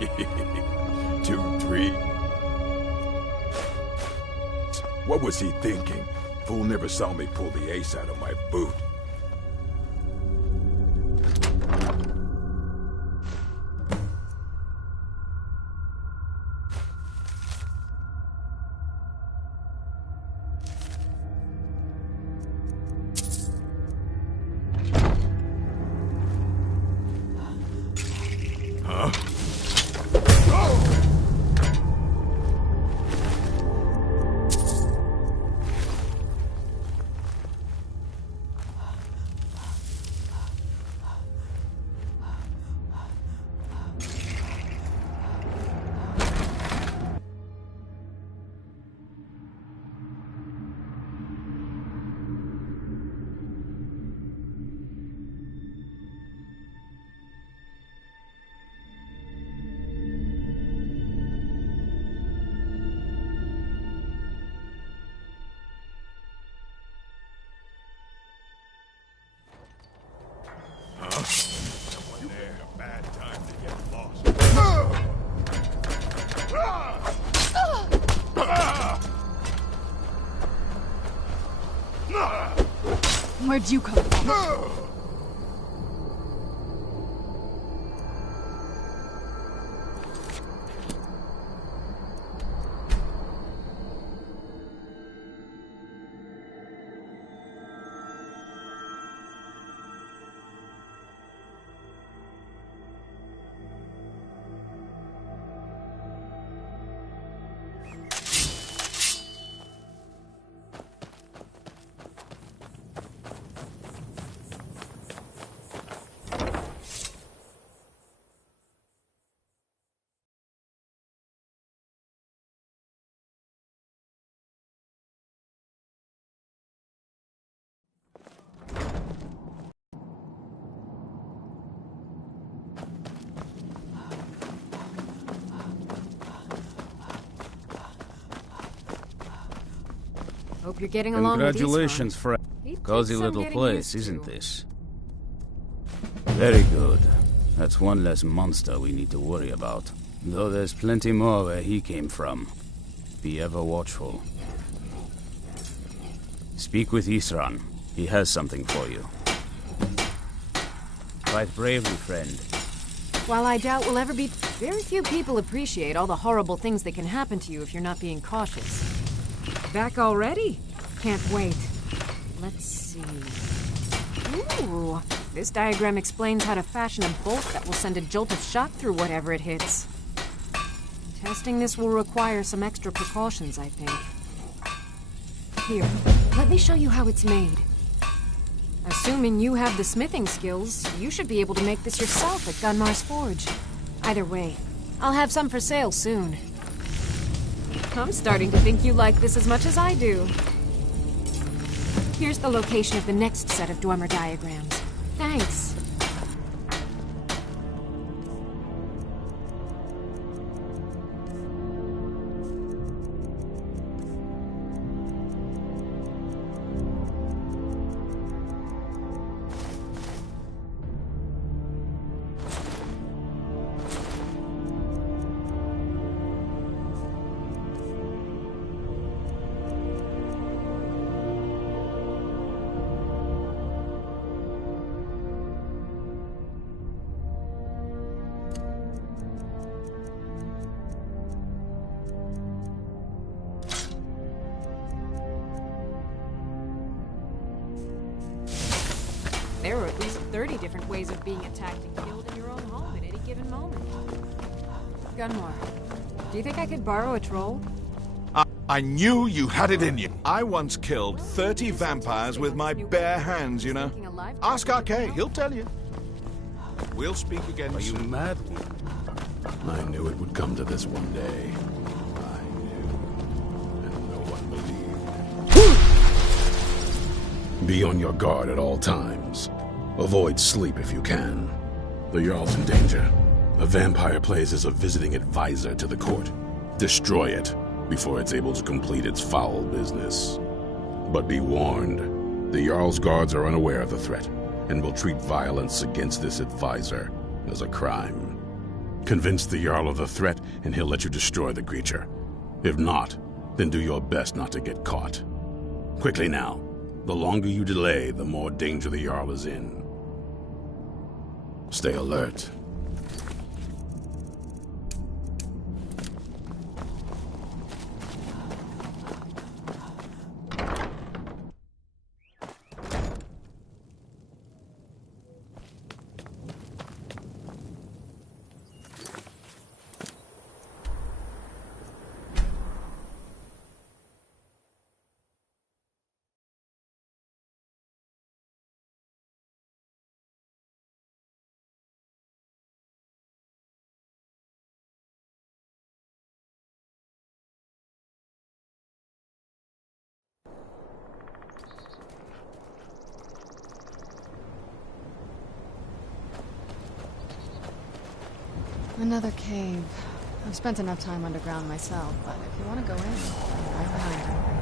2, 3. What was he thinking? Fool never saw me pull the ace out of my boot. Someone there. A bad time to get lost. Where'd you come from? Hope you're getting along with Congratulations, friend. Cozy little place, isn't to. this? Very good. That's one less monster we need to worry about. Though there's plenty more where he came from. Be ever watchful. Speak with Isran. He has something for you. Fight bravely, friend. While I doubt we'll ever be... Very few people appreciate all the horrible things that can happen to you if you're not being cautious. Back already? Can't wait. Let's see... Ooh, this diagram explains how to fashion a bolt that will send a jolt of shock through whatever it hits. Testing this will require some extra precautions, I think. Here, let me show you how it's made. Assuming you have the smithing skills, you should be able to make this yourself at Gunmar's Forge. Either way, I'll have some for sale soon. I'm starting to think you like this as much as I do. Here's the location of the next set of Dwemer diagrams. Thanks. There are at least 30 different ways of being attacked and killed in your own home at any given moment. Gunmar, do you think I could borrow a troll? I knew you had it in you. I once killed 30 vampires with my bare hands, you know. Ask RK, he'll tell you. We'll speak again Are you soon. mad? I knew it would come to this one day. I knew, and no one believed. Be on your guard at all times. Avoid sleep if you can. The Jarl's in danger. A vampire plays as a visiting advisor to the court. Destroy it before it's able to complete its foul business. But be warned, the Jarl's guards are unaware of the threat and will treat violence against this advisor as a crime. Convince the Jarl of the threat, and he'll let you destroy the creature. If not, then do your best not to get caught. Quickly now. The longer you delay, the more danger the Jarl is in. Stay alert. Another cave. I've spent enough time underground myself, but if you want to go in, I'm right behind you.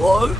What?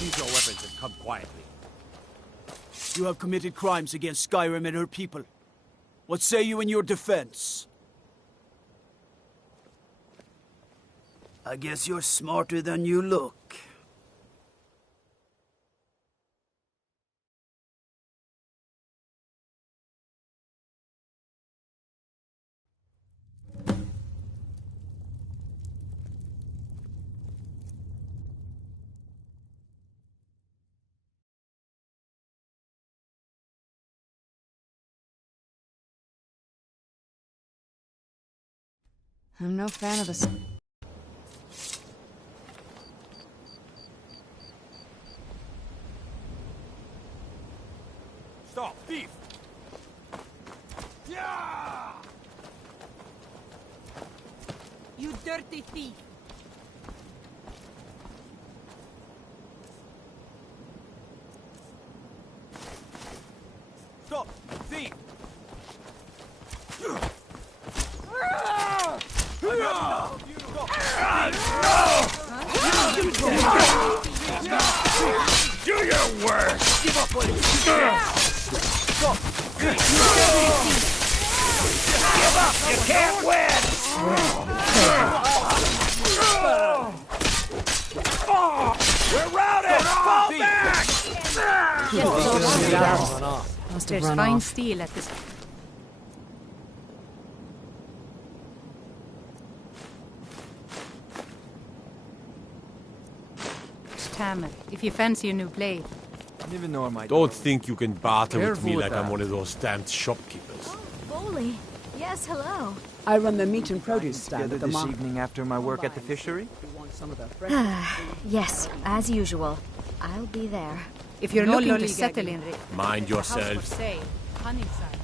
Leave your weapons and come quietly. You have committed crimes against Skyrim and her people. What say you in your defense? I guess you're smarter than you look. I'm no fan of the... Stop, thief! Yeah! You dirty thief! Stop, thief! Do your worst! Give up on it! Give up! You can't win! We're routed! Fall back! Must have There's run fine off. steel at this... Tamil, if you fancy a new blade. Don't think you can barter with me like I'm one of those damned shopkeepers. Foley. Yes, hello. I run the meat and produce stand at the this market. evening after my work at the fishery? Yes, as usual. I'll be there. If you're No looking to lollygagging. settle in Mind house for yourself. sale, Honeyside.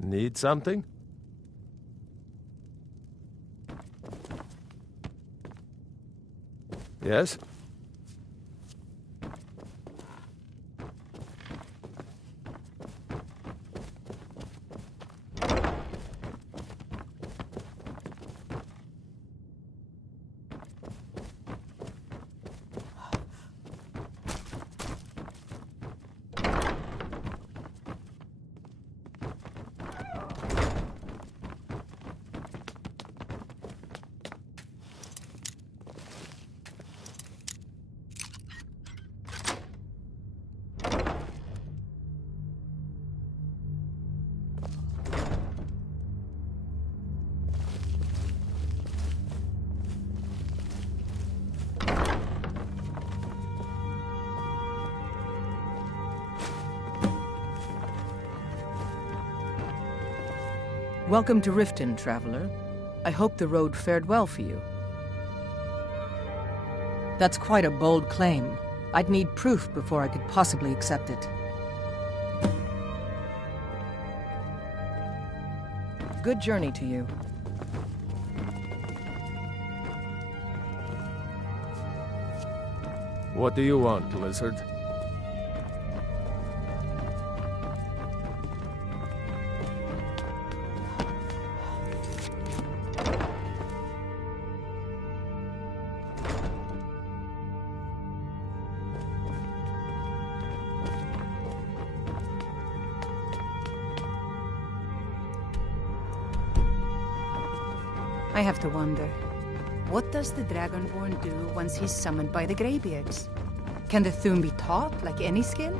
Need something? Yes? Welcome to Riften, traveler. I hope the road fared well for you. That's quite a bold claim. I'd need proof before I could possibly accept it. Good journey to you. What do you want, lizard? I have to wonder. What does the Dragonborn do once he's summoned by the Greybeards? Can the Thune be taught like any skill?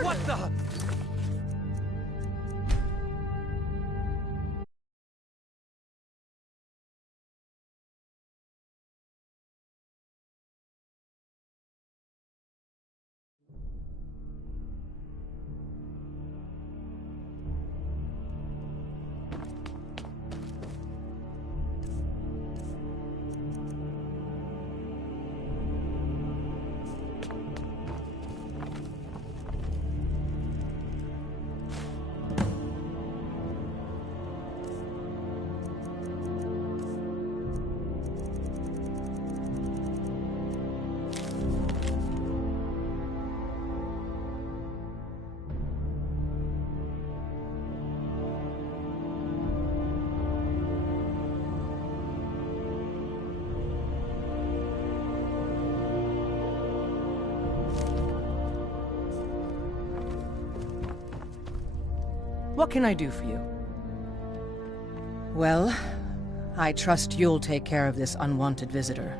What the? What can I do for you? Well, I trust you'll take care of this unwanted visitor.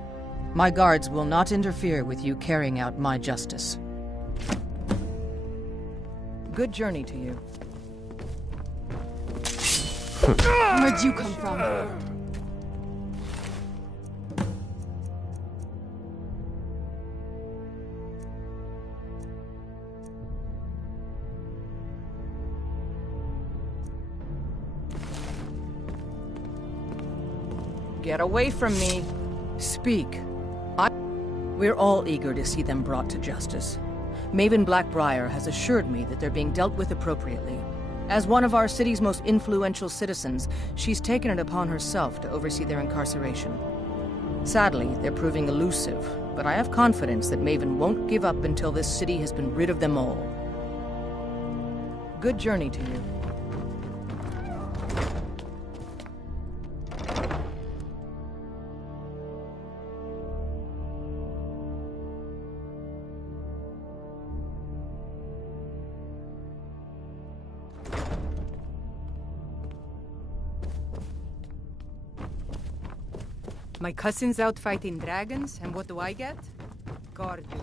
My guards will not interfere with you carrying out my justice. Good journey to you. Where'd you come from? Get away from me. Speak. We're all eager to see them brought to justice. Maven Blackbriar has assured me that they're being dealt with appropriately. As one of our city's most influential citizens, she's taken it upon herself to oversee their incarceration. Sadly, they're proving elusive, but I have confidence that Maven won't give up until this city has been rid of them all. Good journey to you. My cousin's out fighting dragons, and what do I get? Guard you.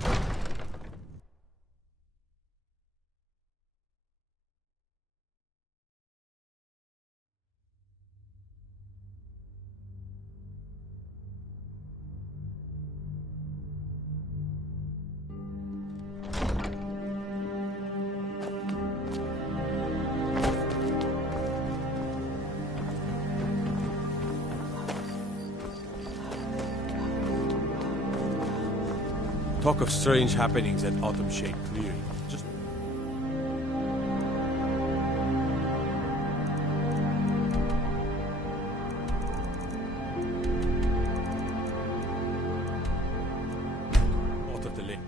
Talk of strange happenings at Autumn Shade Clearing. Just out of the lake.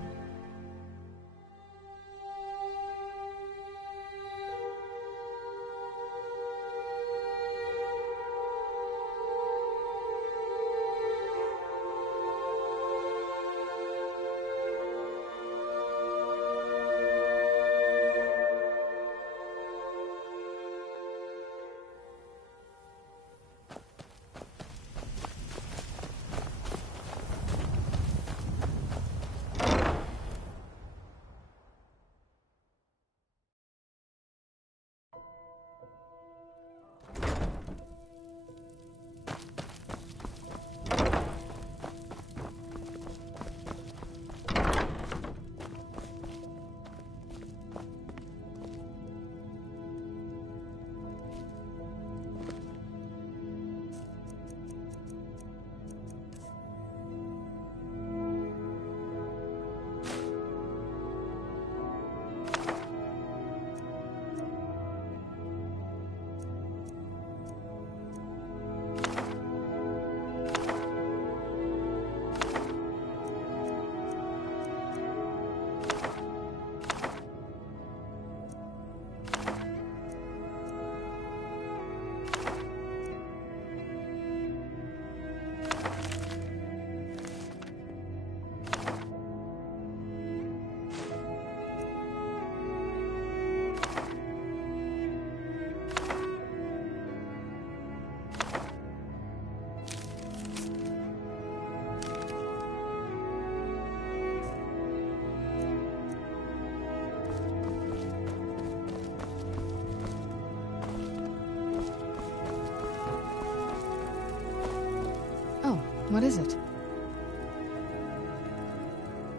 What is it?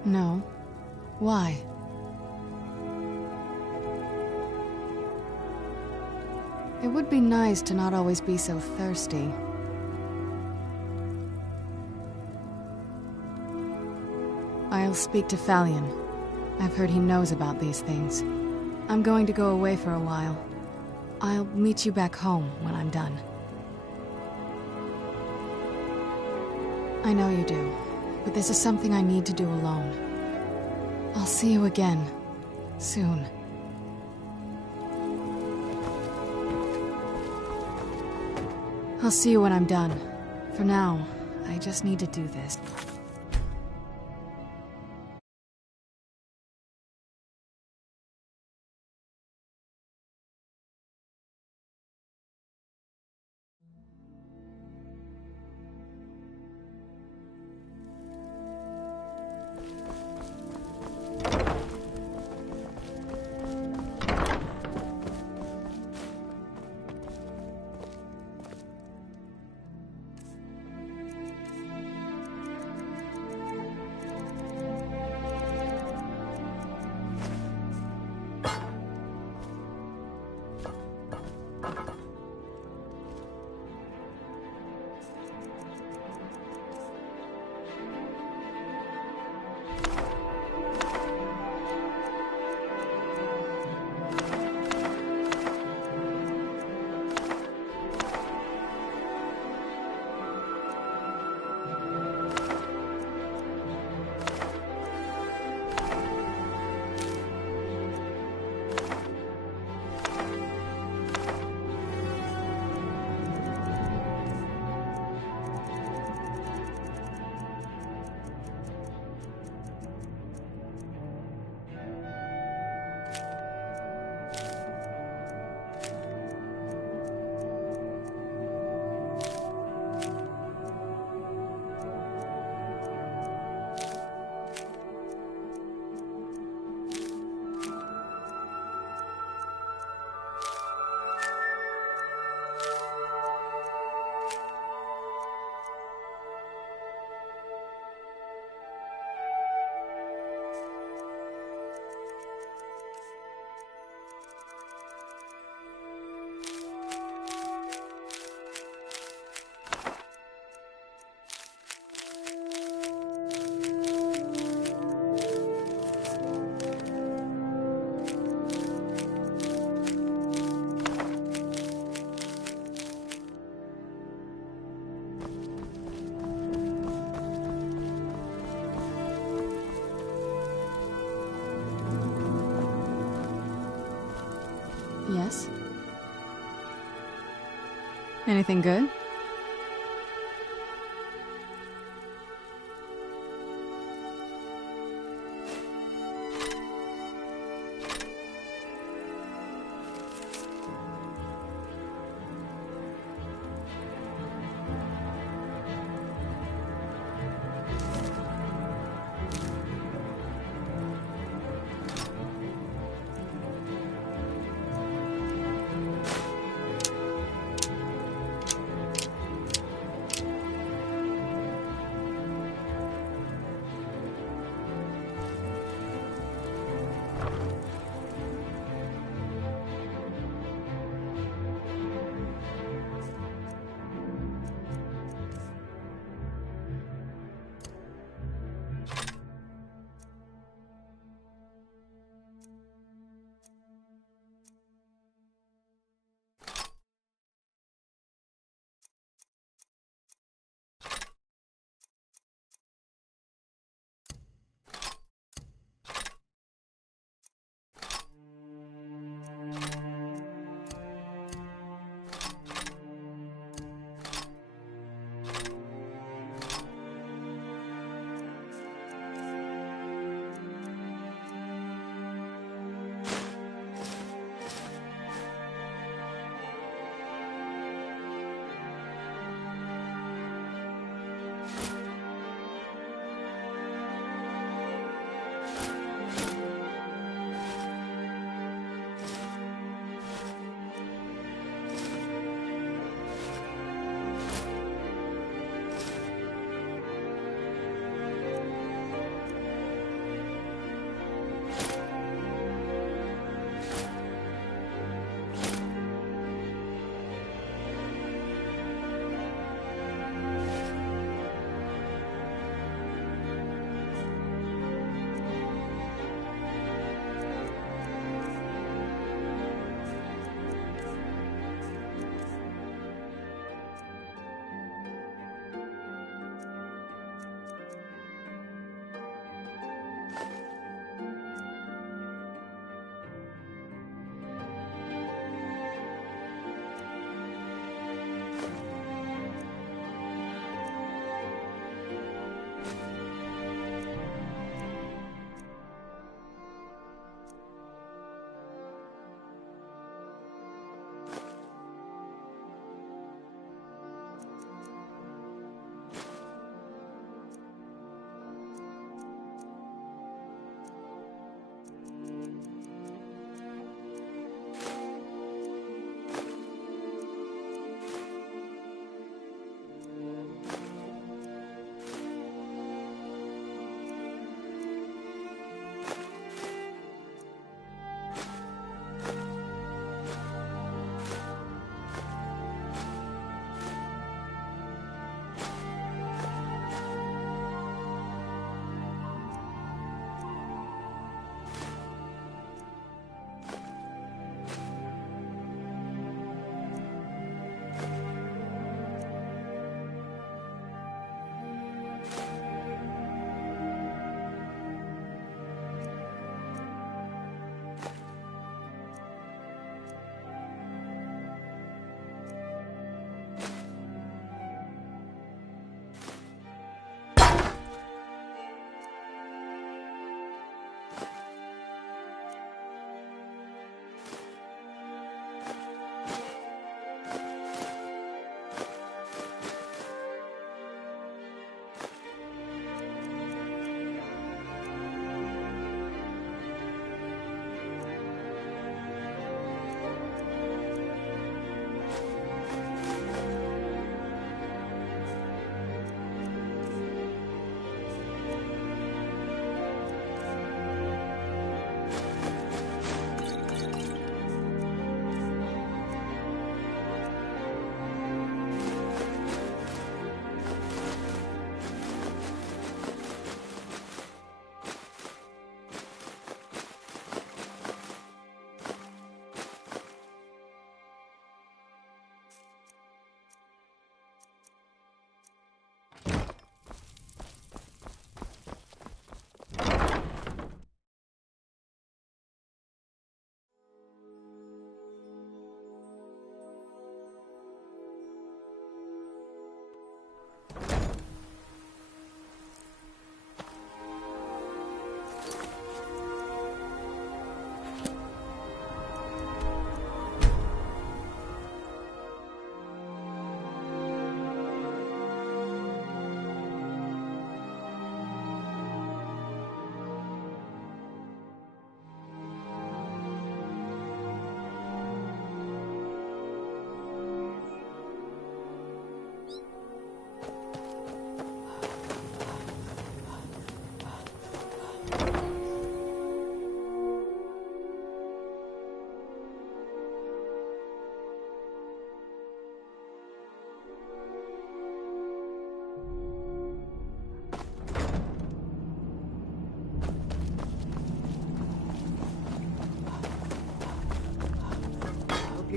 No. Why? It would be nice to not always be so thirsty. I'll speak to Fallion. I've heard he knows about these things. I'm going to go away for a while. I'll meet you back home when I'm done. I know you do, but this is something I need to do alone. I'll see you again, soon. I'll see you when I'm done. For now, I just need to do this. Yes? Anything good?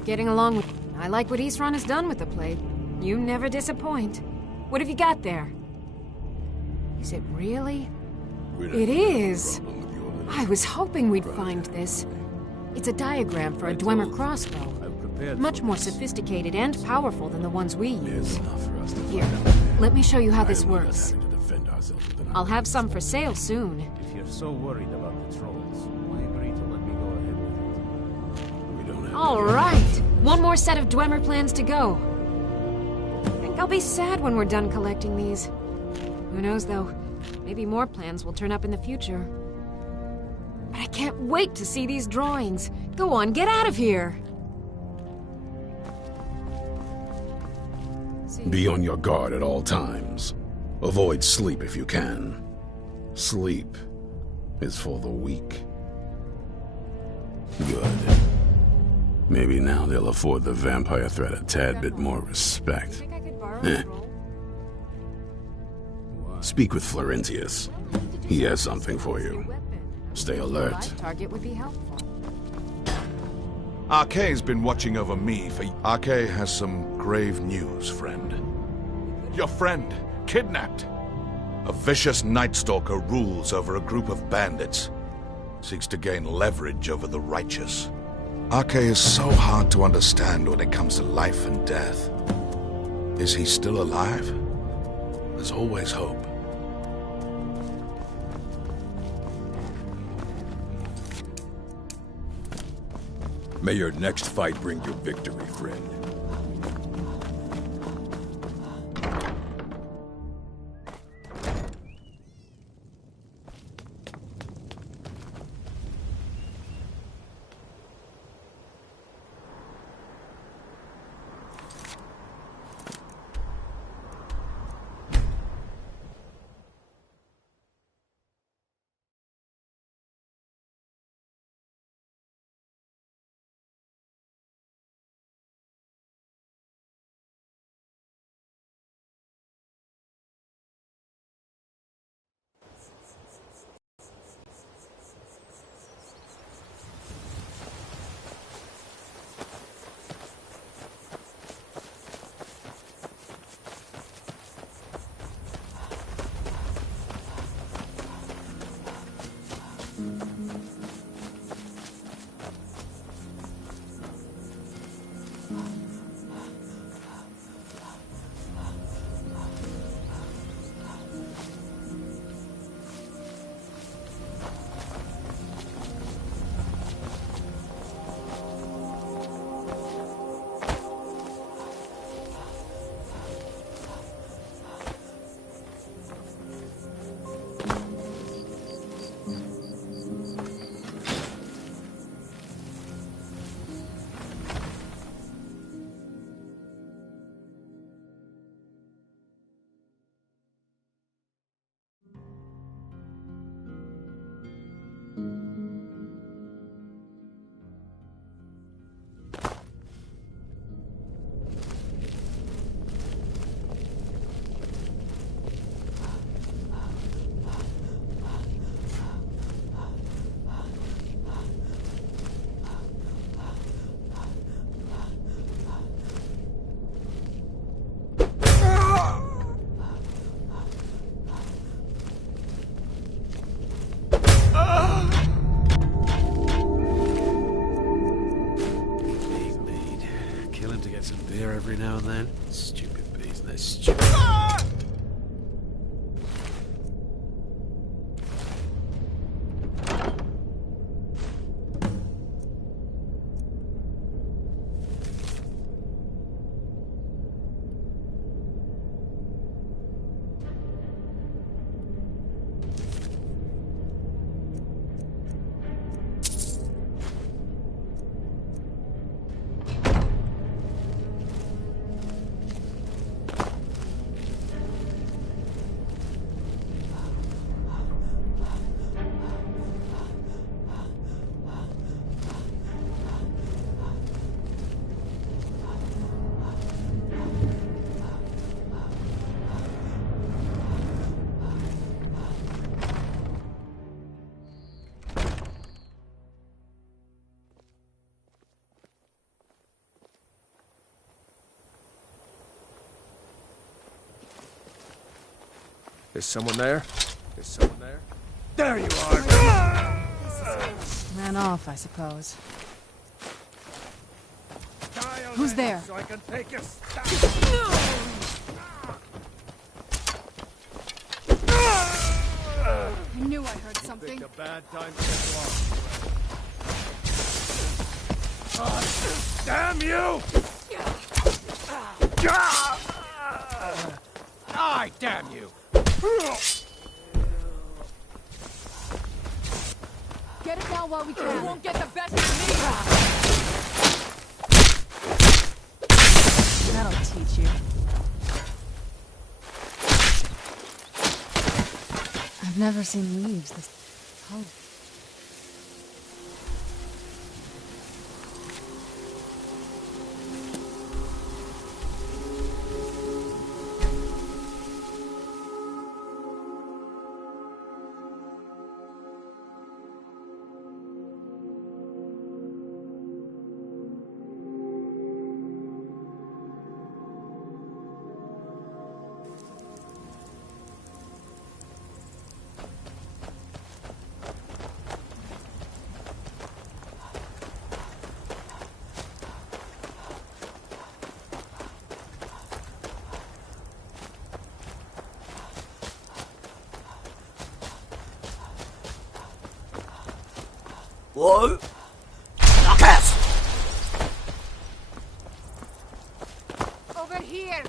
You're getting along with... I like what Eastron has done with the plague. You never disappoint. What have you got there? Is it really? It is! I was hoping we'd find this. It's a diagram for a Dwemer crossbow. Much more sophisticated and powerful than the ones we use. Here, let me show you how this works. I'll have some for sale soon. If you're so worried about the trolls, why agree to let me go ahead with it? We don't have... All right! One more set of Dwemer plans to go. Think I'll be sad when we're done collecting these. Who knows, though? Maybe more plans will turn up in the future. But I can't wait to see these drawings. Go on, get out of here! Be on your guard at all times. Avoid sleep if you can. Sleep is for the weak. Good. Maybe now they'll afford the vampire threat a tad bit more respect. Speak with Florentius. He has something for you. Stay alert. Target would be helpful. Arkay's been watching over me for... Arkay has some grave news, friend. Your friend, kidnapped. A vicious Night Stalker rules over a group of bandits. Seeks to gain leverage over the righteous. Arkay is so hard to understand when it comes to life and death. Is he still alive? There's always hope. May your next fight bring you victory, friend. Every now and then. Stupid bees, they're stupid. Is someone there? Is someone there? There you are! Ran off, I suppose. Dial Who's there? So I can take your stuff. I knew I heard something. Picked a bad time to get lost. Damn you! Die, damn you! Get it now while we can. You won't get the best of me! That'll teach you. I've never seen leaves this color. Whoa! Knockers! Over here!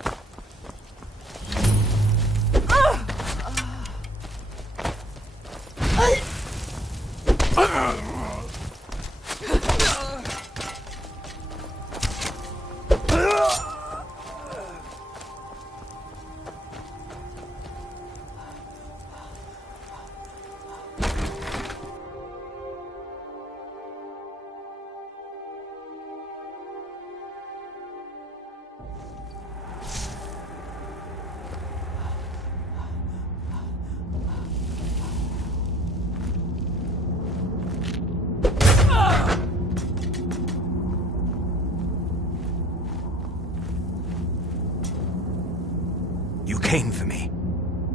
You came for me.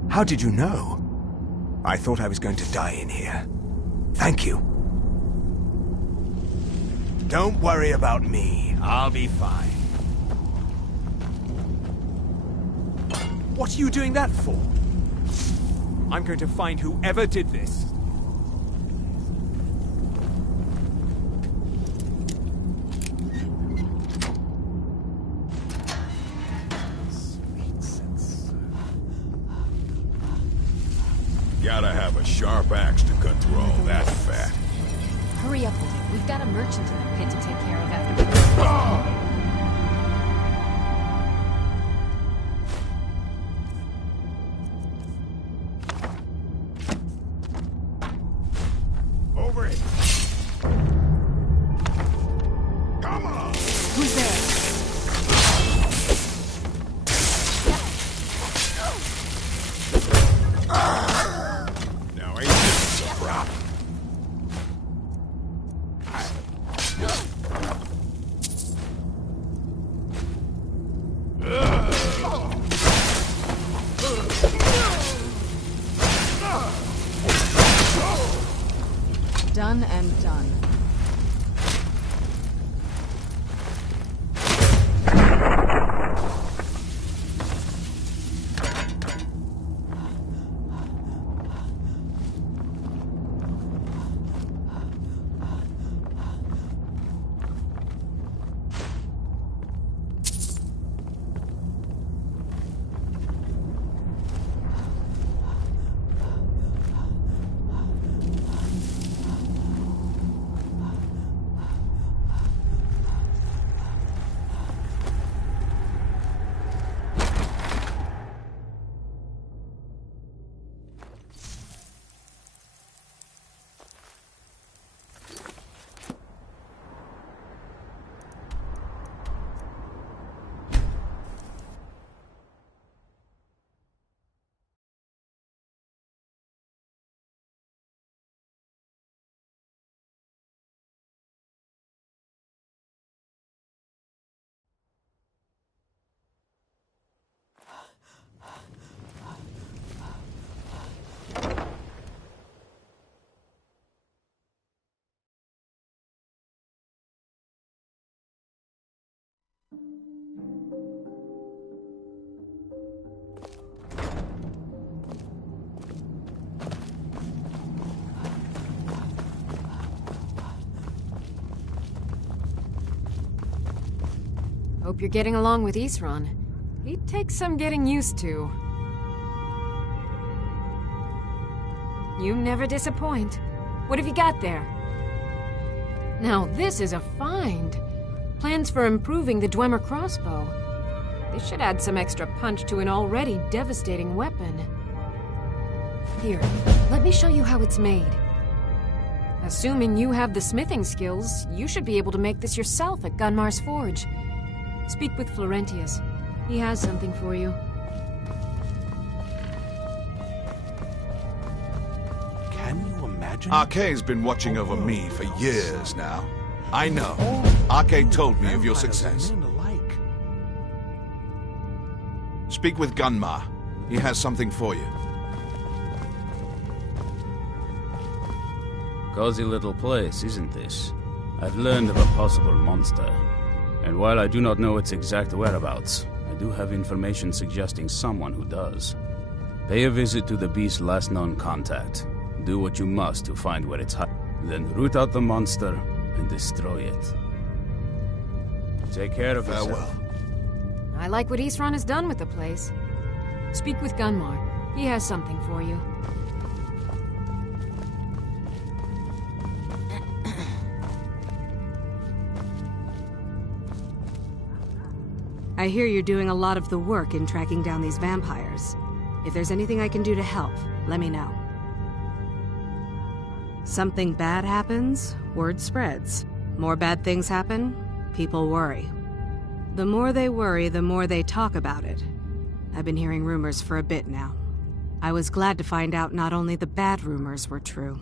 How did you know? I thought I was going to die in here. Thank you. Don't worry about me. I'll be fine. What are you doing that for? I'm going to find whoever did this. Gotta have a sharp axe to cut through all that fat. Hurry up with it. We've got a merchant in the pit to take care of after we... Over it. Come on. Who's there? Now ain't this a problem? Done and done. Hope you're getting along with Isran. He takes some getting used to. You never disappoint. What have you got there? Now this is a find. Plans for improving the Dwemer crossbow. This should add some extra punch to an already devastating weapon. Here, let me show you how it's made. Assuming you have the smithing skills, you should be able to make this yourself at Gunmar's forge. Speak with Florentius. He has something for you. Can you imagine? Arkay's been watching over me for years now. I know. Arkay told me of your success. Speak with Gunmar. He has something for you. Cozy little place, isn't this? I've learned of a possible monster. And while I do not know its exact whereabouts, I do have information suggesting someone who does. Pay a visit to the beast's last known contact. Do what you must to find where it's hiding. Then root out the monster and destroy it. Take care of yourself. I like what Isran has done with the place. Speak with Gunmar. He has something for you. I hear you're doing a lot of the work in tracking down these vampires. If there's anything I can do to help, let me know. Something bad happens, word spreads. More bad things happen, people worry. The more they worry, the more they talk about it. I've been hearing rumors for a bit now. I was glad to find out not only the bad rumors were true.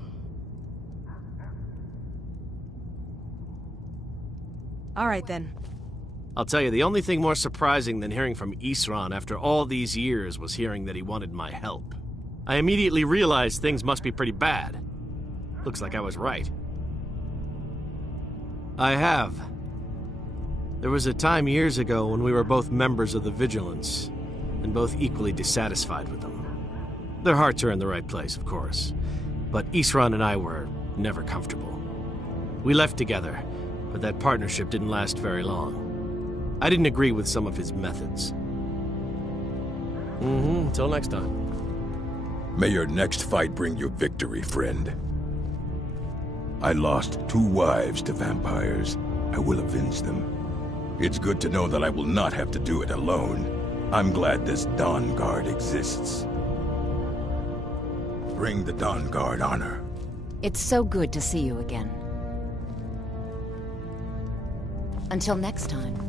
All right then. I'll tell you, the only thing more surprising than hearing from Isran after all these years was hearing that he wanted my help. I immediately realized things must be pretty bad. Looks like I was right. I have. There was a time years ago when we were both members of the Vigilance, and both equally dissatisfied with them. Their hearts are in the right place, of course, but Isran and I were never comfortable. We left together, but that partnership didn't last very long. I didn't agree with some of his methods. Until next time. May your next fight bring you victory, friend. I lost 2 wives to vampires. I will avenge them. It's good to know that I will not have to do it alone. I'm glad this Dawn Guard exists. Bring the Dawn Guard honor. It's so good to see you again. Until next time.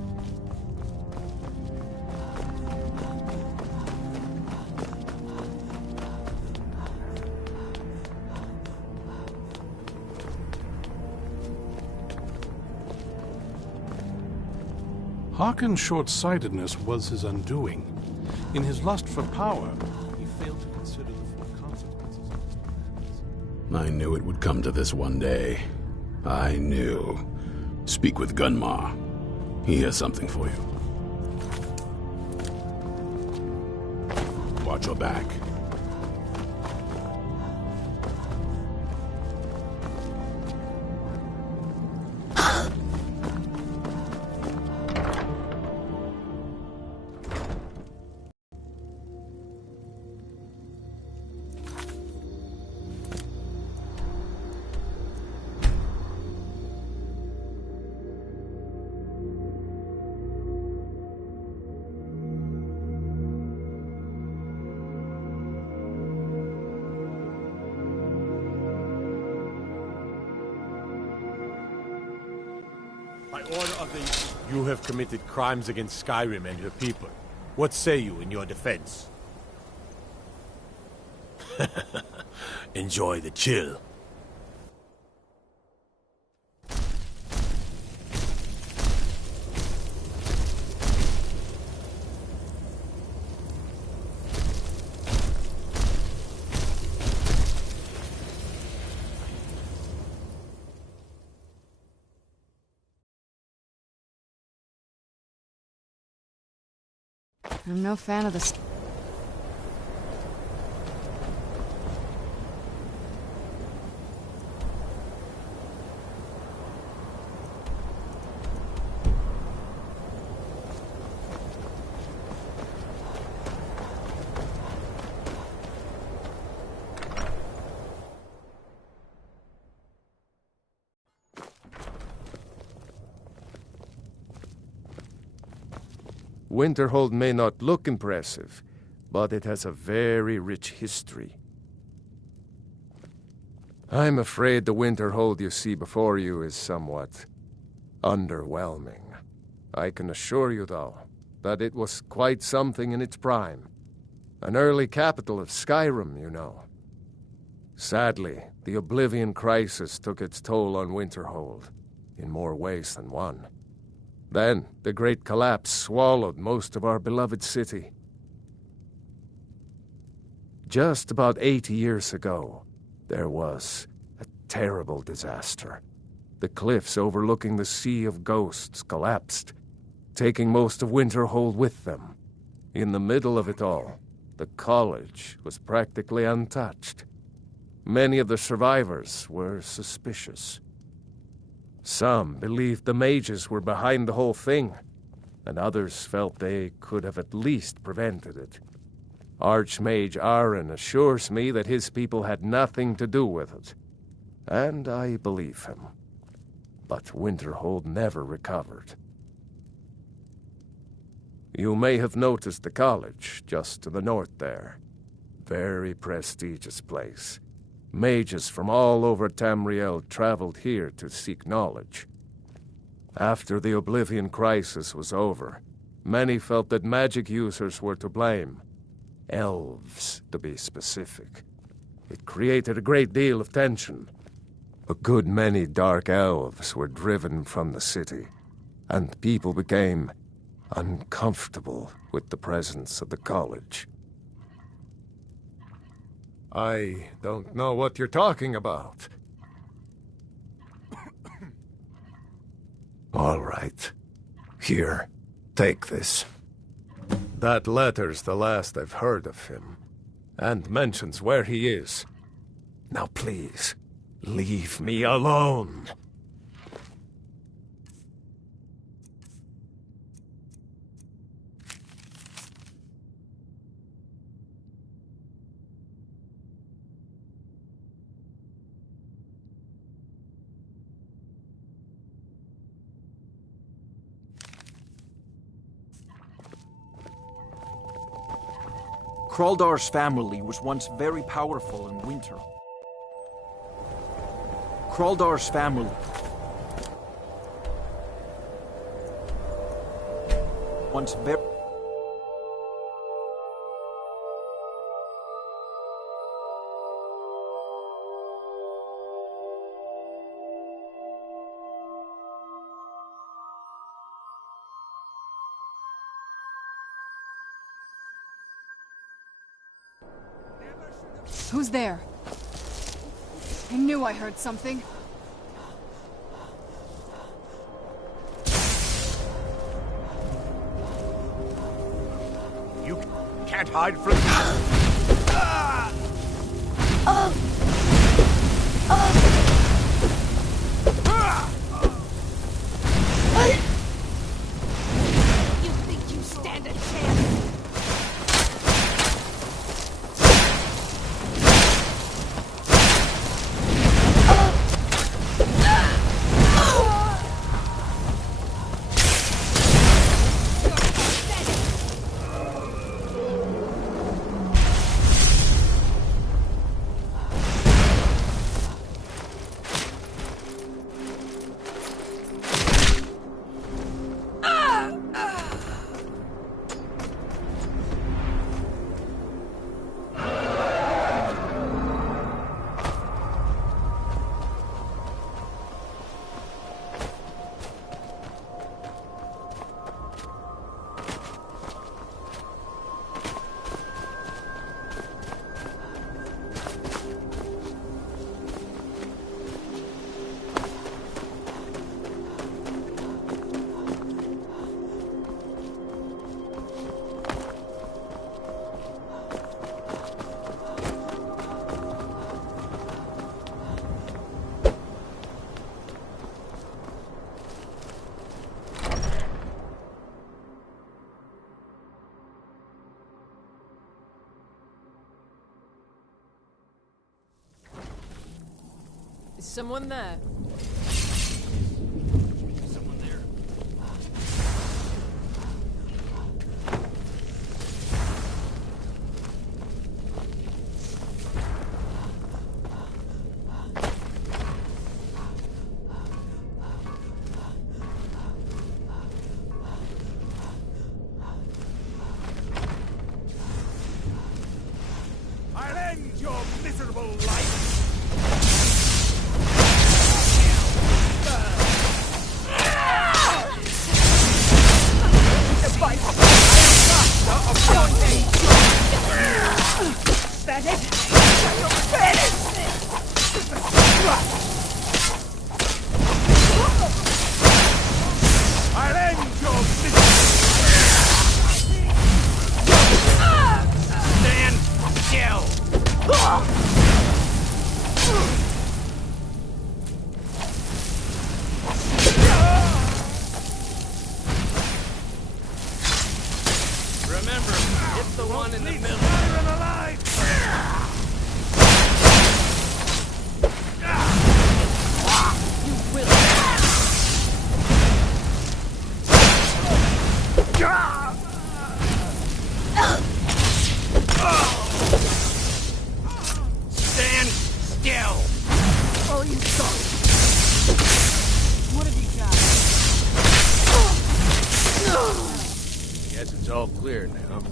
Harkon's short-sightedness was his undoing. In his lust for power, he failed to consider the full consequences of his plans. I knew it would come to this one day. I knew. Speak with Gunmar. He has something for you. Watch your back. By order of the... You have committed crimes against Skyrim and her people. What say you in your defense? Enjoy the chill. I'm no fan of the... Winterhold may not look impressive, but it has a very rich history. I'm afraid the Winterhold you see before you is somewhat underwhelming. I can assure you, though, that it was quite something in its prime. An early capital of Skyrim, you know. Sadly, the Oblivion Crisis took its toll on Winterhold, in more ways than one. Then, the Great Collapse swallowed most of our beloved city. Just about 80 years ago, there was a terrible disaster. The cliffs overlooking the Sea of Ghosts collapsed, taking most of Winterhold with them. In the middle of it all, the college was practically untouched. Many of the survivors were suspicious. Some believed the mages were behind the whole thing, and others felt they could have at least prevented it. Archmage Aaron assures me that his people had nothing to do with it, and I believe him. But Winterhold never recovered. You may have noticed the college just to the north there. Very prestigious place. Mages from all over Tamriel traveled here to seek knowledge. After the Oblivion Crisis was over, many felt that magic users were to blame. Elves, to be specific. It created a great deal of tension. A good many dark elves were driven from the city, and people became uncomfortable with the presence of the college. I don't know what you're talking about. All right. Here, take this. That letter's the last I've heard of him, and mentions where he is. Now please, leave me alone. Kraldar's family was once very powerful in winter. Kraldar's family once very... Who's there? I knew I heard something. You can't hide from... You think you stand a chance? Is someone there? Someone there? that it? I'll end your Stand still! Remember, hit the one in the middle. Skyrim alive! You will. Stand still! Oh, you suck! What have you got? Guess it's all clear now.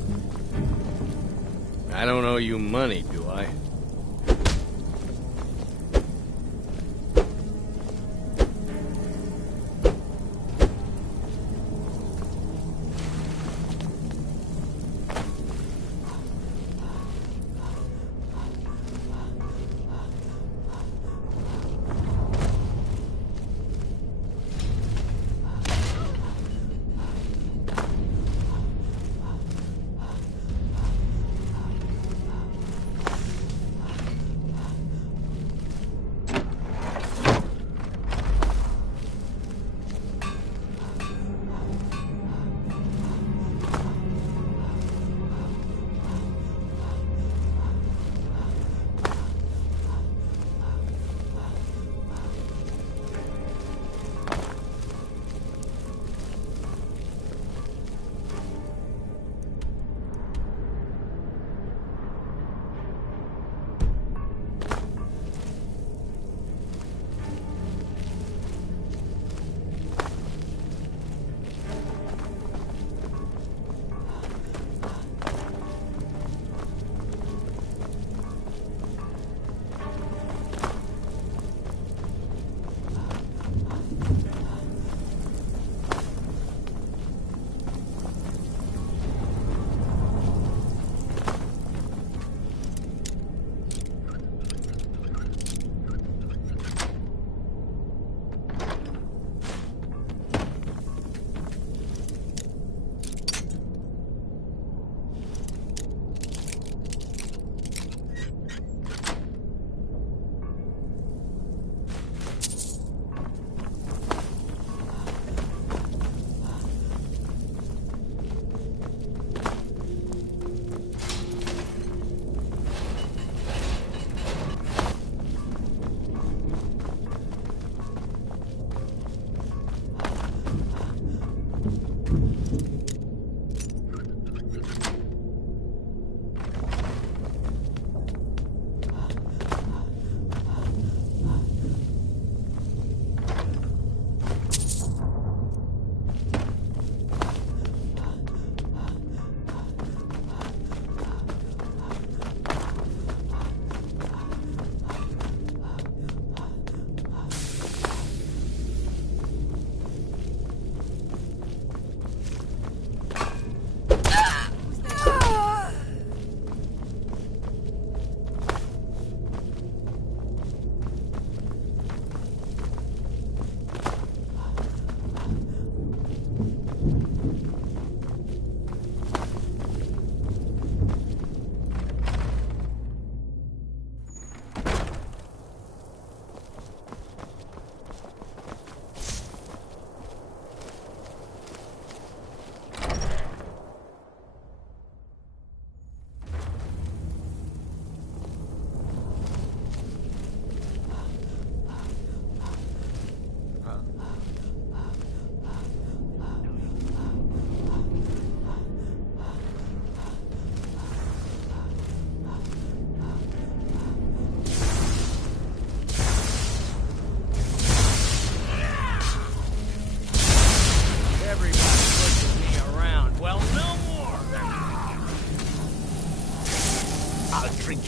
I don't owe you money, do I?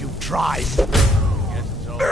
You tried. Guess it's over.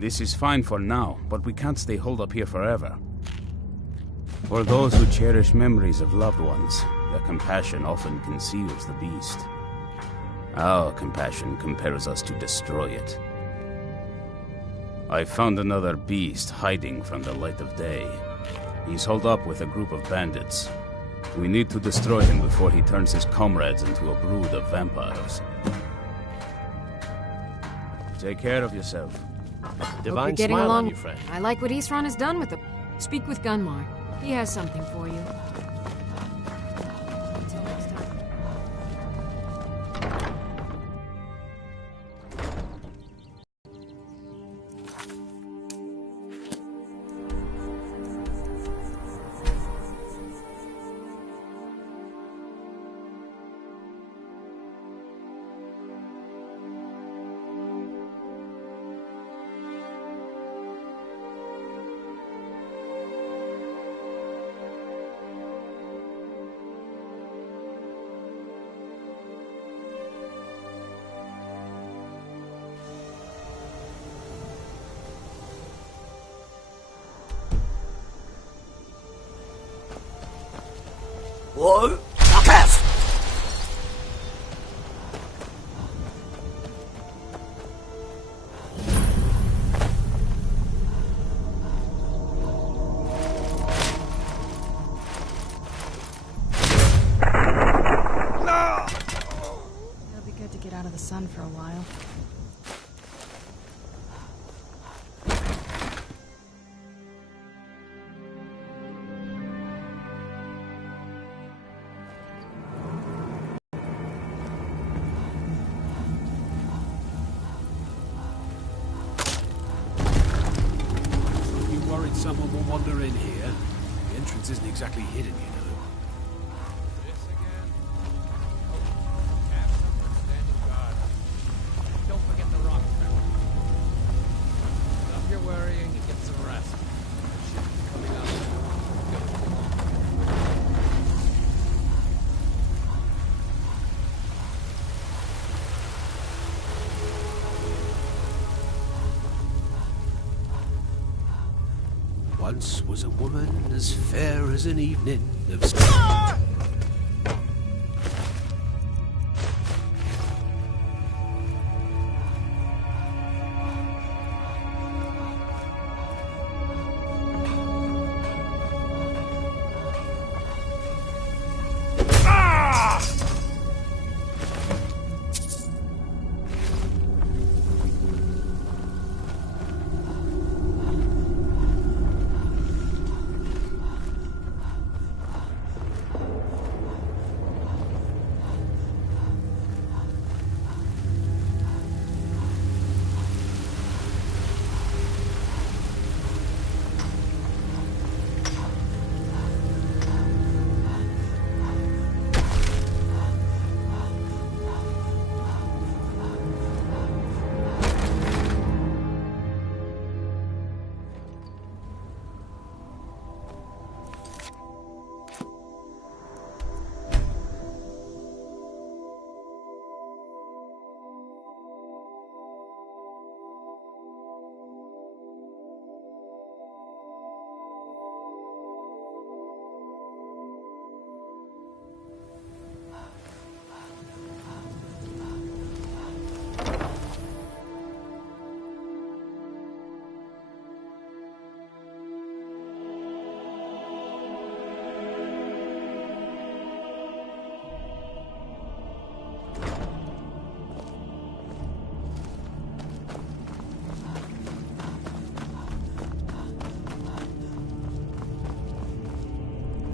This is fine for now, but we can't stay holed up here forever. For those who cherish memories of loved ones, their compassion often conceals the beast. Our compassion compels us to destroy it. I found another beast hiding from the light of day. He's holed up with a group of bandits. We need to destroy him before he turns his comrades into a brood of vampires. Take care of yourself. Divine getting smile along. on you, friend. I like what Eastron has done with them. Speak with Gunmar. He has something for you. Until next time. Whoa! Pass! It'll be good to get out of the sun for a while. Someone will wander in here. The entrance isn't exactly hidden, you know. This again? Have someone standing guard. Don't forget the rock trap. Stop your worrying and get some rest. The ship is coming up. Once was a woman as fair as an evening of...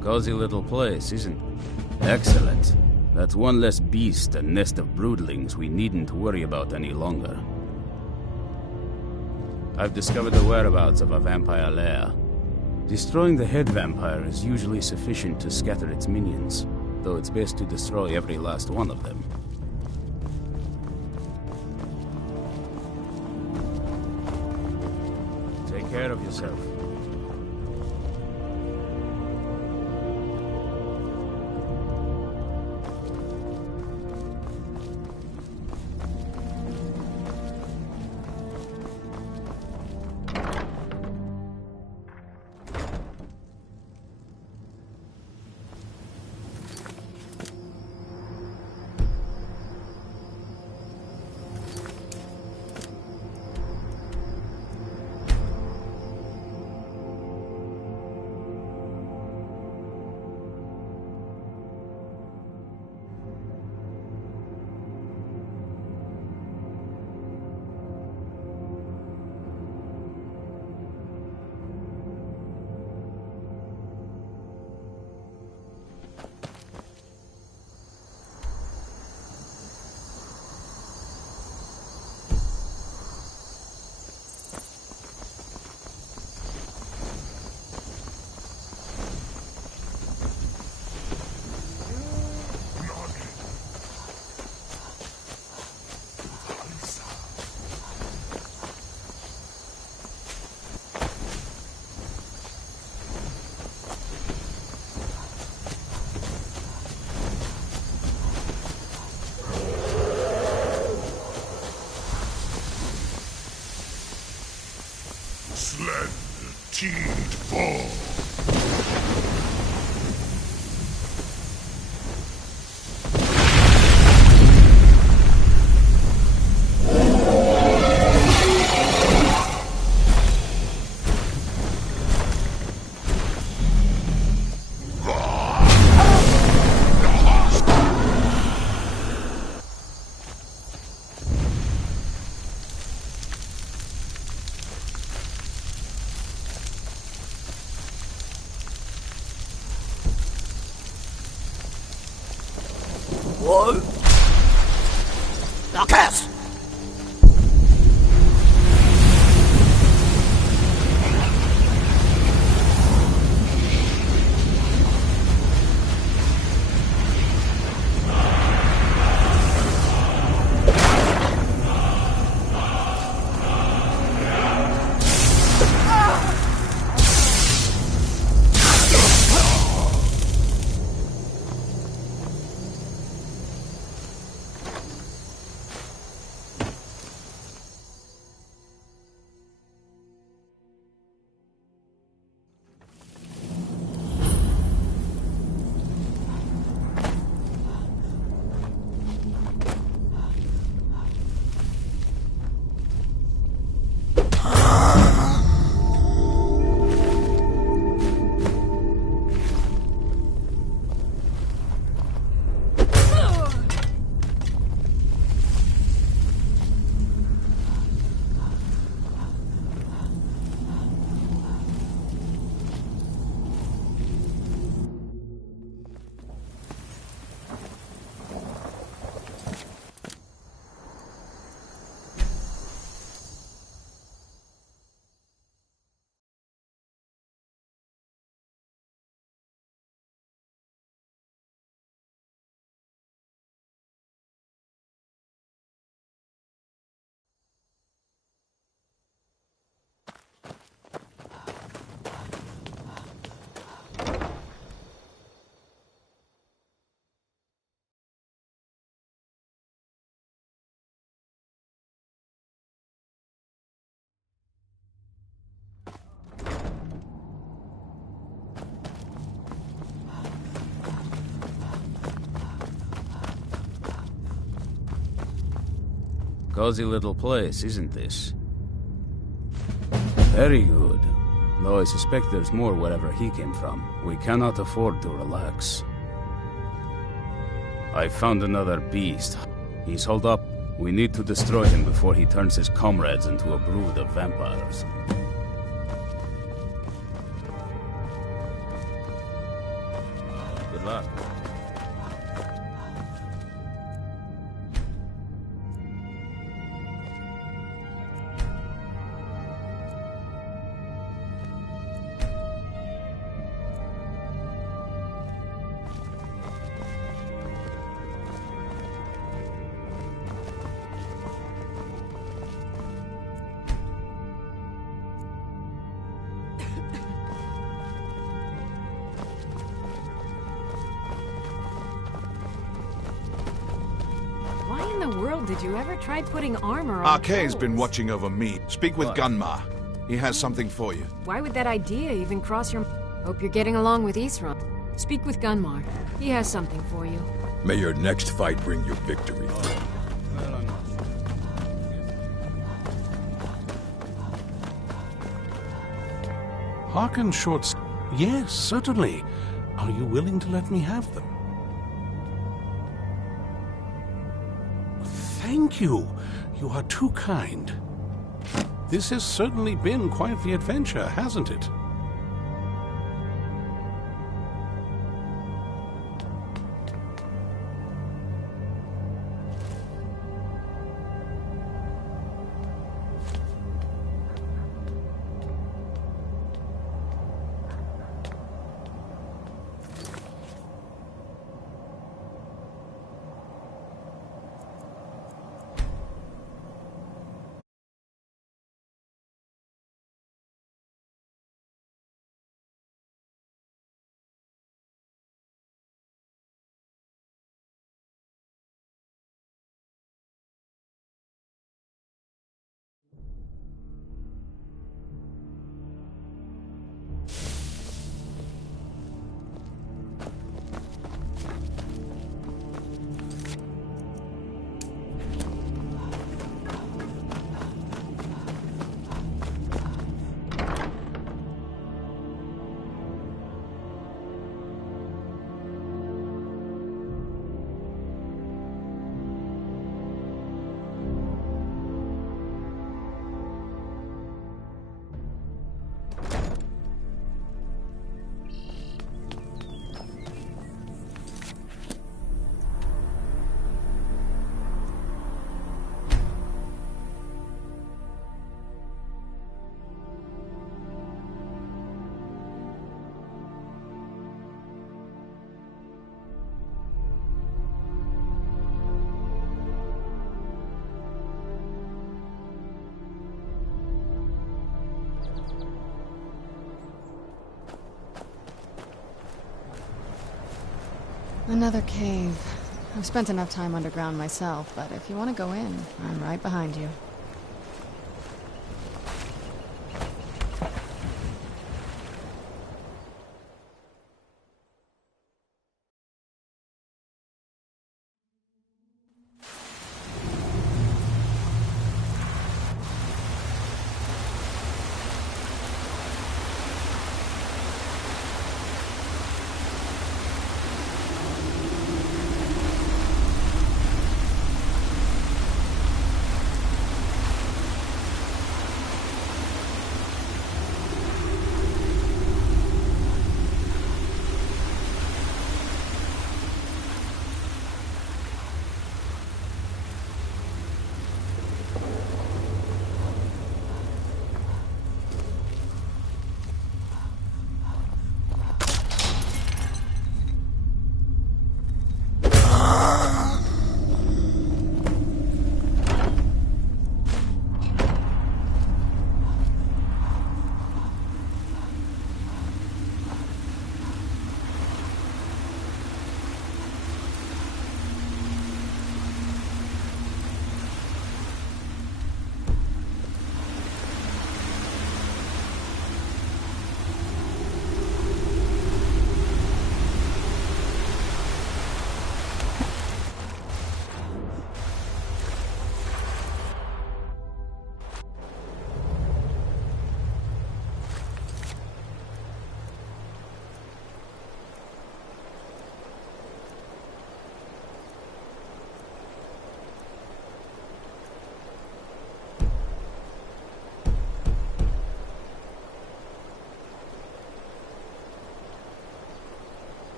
Cozy little place, isn't it? Excellent. That's one less beast and nest of broodlings we needn't worry about any longer. I've discovered the whereabouts of a vampire lair. Destroying the head vampire is usually sufficient to scatter its minions, though it's best to destroy every last one of them. Take care of yourself. sled teed fall. Whoa! Now cast! Cozy little place, isn't this? Very good. Though I suspect there's more wherever he came from. We cannot afford to relax. I found another beast. He's holed up. We need to destroy him before he turns his comrades into a brood of vampires. Good luck. Did you ever try putting armor on Arkay's clothes? been watching over me. Speak with Gunmar. He has something for you. Why would that idea even cross your... Hope you're getting along with Isra. Speak with Gunmar. He has something for you. May your next fight bring you victory. Harken short... Yes, certainly. Are you willing to let me have them? Thank you. You are too kind. This has certainly been quite the adventure, hasn't it? Another cave. I've spent enough time underground myself, but if you want to go in, I'm right behind you.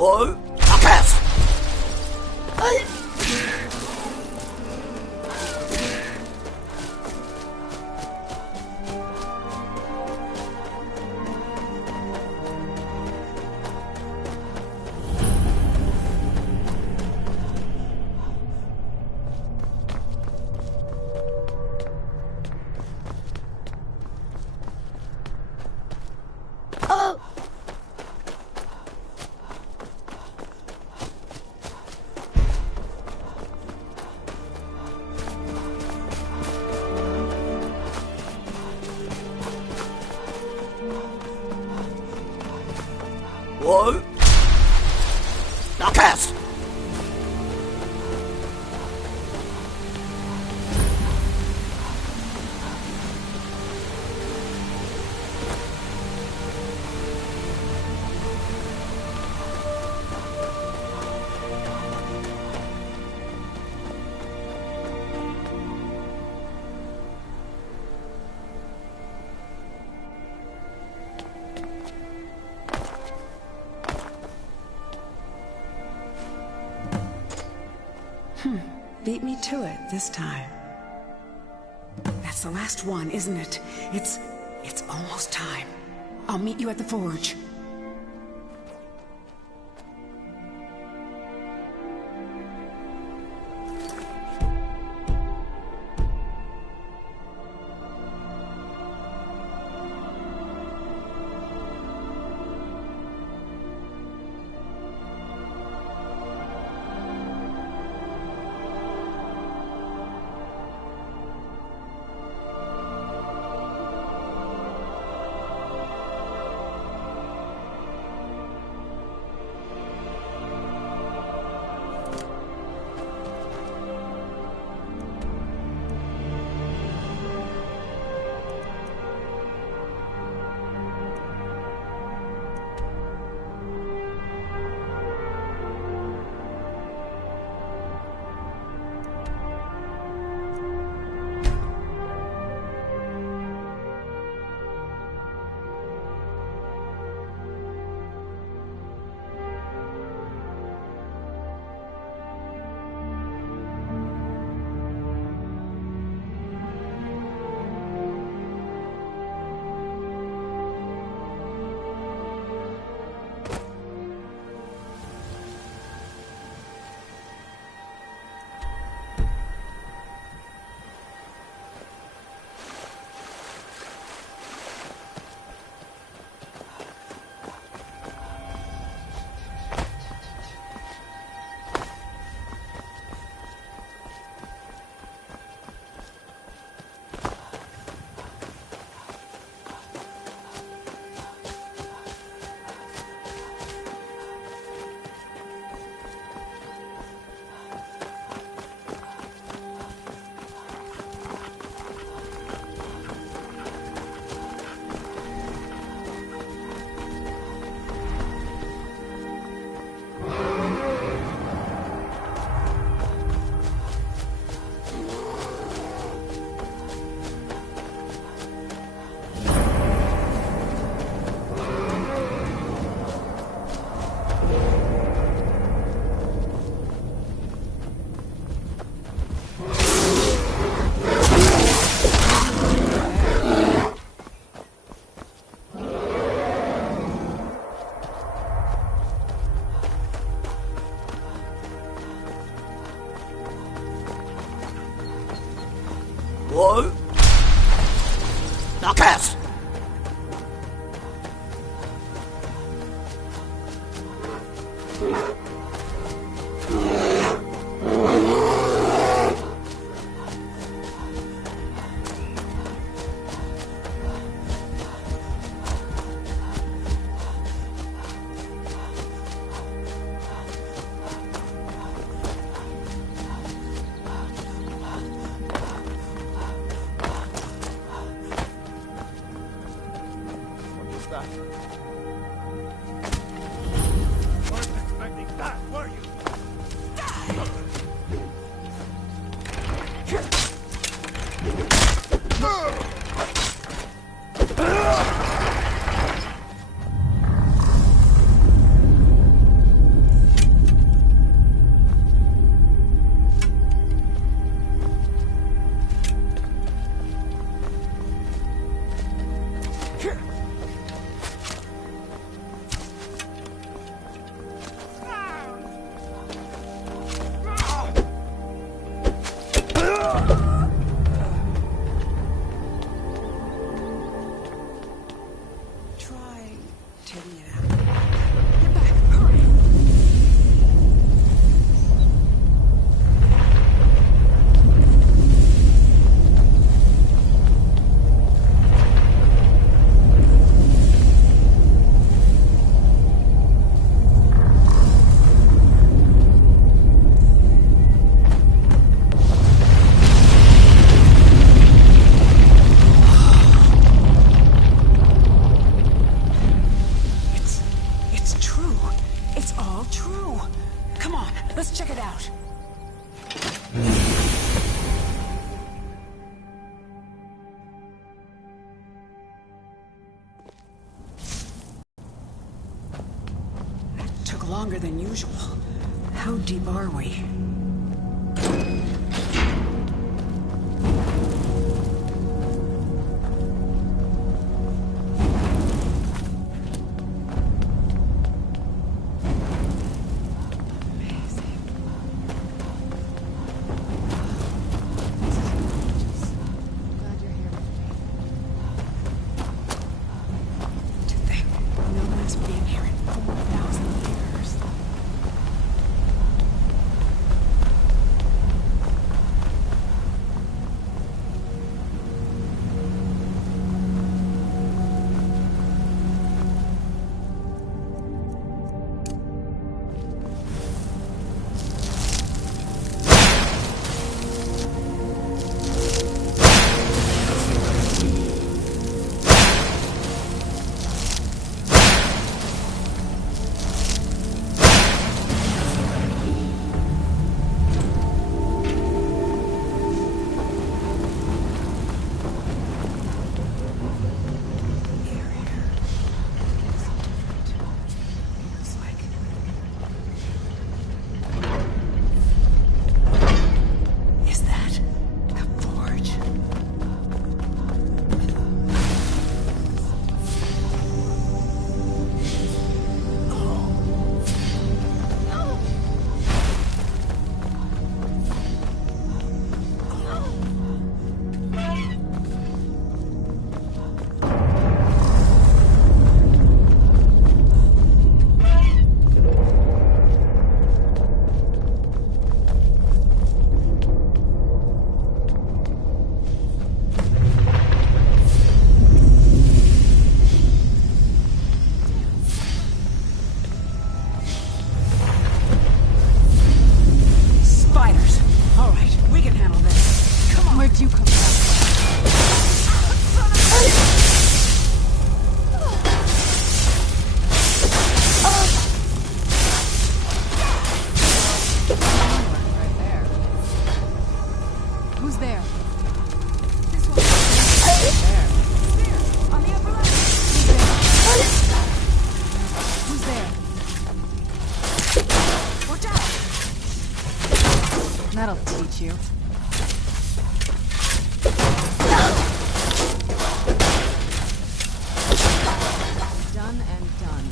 Whoa! Marcus! Whoa! Marcus! Beat me to it this time. That's the last one, isn't it? It's almost time. I'll meet you at the forge. Whoa! Marcus! Took longer than usual. How deep are we? That'll teach you. Done and done.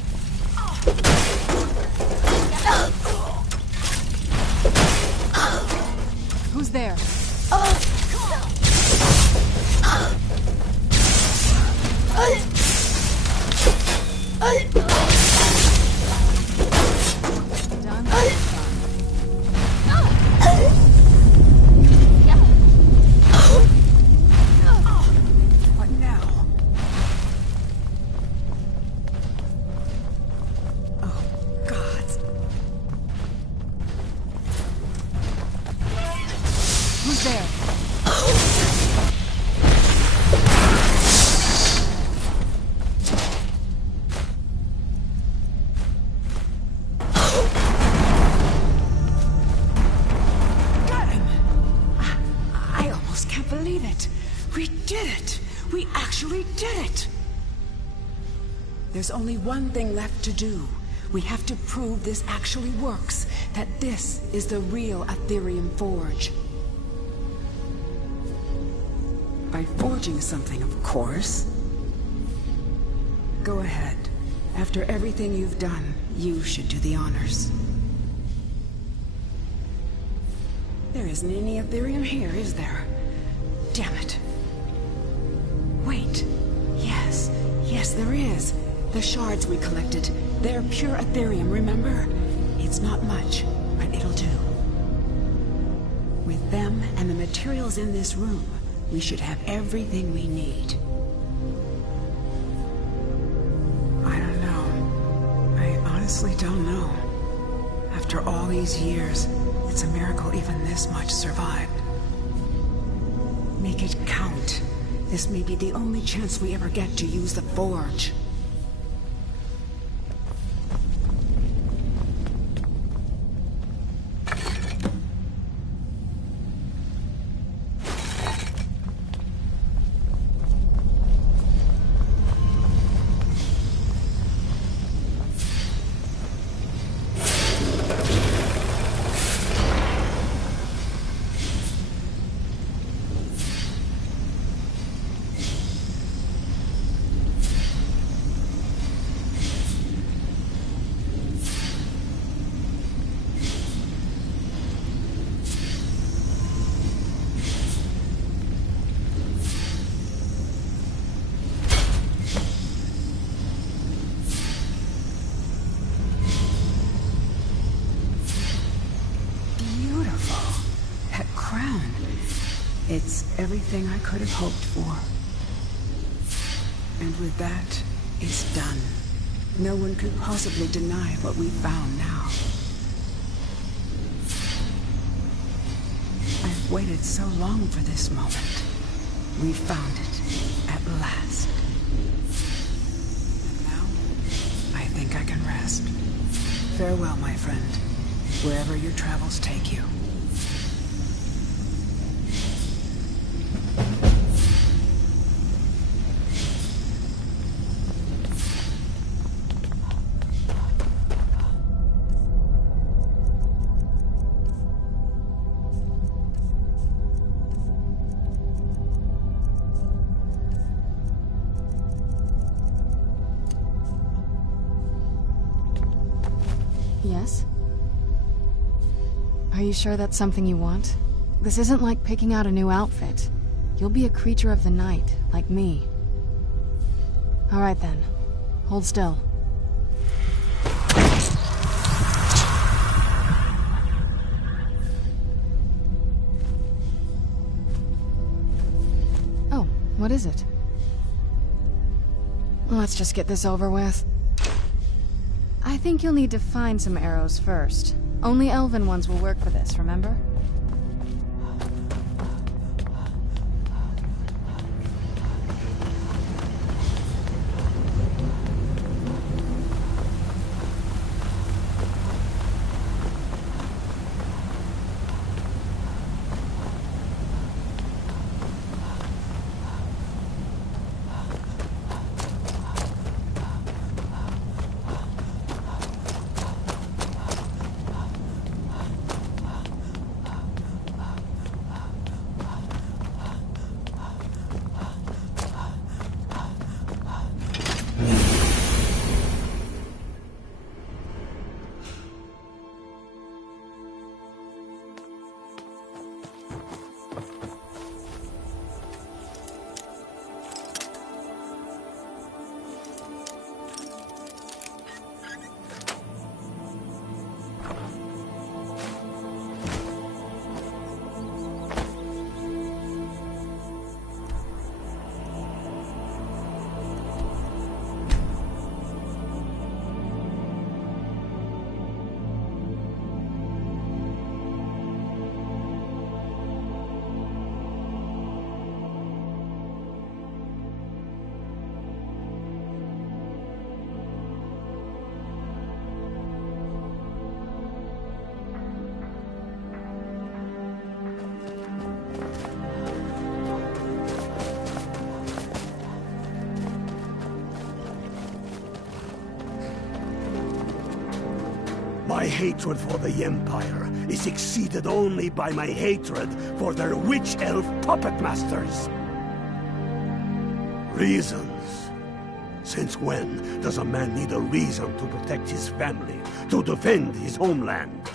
Who's there? Who's there? Got him! I almost can't believe it. We did it! We actually did it! There's only one thing left to do. We have to prove this actually works, that this is the real Aetherium Forge. By forging something, of course. Go ahead. After everything you've done, you should do the honors. There isn't any Aetherium here, is there? Damn it. Wait. Yes. Yes, there is. The shards we collected. They're pure Aetherium, remember? It's not much, but it'll do. With them and the materials in this room, we should have everything we need. I don't know. I honestly don't know. After all these years, it's a miracle even this much survived. Make it count. This may be the only chance we ever get to use the Forge. beautiful. That crown. It's everything I could have hoped for. And with that, it's done. No one can possibly deny what we found now. I've waited so long for this moment. We found it, at last. And now, I think I can rest. Farewell, my friend, wherever your travels take you. Yes? Are you sure that's something you want? This isn't like picking out a new outfit. You'll be a creature of the night, like me. Alright then. Hold still. Oh, what is it? Let's just get this over with. I think you'll need to find some arrows first. Only elven ones will work for this, remember? My hatred for the Empire is exceeded only by my hatred for their witch-elf puppet masters. Reasons. Since when does a man need a reason to protect his family, to defend his homeland?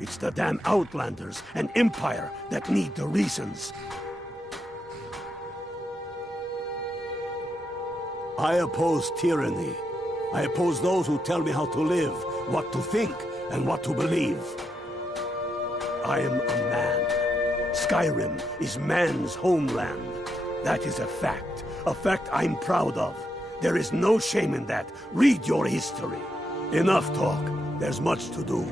It's the damn Outlanders and Empire that need the reasons. I oppose tyranny. I oppose those who tell me how to live, what to think, and what to believe. I am a man. Skyrim is man's homeland. That is a fact I'm proud of. There is no shame in that. Read your history. Enough talk. There's much to do.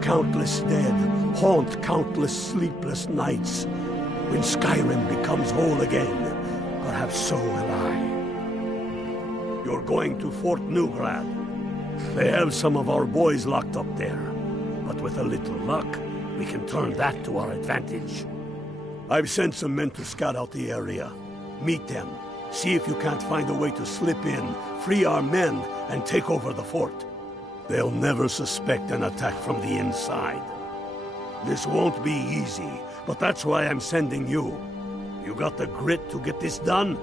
Countless dead haunt countless sleepless nights. When Skyrim becomes whole again, perhaps so will I. You're going to Fort Newgrad. They have some of our boys locked up there. But with a little luck, we can turn that to our advantage. I've sent some men to scout out the area. Meet them. See if you can't find a way to slip in, free our men, and take over the fort. They'll never suspect an attack from the inside. This won't be easy, but that's why I'm sending you. You got the grit to get this done?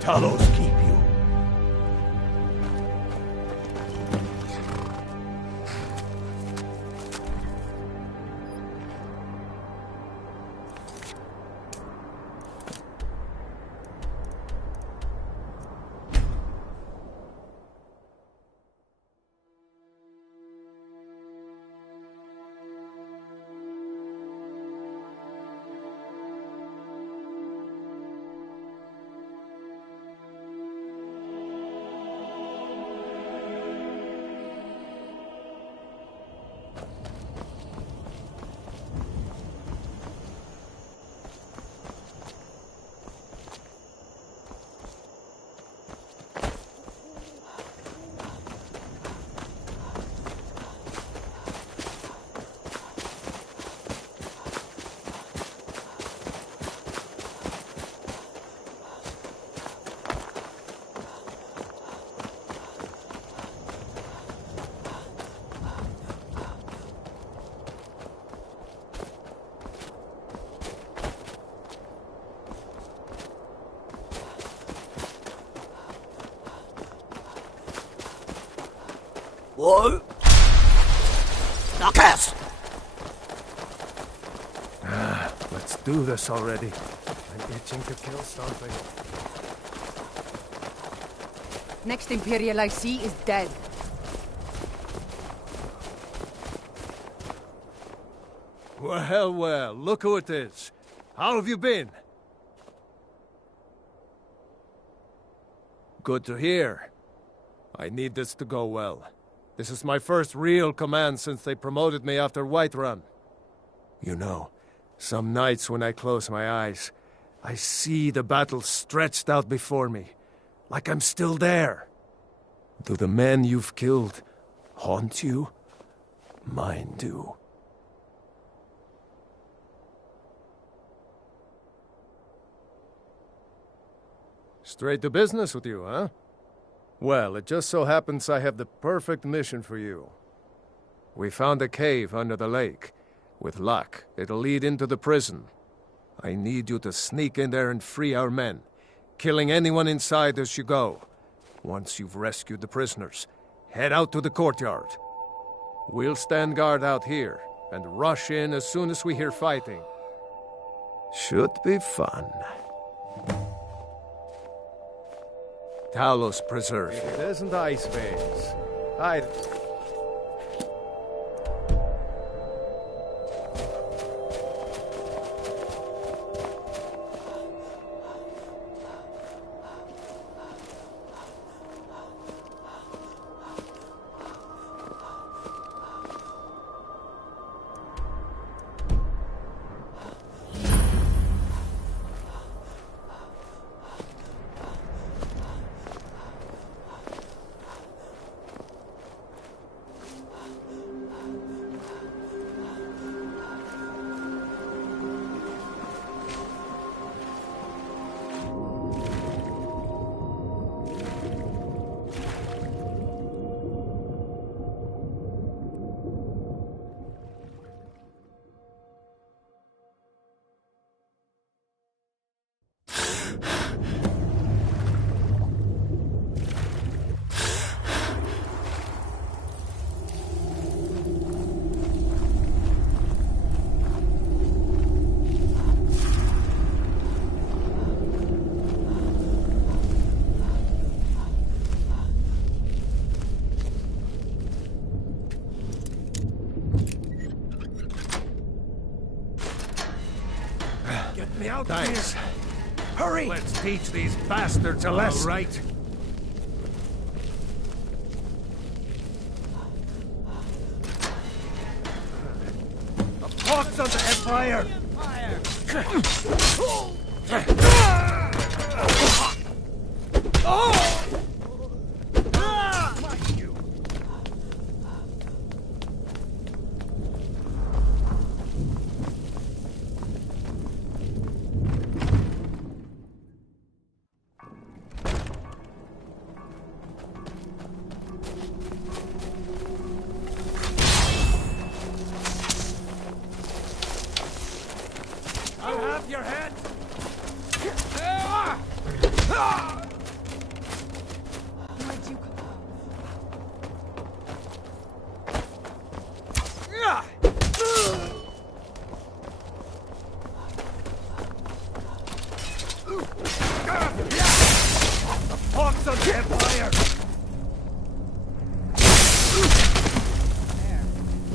Talos keep you. Whoa! Knockass! Let's do this already. I'm itching to kill something. Next Imperial I see is dead. Well, well, look who it is. How have you been? Good to hear. I need this to go well. This is my first real command since they promoted me after Whiterun. You know, some nights when I close my eyes, I see the battle stretched out before me, like I'm still there. Do the men you've killed haunt you? Mine do. Straight to business with you, huh? Well, it just so happens I have the perfect mission for you. We found a cave under the lake. With luck, it'll lead into the prison. I need you to sneak in there and free our men, killing anyone inside as you go. Once you've rescued the prisoners, head out to the courtyard. We'll stand guard out here and rush in as soon as we hear fighting. Should be fun. Talos preserve you. If it isn't ice veins, I'd... Me out Thanks. here. Hurry! Let's teach these bastards a lesson. All right. The hawks of the Empire! I'll have your head! Where'd you come The hawks of the Empire!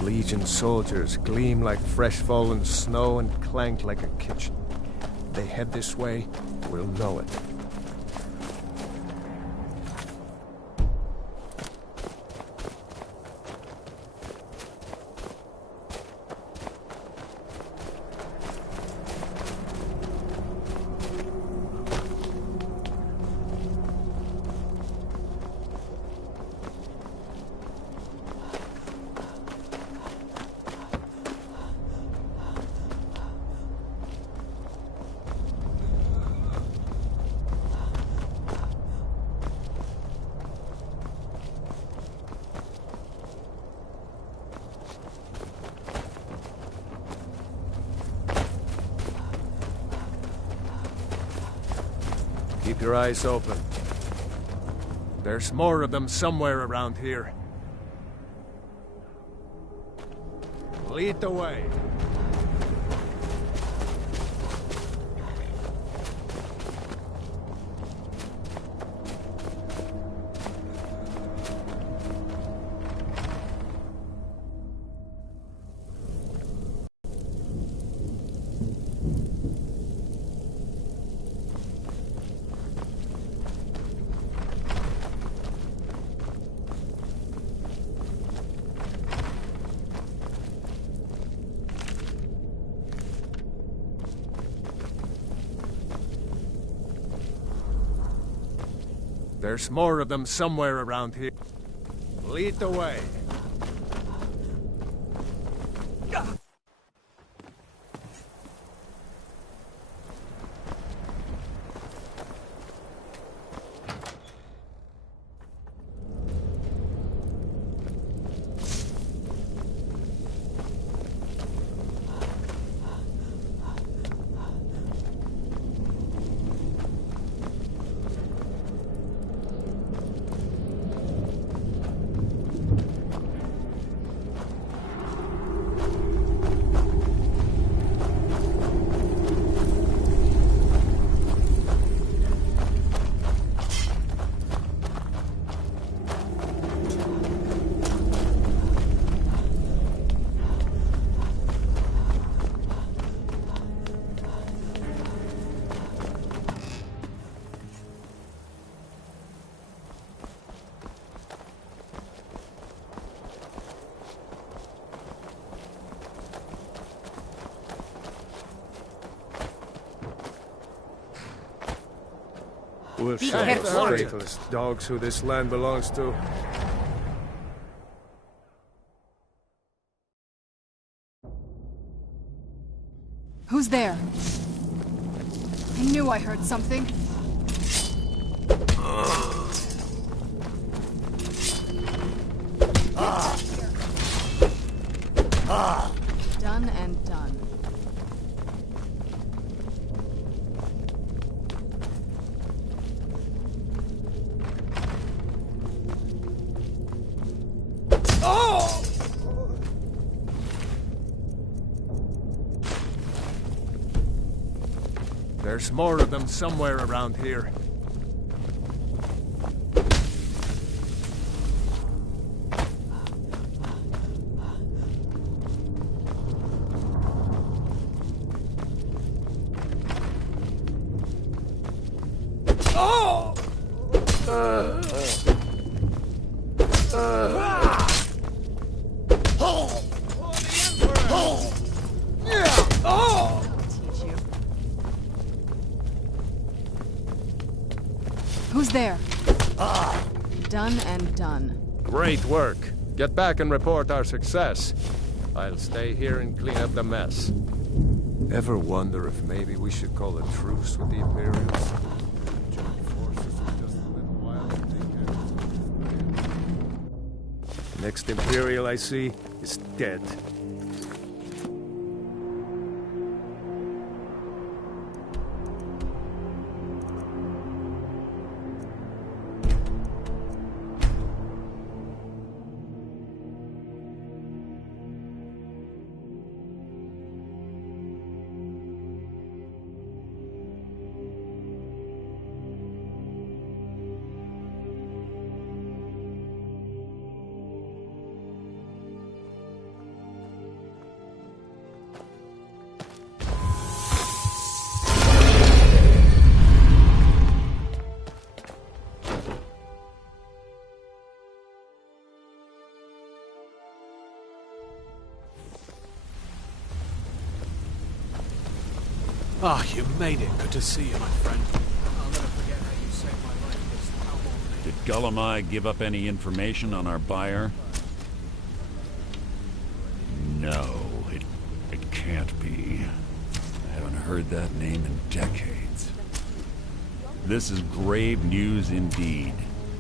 Legion soldiers gleam like fresh fallen snow and clank like a kitchen. They head this way, we'll know it. Keep your eyes open. There's more of them somewhere around here. Lead the way. There's more of them somewhere around here. Lead the way. We'll show the faithless dogs who this land belongs to. Who's there? I knew I heard something. Done and done. There's more of them somewhere around here. Who's there? Done and done. Great work. Get back and report our success. I'll stay here and clean up the mess. Ever wonder if maybe we should call a truce with the Imperials? Next Imperial I see is dead. Ah, you made it. Good to see you, my friend. I'll never forget how you saved my life against the cowboy. Did Gullumai give up any information on our buyer? No, it can't be. I haven't heard that name in decades. This is grave news indeed.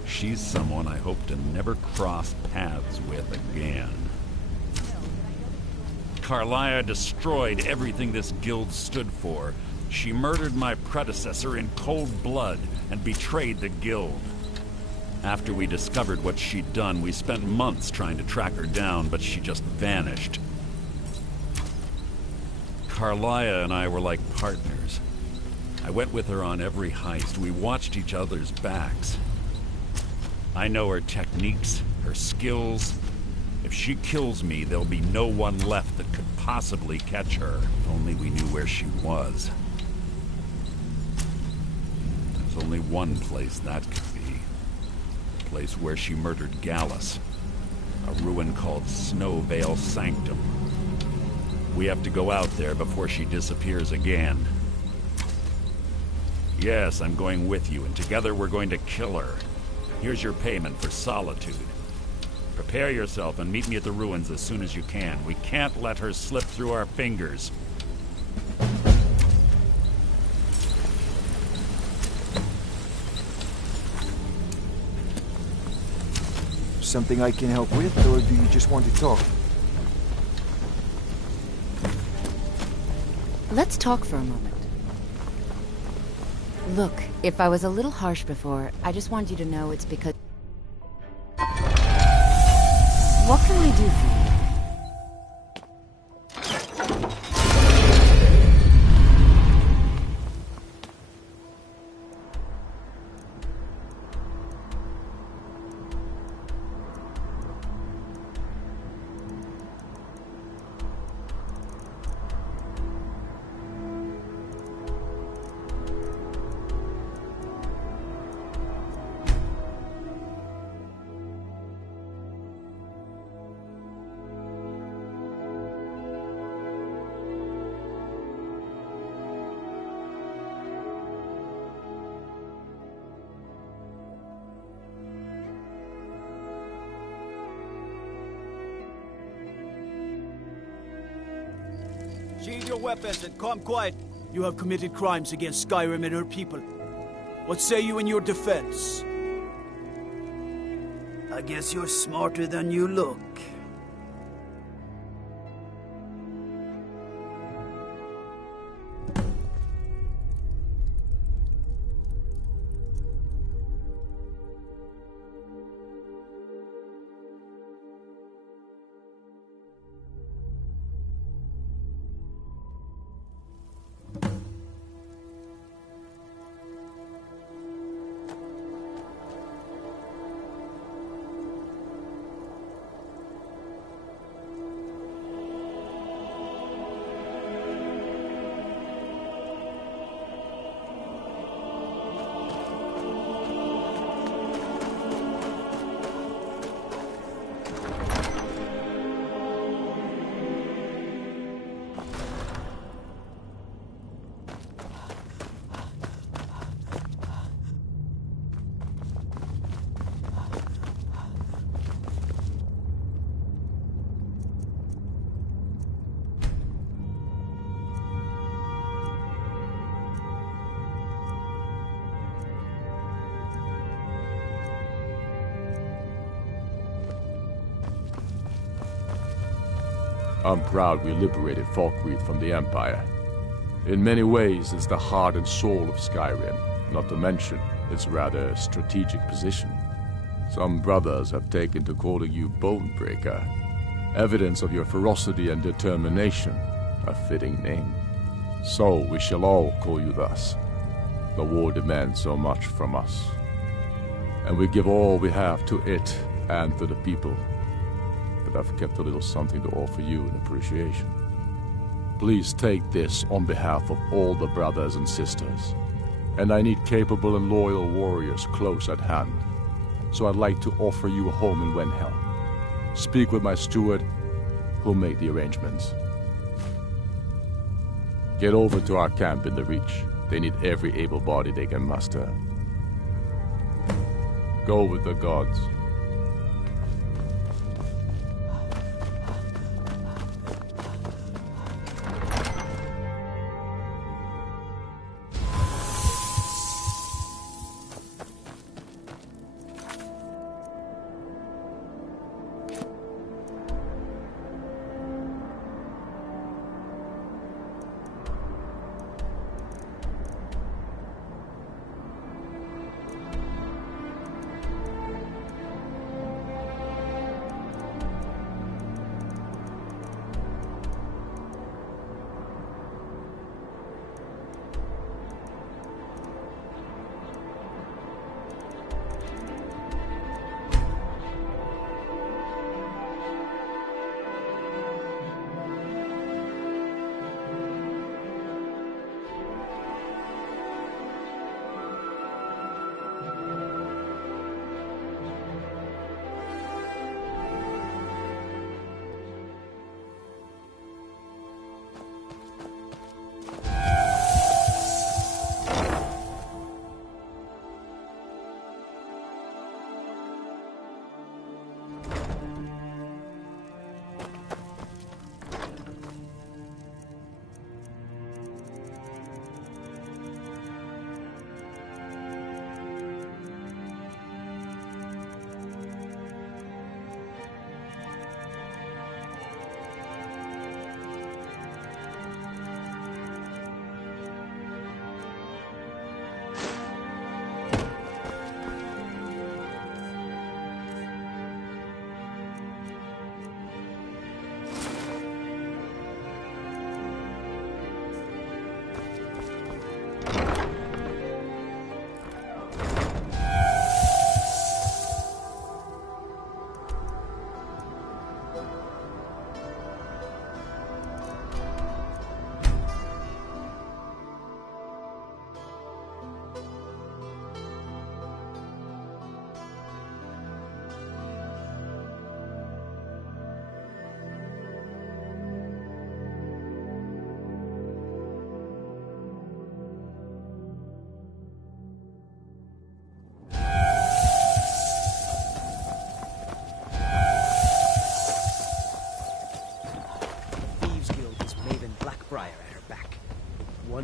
She's someone I hope to never cross paths with again. Carlia destroyed everything this guild stood for. She murdered my predecessor in cold blood and betrayed the guild. After we discovered what she'd done, we spent months trying to track her down, but she just vanished. Carlia and I were like partners. I went with her on every heist. We watched each other's backs. I know her techniques, her skills. If she kills me, there'll be no one left that could possibly catch her. If only we knew where she was. There's only one place that could be. The place where she murdered Gallus. A ruin called Snowvale Sanctum. We have to go out there before she disappears again. Yes, I'm going with you, and together we're going to kill her. Here's your payment for solitude. Prepare yourself and meet me at the ruins as soon as you can. We can't let her slip through our fingers. Something I can help with, or do you just want to talk? Let's talk for a moment. Look, if I was a little harsh before, I just wanted you to know it's because... What can I do for you? Sheathe your weapons and calm quiet. You have committed crimes against Skyrim and her people. What say you in your defense? I guess you're smarter than you look. I'm proud we liberated Falkreath from the Empire. In many ways, it's the heart and soul of Skyrim, not to mention its rather strategic position. Some brothers have taken to calling you Bonebreaker, evidence of your ferocity and determination, a fitting name. So we shall all call you thus. The war demands so much from us, and we give all we have to it and to the people. But I've kept a little something to offer you in appreciation. Please take this on behalf of all the brothers and sisters. And I need capable and loyal warriors close at hand. So I'd like to offer you a home in Wenhelm. Speak with my steward, who'll make the arrangements. Get over to our camp in the Reach. They need every able body they can muster. Go with the gods.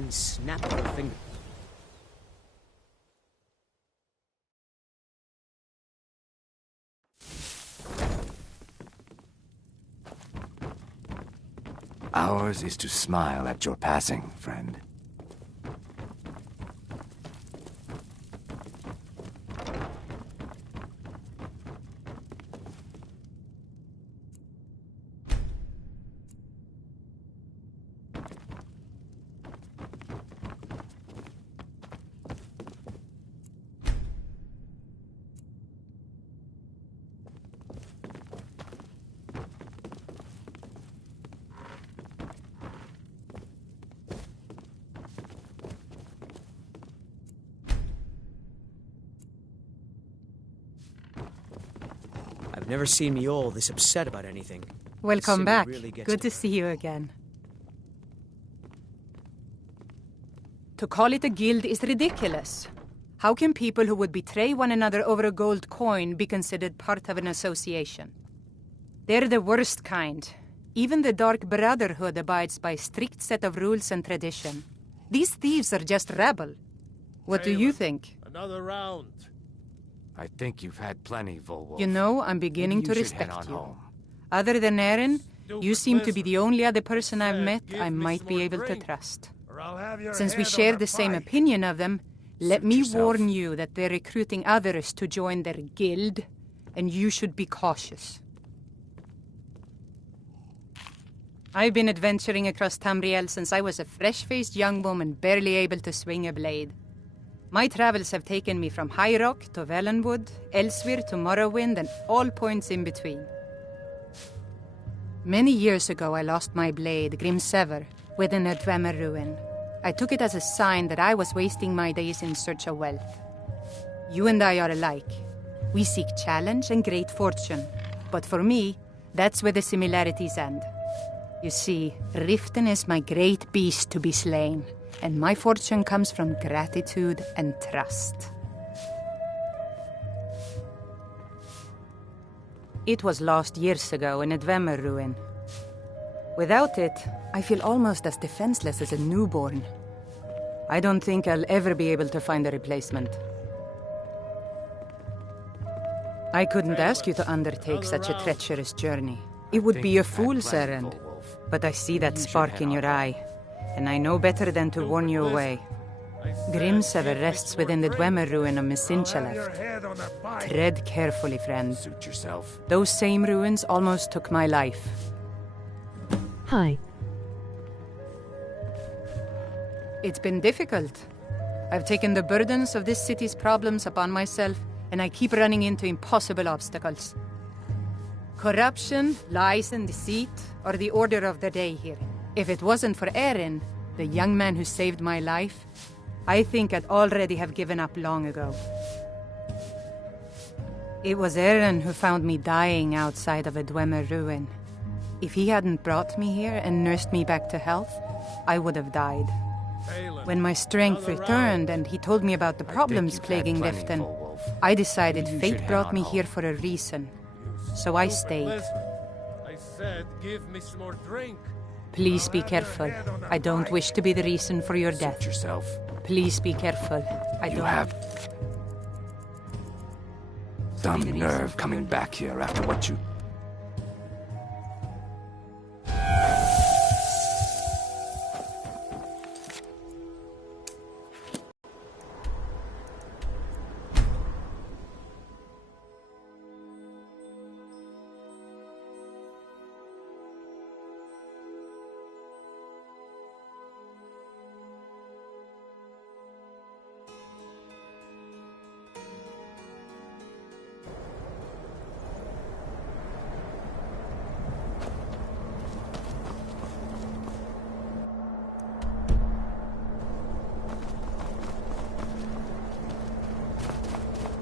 one snap of her finger. Ours is to smile at your passing, friend. I've never seen me all this upset about anything. Welcome Simba back. really gets Good to see you again. To call it a guild is ridiculous. How can people who would betray one another over a gold coin be considered part of an association? They're the worst kind. Even the Dark Brotherhood abides by a strict set of rules and tradition. These thieves are just rabble. What do you think? Another round. I think you've had plenty, Volwolf. You know, I'm beginning Maybe to you should head respect on you. home. Other than Eren, you seem to be the only other person I've met I might be able to trust. Since we share the same opinion of them, let me warn you that they're recruiting others to join their guild, and you should be cautious. I've been adventuring across Tamriel since I was a fresh-faced young woman barely able to swing a blade. My travels have taken me from High Rock to Valenwood, Elsewhere to Morrowind, and all points in between. Many years ago, I lost my blade, Grimsever, within a Dwemer ruin. I took it as a sign that I was wasting my days in search of wealth. You and I are alike. We seek challenge and great fortune. But for me, that's where the similarities end. You see, Riften is my great beast to be slain, and my fortune comes from gratitude and trust. It was lost years ago in a Dwemer ruin. Without it, I feel almost as defenseless as a newborn. I don't think I'll ever be able to find a replacement. I couldn't ask you to undertake such a treacherous journey. It would be a fool's errand. But I see that spark in your eye, and I know better than to warn you away. Grimsever rests within the Dwemer ruin of Mesinchaleft. Tread carefully, friend. Suit yourself. Those same ruins almost took my life. Hi. It's been difficult. I've taken the burdens of this city's problems upon myself, and I keep running into impossible obstacles. Corruption, lies and deceit are the order of the day here. If it wasn't for Eren, the young man who saved my life, I think I'd already have given up long ago. It was Eren who found me dying outside of a Dwemer ruin. If he hadn't brought me here and nursed me back to health, I would have died. When my strength returned and he told me about the problems plaguing Riften, I decided fate brought me here for a reason. So I stayed. I said, give me some more drink. Please be careful. I don't wish to be the reason for your death. Suit yourself. Please be careful. You have some nerve coming back here after what you...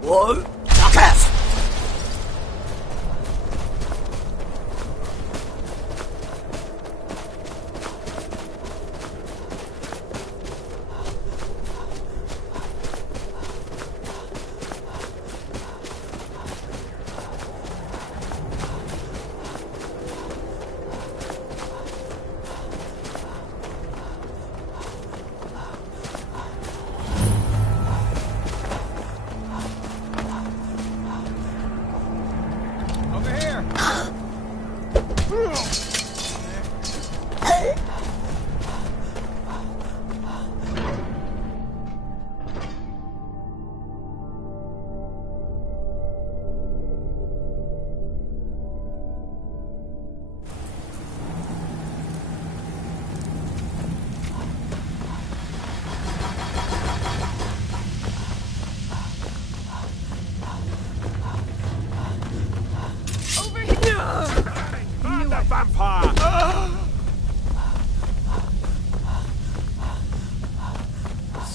Whoa! Jackass!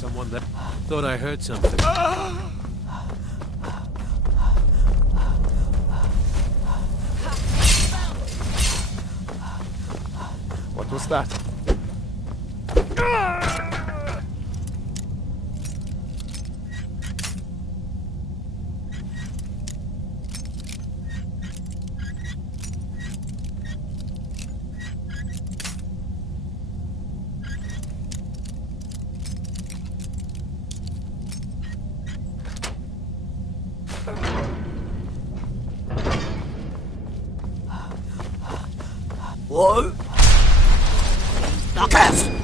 someone there. Thought I heard something. What was that? Whoa! Knockers!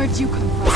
Where'd you come from?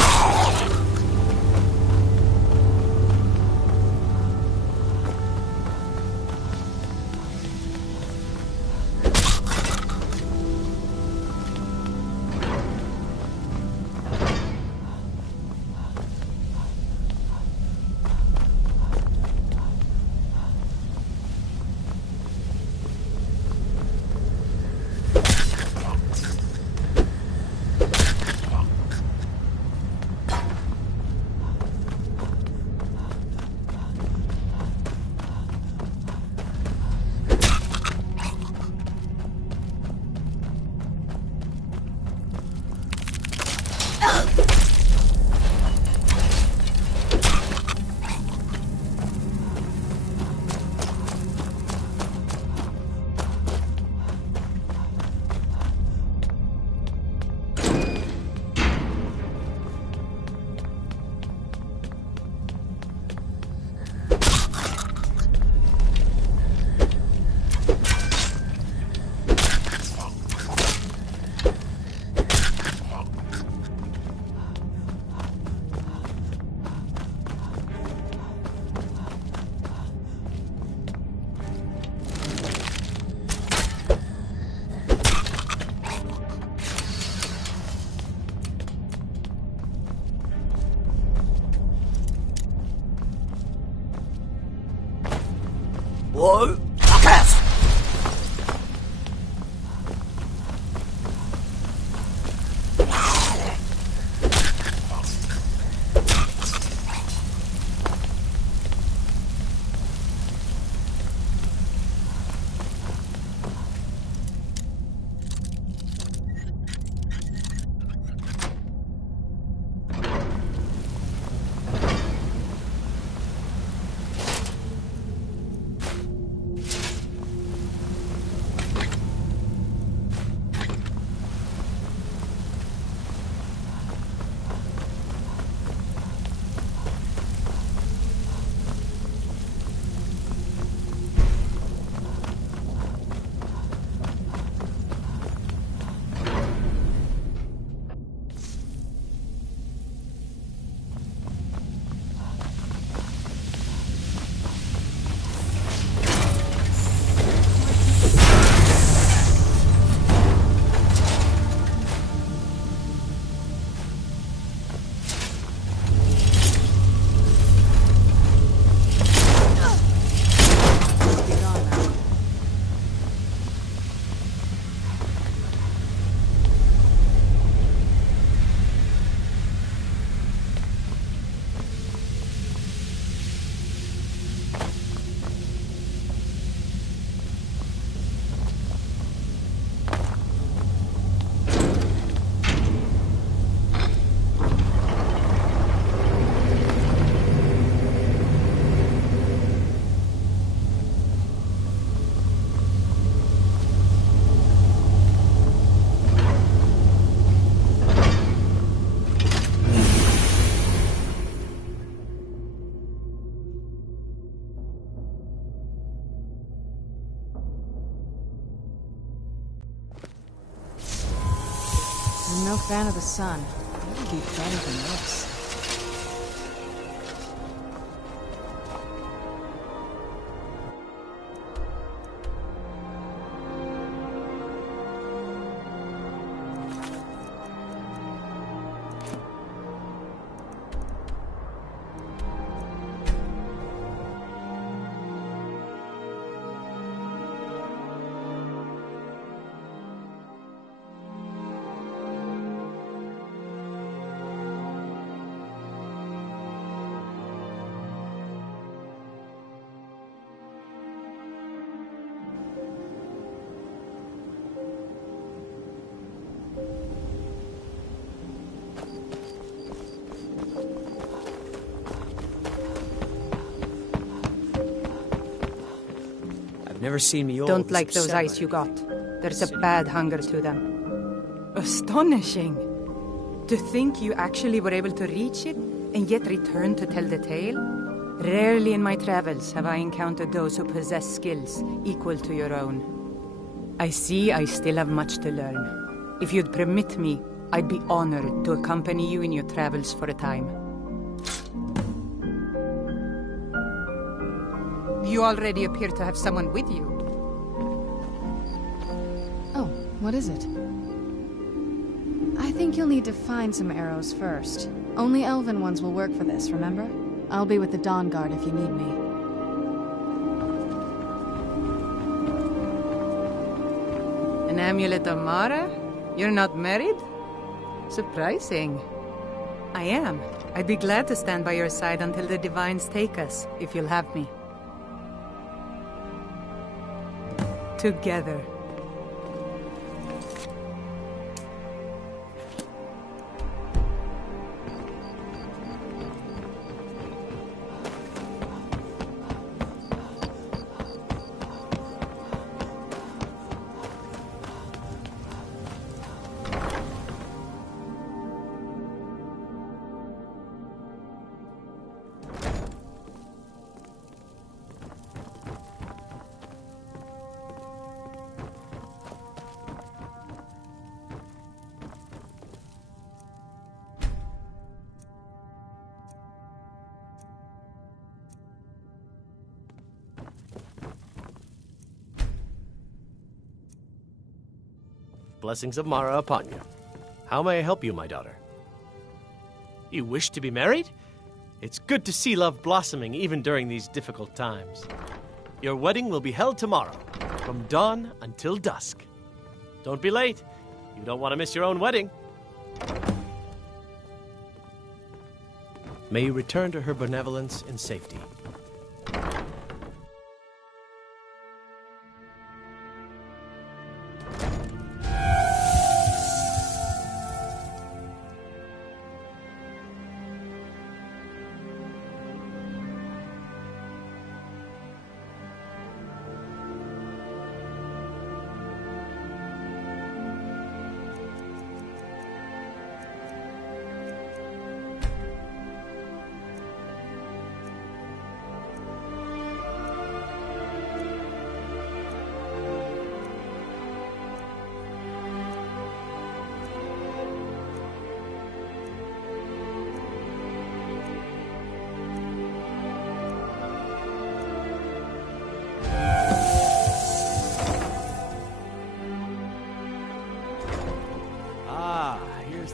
Whoa! Cast! I'm no fan of the sun. It would be better than this. Never seen me all Don't this like those upset eyes by you got. anything. There's a bad hunger to them. Astonishing. To think you actually were able to reach it, and yet return to tell the tale? Rarely in my travels have I encountered those who possess skills equal to your own. I see I still have much to learn. If you'd permit me, I'd be honored to accompany you in your travels for a time. You already appear to have someone with you. Oh, what is it? I think you'll need to find some arrows first. Only elven ones will work for this, remember? I'll be with the Dawn Guard if you need me. An amulet of Mara? You're not married? Surprising. I am. I'd be glad to stand by your side until the Divines take us, if you'll have me. Together. Blessings of Mara upon you. How may I help you, my daughter? You wish to be married? It's good to see love blossoming even during these difficult times. Your wedding will be held tomorrow, from dawn until dusk. Don't be late. You don't want to miss your own wedding. May you return to her benevolence in safety.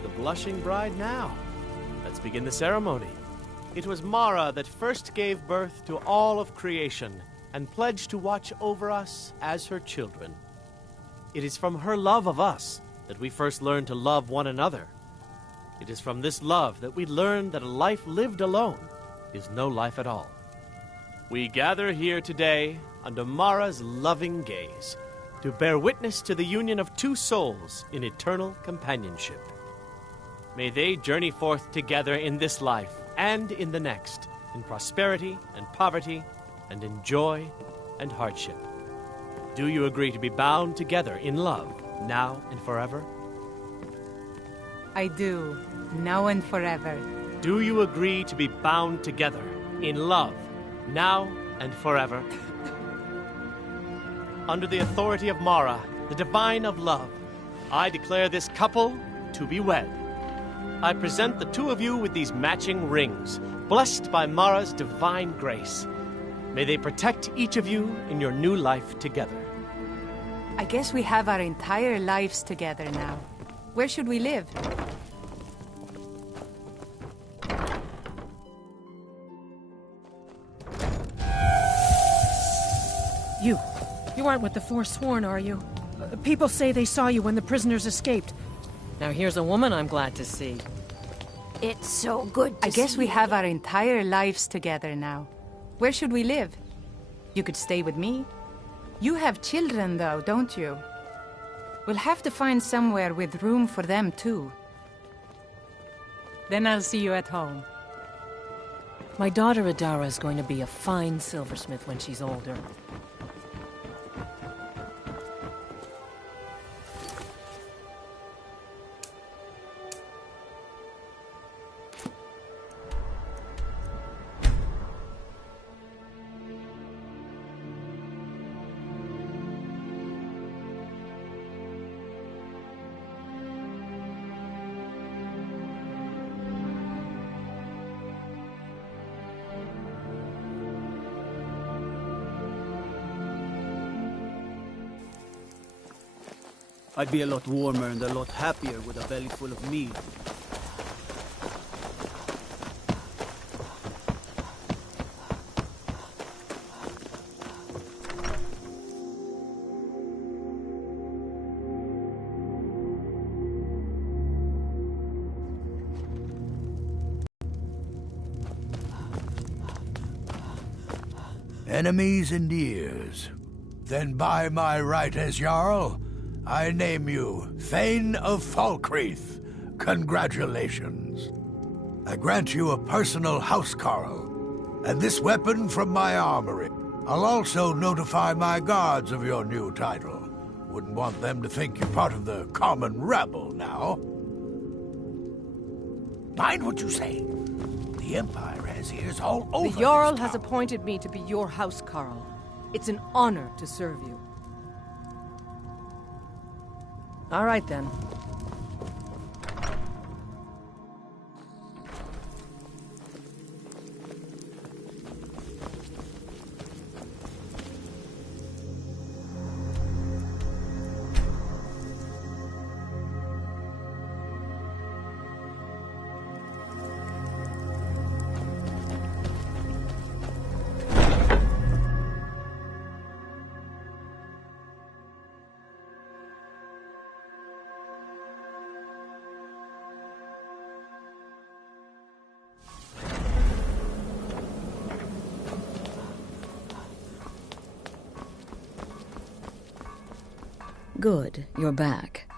The blushing bride now. Let's begin the ceremony. It was Mara that first gave birth to all of creation and pledged to watch over us as her children. It is from her love of us that we first learned to love one another. It is from this love that we learn that a life lived alone is no life at all. We gather here today under Mara's loving gaze to bear witness to the union of two souls in eternal companionship. May they journey forth together in this life and in the next, in prosperity and poverty, and in joy and hardship. Do you agree to be bound together in love, now and forever? I do, now and forever. Do you agree to be bound together in love, now and forever? Under the authority of Mara, the divine of love, I declare this couple to be wed. I present the two of you with these matching rings, blessed by Mara's divine grace. May they protect each of you in your new life together. I guess we have our entire lives together now. Where should we live? You aren't with the Forsworn, are you? People say they saw you when the prisoners escaped. Now here's a woman I'm glad to see. It's so good to I guess we have our entire lives together now. Where should we live? You could stay with me. You have children, though, don't you? We'll have to find somewhere with room for them, too. Then I'll see you at home. My daughter Adara is going to be a fine silversmith when she's older. I'd be a lot warmer and a lot happier with a belly full of meat. Enemies and ears. Then by my right as Jarl, I name you Thane of Falkreath. Congratulations. I grant you a personal housecarl, and this weapon from my armory. I'll also notify my guards of your new title. Wouldn't want them to think you're part of the common rabble now. Mind what you say. The Empire has ears all over The Jarl has appointed me to be your housecarl. It's an honor to serve you. All right, then. Good, you're back.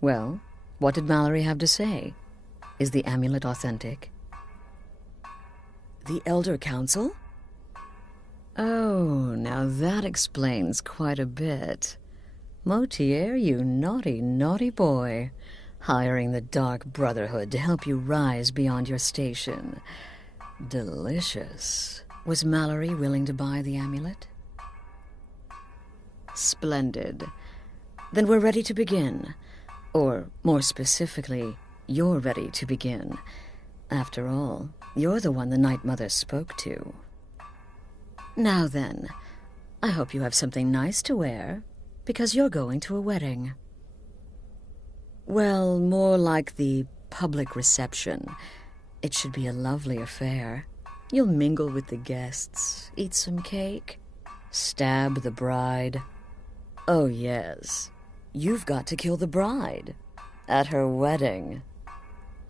Well, what did Mallory have to say? Is the amulet authentic? The Elder Council? Oh, now that explains quite a bit. Motier, you naughty, naughty boy. Hiring the Dark Brotherhood to help you rise beyond your station. Delicious. Was Mallory willing to buy the amulet? Splendid. Then we're ready to begin. Or, more specifically, you're ready to begin. After all, you're the one the Night Mother spoke to. Now then, I hope you have something nice to wear, because you're going to a wedding. Well, more like the public reception. It should be a lovely affair. You'll mingle with the guests, eat some cake, stab the bride. Oh, yes. You've got to kill the bride. At her wedding.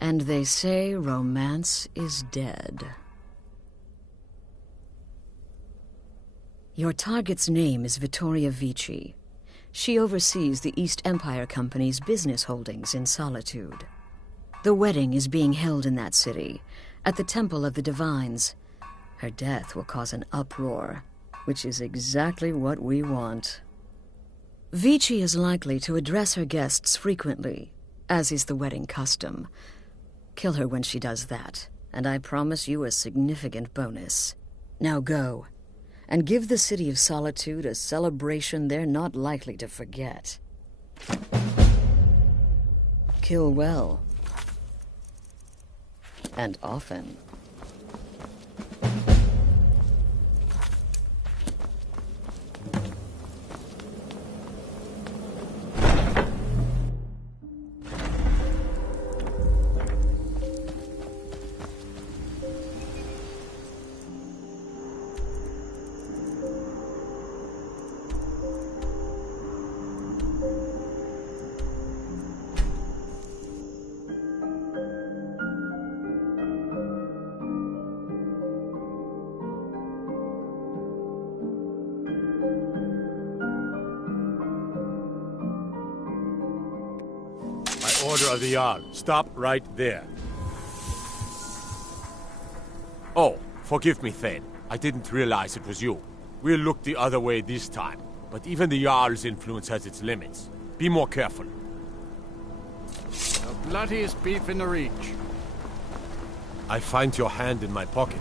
And they say romance is dead. Your target's name is Vittoria Vici. She oversees the East Empire Company's business holdings in Solitude. The wedding is being held in that city, at the Temple of the Divines. Her death will cause an uproar, which is exactly what we want. Vici is likely to address her guests frequently, as is the wedding custom. Kill her when she does that, and I promise you a significant bonus. Now go, and give the City of Solitude a celebration they're not likely to forget. Kill well. And often. Order of the Jarl. Stop right there. Oh, forgive me, Thane. I didn't realize it was you. We'll look the other way this time. But even the Jarl's influence has its limits. Be more careful. The bloodiest beef in the Reach. I find your hand in my pocket.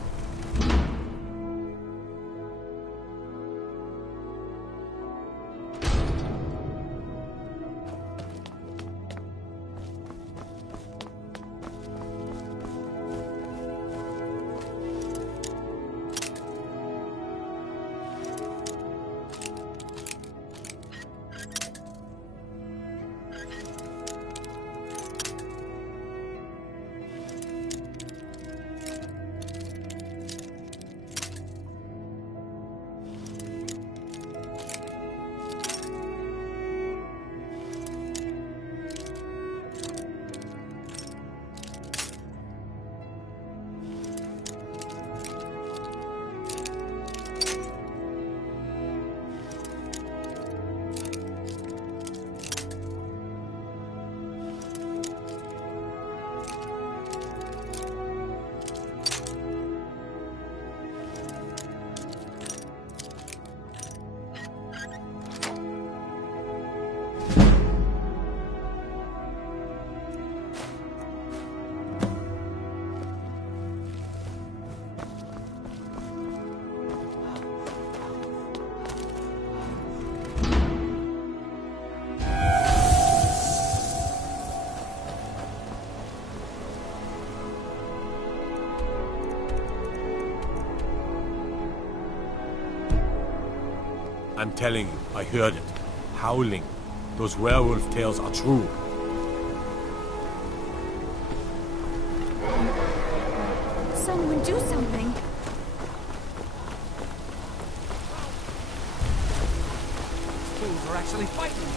I'm telling you, I heard it. Howling. Those werewolf tales are true. Someone do something. Fools are actually fighting.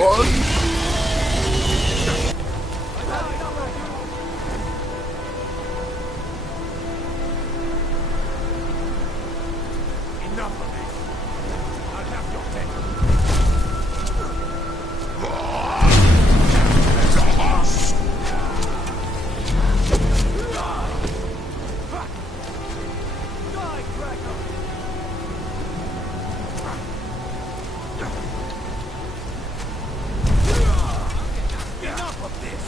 Enough of this. I'll have your head. There's a horse! Die, Draco! Enough of this!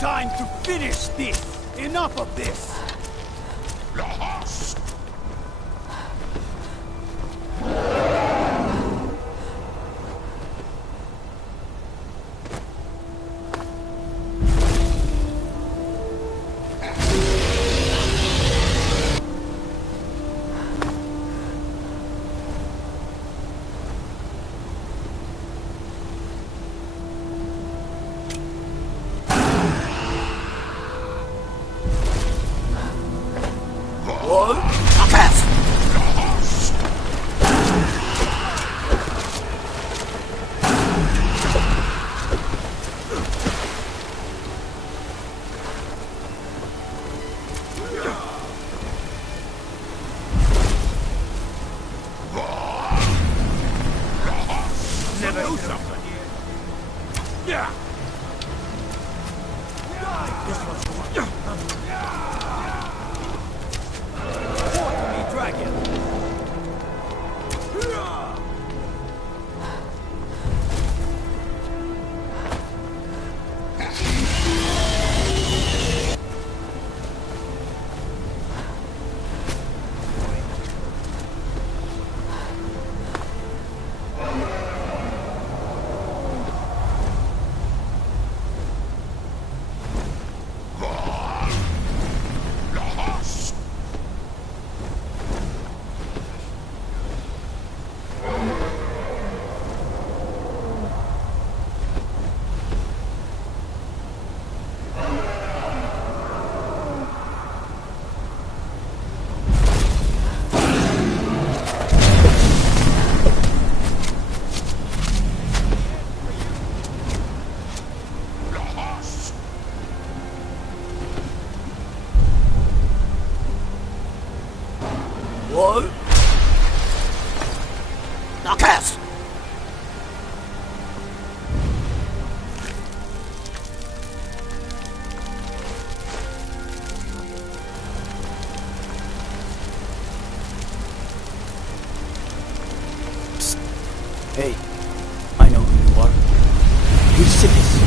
Time to finish this! Enough of this! Never do something. Yeah. This one's yours. Report to me, Dragon! What? Now cast! Hey, I know who you are. You're Sickles.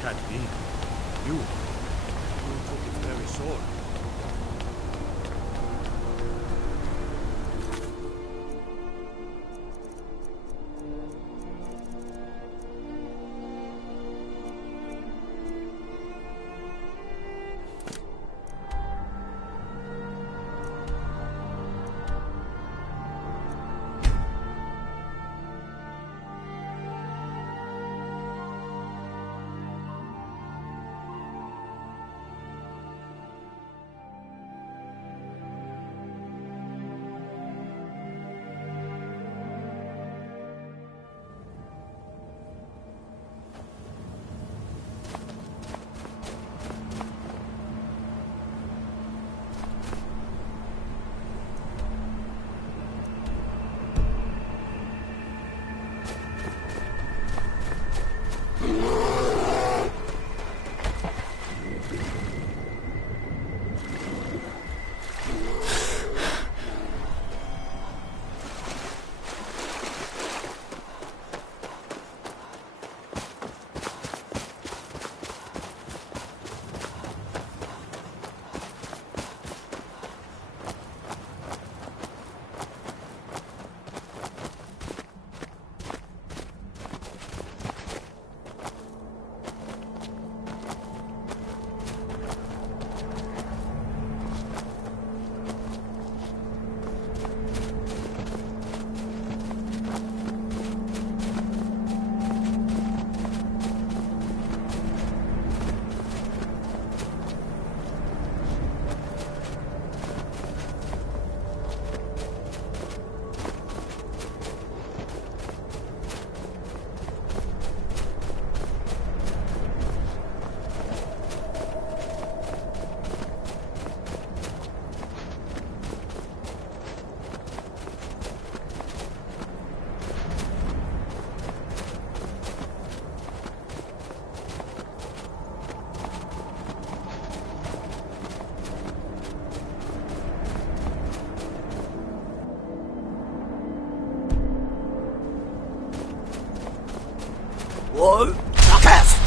Can't be. You took its very sword. Whoa! Jackass!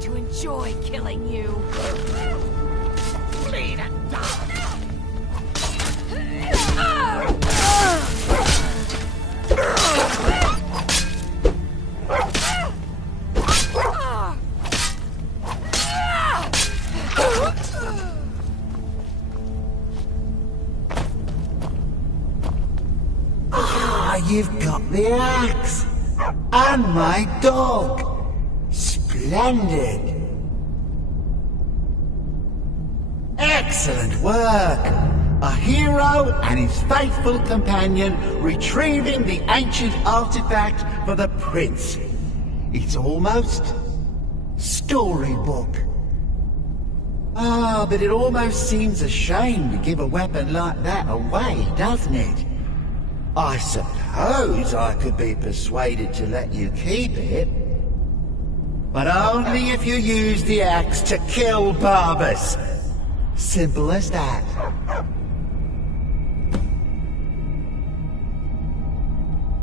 To enjoy killing you. Bleed and die! You've got the axe! And my dog! Splendid! Excellent work! A hero and his faithful companion retrieving the ancient artifact for the prince. It's almost storybook. Ah, but it almost seems a shame to give a weapon like that away, doesn't it? I suppose I could be persuaded to let you keep it. But only if you use the axe to kill Barbas. Simple as that.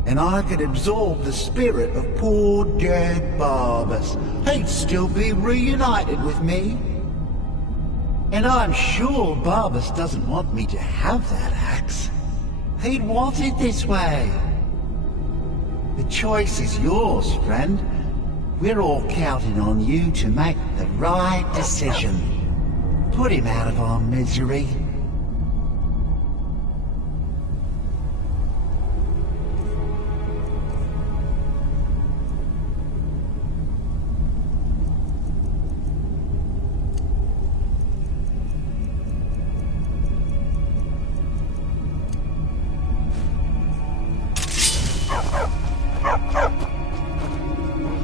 And I could absorb the spirit of poor dead Barbas. He'd still be reunited with me. And I'm sure Barbas doesn't want me to have that axe. He'd want it this way. The choice is yours, friend. We're all counting on you to make the right decision. Put him out of our misery.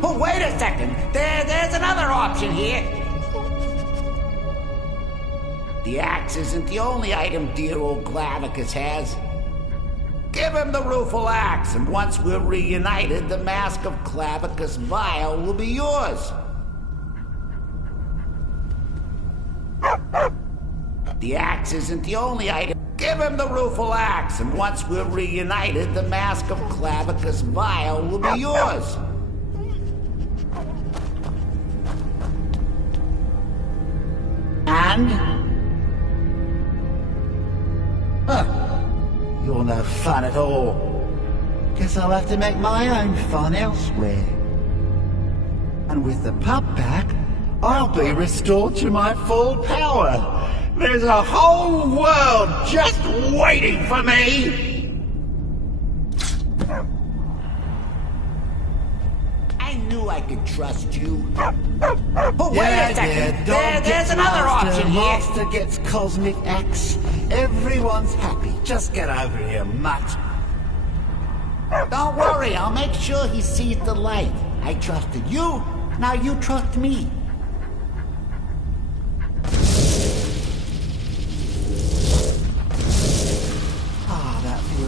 Oh, wait wait a second. There's another option here. The axe isn't the only item dear old Clavicus has. Give him the rueful axe, and once we're reunited, the mask of Clavicus Vile will be yours. The axe isn't the only item. Give him the rueful axe, and once we're reunited, the mask of Clavicus Vile will be yours. And? Huh. You're no fun at all. Guess I'll have to make my own fun elsewhere. And with the pup back, I'll be restored to my full power. There's a whole world just waiting for me! I knew I could trust you. But wait a second. There's another option here. Master gets cosmic axe. Everyone's happy. Just get over here, mutt. Don't worry, I'll make sure he sees the light. I trusted you, now you trust me.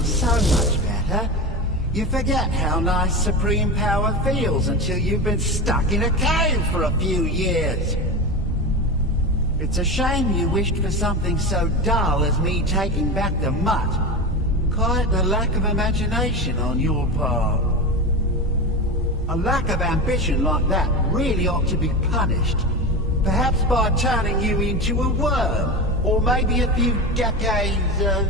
So much better. You forget how nice supreme power feels until you've been stuck in a cave for a few years. It's a shame you wished for something so dull as me taking back the mutt. Quite the lack of imagination on your part. A lack of ambition like that really ought to be punished. Perhaps by turning you into a worm, or maybe a few decades of...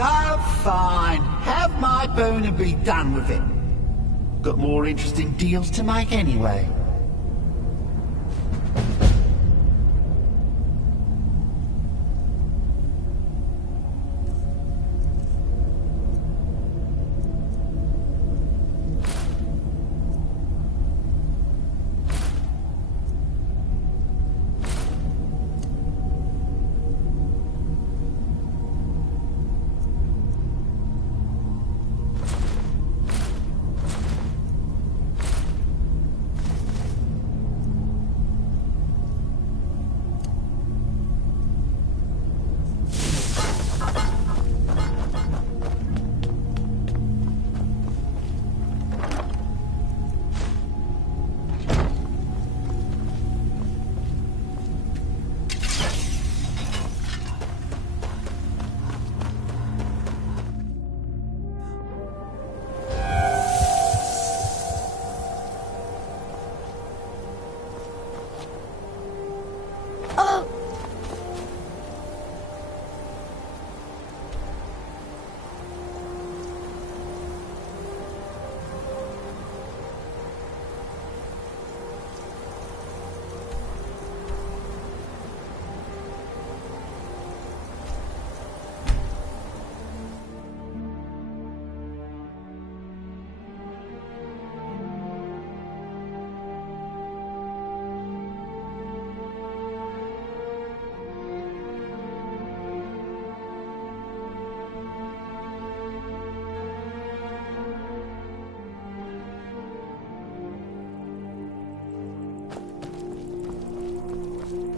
Oh, fine. Have my boon and be done with it. Got more interesting deals to make anyway.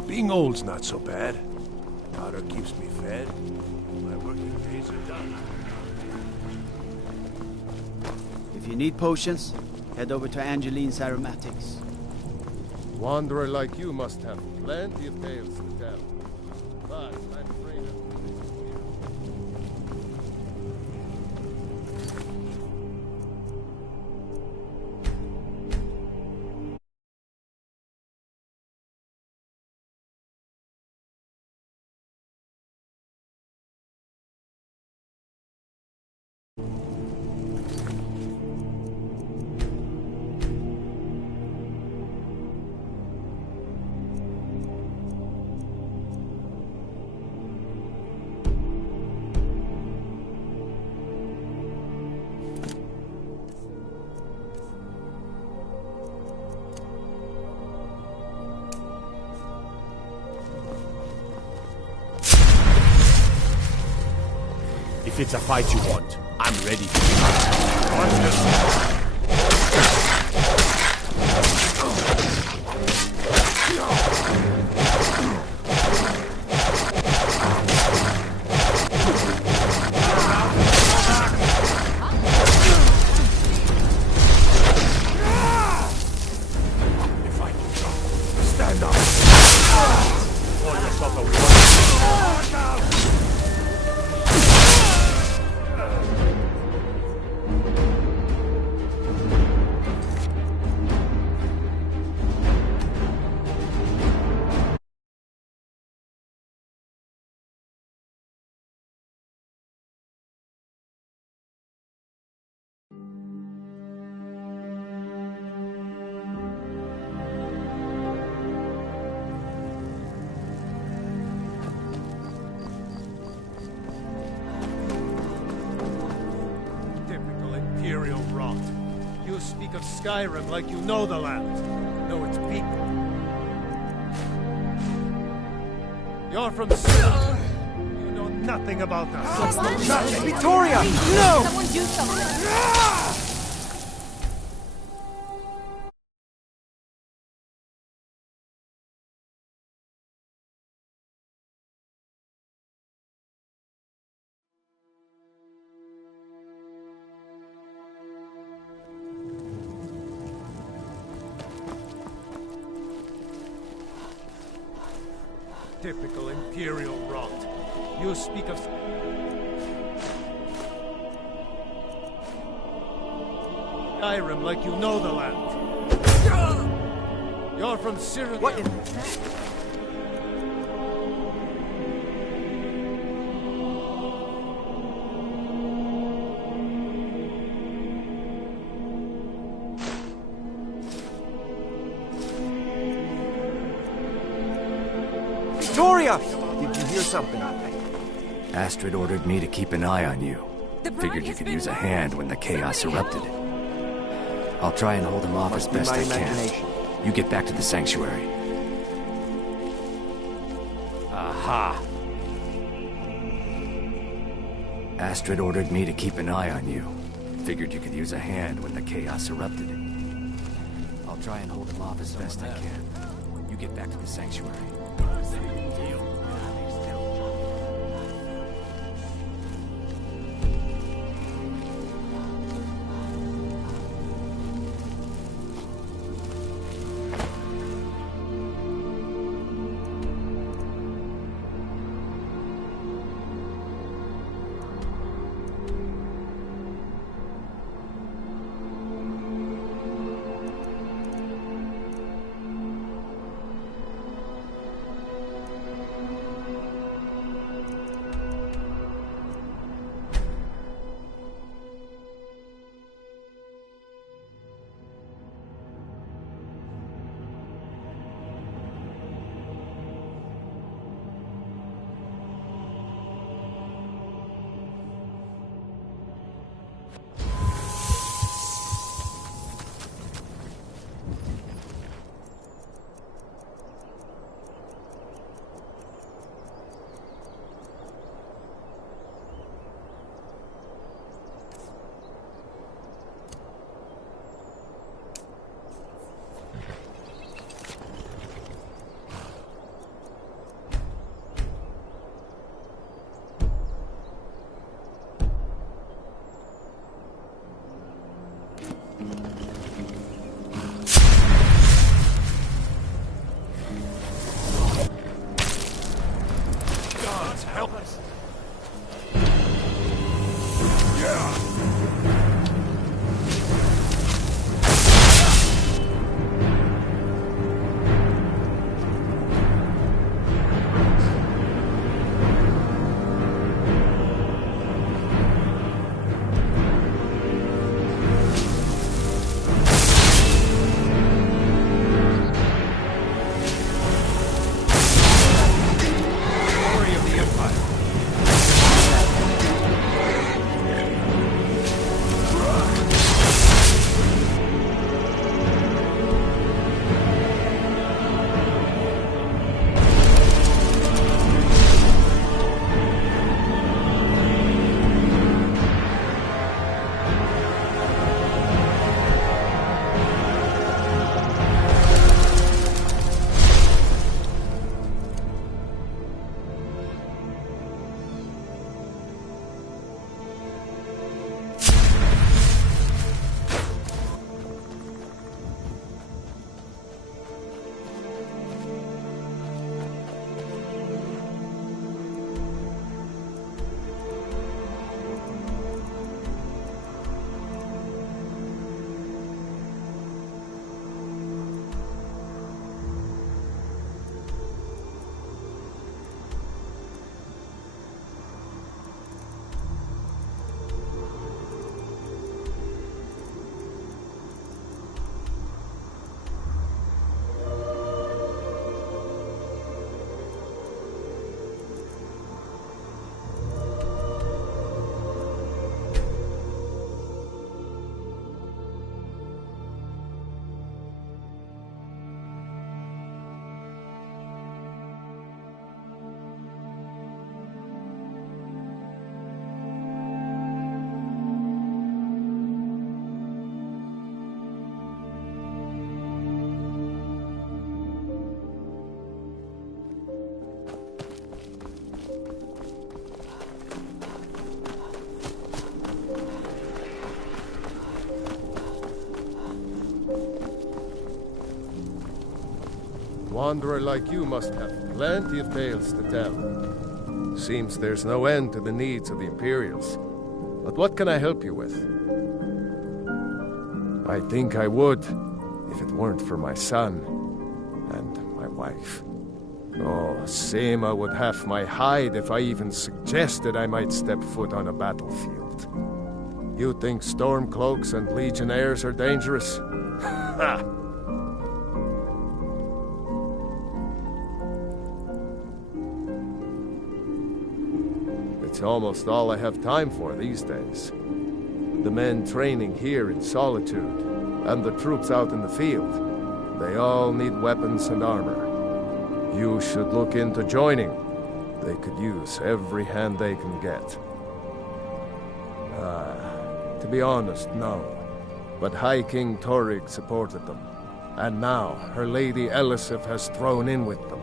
Being old's not so bad. Powder keeps me fed. My working days are done. If you need potions, head over to Angeline's Aromatics. Wanderer like you must have plenty of tales to tell. But I'm afraid of... If it's a fight you want, I'm ready to fight. You speak of Skyrim like you know the land. Know its people. You're from Skyrim. You know nothing about us. Nothing. Victoria! No! Someone do something! Typical Imperial rot. You speak of... Skyrim like you know the land. You're from Cyril. What in... Victoria! Did you hear something? Astrid ordered me to keep an eye on you. Figured you could use a hand when the chaos erupted. I'll try and hold him off as best I can. You get back to the sanctuary. Aha! Astrid ordered me to keep an eye on you. Figured you could use a hand when the chaos erupted. I'll try and hold him off as best I can. You get back to the sanctuary. Wanderer like you must have plenty of tales to tell. Seems there's no end to the needs of the Imperials. But what can I help you with? I think I would, if it weren't for my son and my wife. Oh, Seema would have my hide if I even suggested I might step foot on a battlefield. You think Stormcloaks and Legionnaires are dangerous? Ha! It's almost all I have time for these days. The men training here in Solitude, and the troops out in the field, they all need weapons and armor. You should look into joining. They could use every hand they can get. To be honest, no. But High King Torrig supported them. And now, her Lady Elisif has thrown in with them.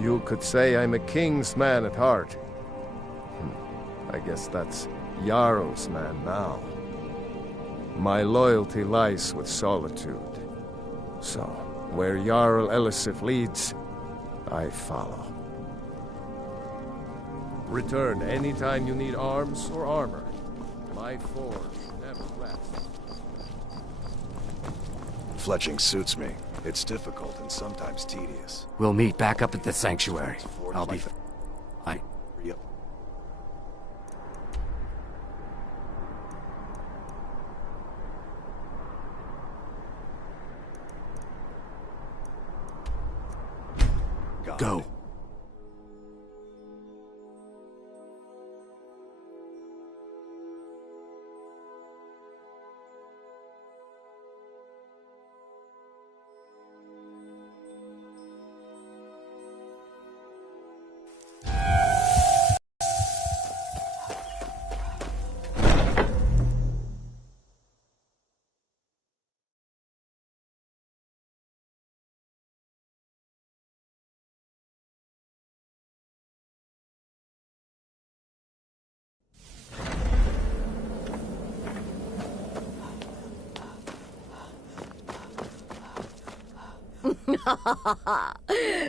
You could say I'm a king's man at heart. I guess that's Jarl's man now. My loyalty lies with Solitude. So, where Jarl Elisif leads, I follow. Return anytime you need arms or armor. My forge never rests. Fletching suits me. It's difficult and sometimes tedious. We'll meet back up at the sanctuary. I'll be... Yep. Go.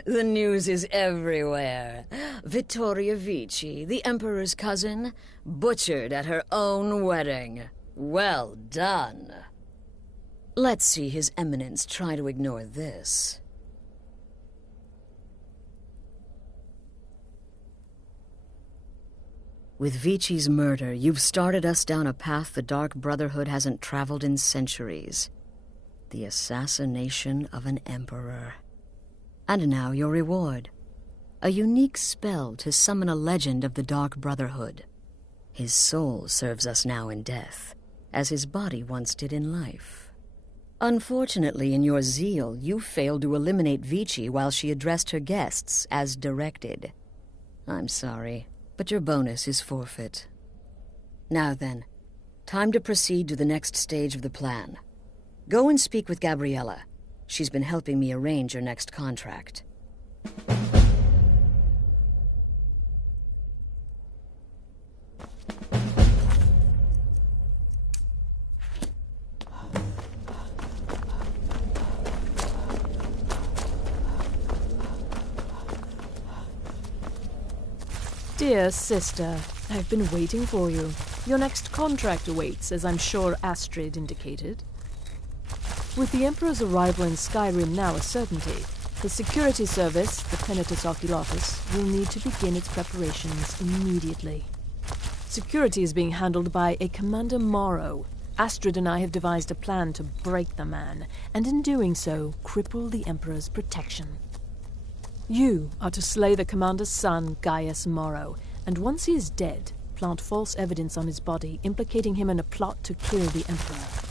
The news is everywhere. Vittoria Vici, the Emperor's cousin, butchered at her own wedding. Well done. Let's see His Eminence try to ignore this. With Vici's murder, you've started us down a path the Dark Brotherhood hasn't traveled in centuries. The assassination of an emperor. And now your reward. A unique spell to summon a legend of the Dark Brotherhood. His soul serves us now in death, as his body once did in life. Unfortunately, in your zeal, you failed to eliminate Vici while she addressed her guests as directed. I'm sorry, but your bonus is forfeit. Now then, time to proceed to the next stage of the plan. Go and speak with Gabriella. She's been helping me arrange your next contract. Dear sister, I've been waiting for you. Your next contract awaits, as I'm sure Astrid indicated. With the Emperor's arrival in Skyrim now a certainty, the security service, the Penitus Oculatus, will need to begin its preparations immediately. Security is being handled by a Commander Morrow. Astrid and I have devised a plan to break the man, and in doing so, cripple the Emperor's protection. You are to slay the Commander's son, Gaius Morrow, and once he is dead, plant false evidence on his body, implicating him in a plot to kill the Emperor.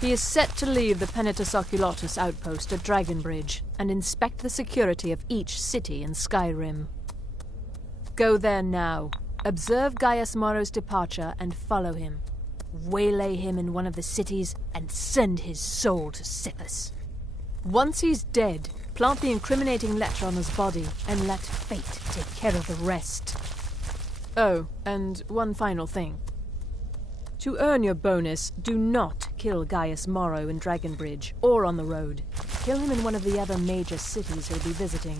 He is set to leave the Penitus Oculatus outpost at Dragonbridge and inspect the security of each city in Skyrim. Go there now, observe Gaius Morrow's departure and follow him. Waylay him in one of the cities and send his soul to Sithis. Once he's dead, plant the incriminating letter on his body and let fate take care of the rest. Oh, and one final thing. To earn your bonus, do not kill Gaius Morrow in Dragonbridge, or on the road. Kill him in one of the other major cities he'll be visiting.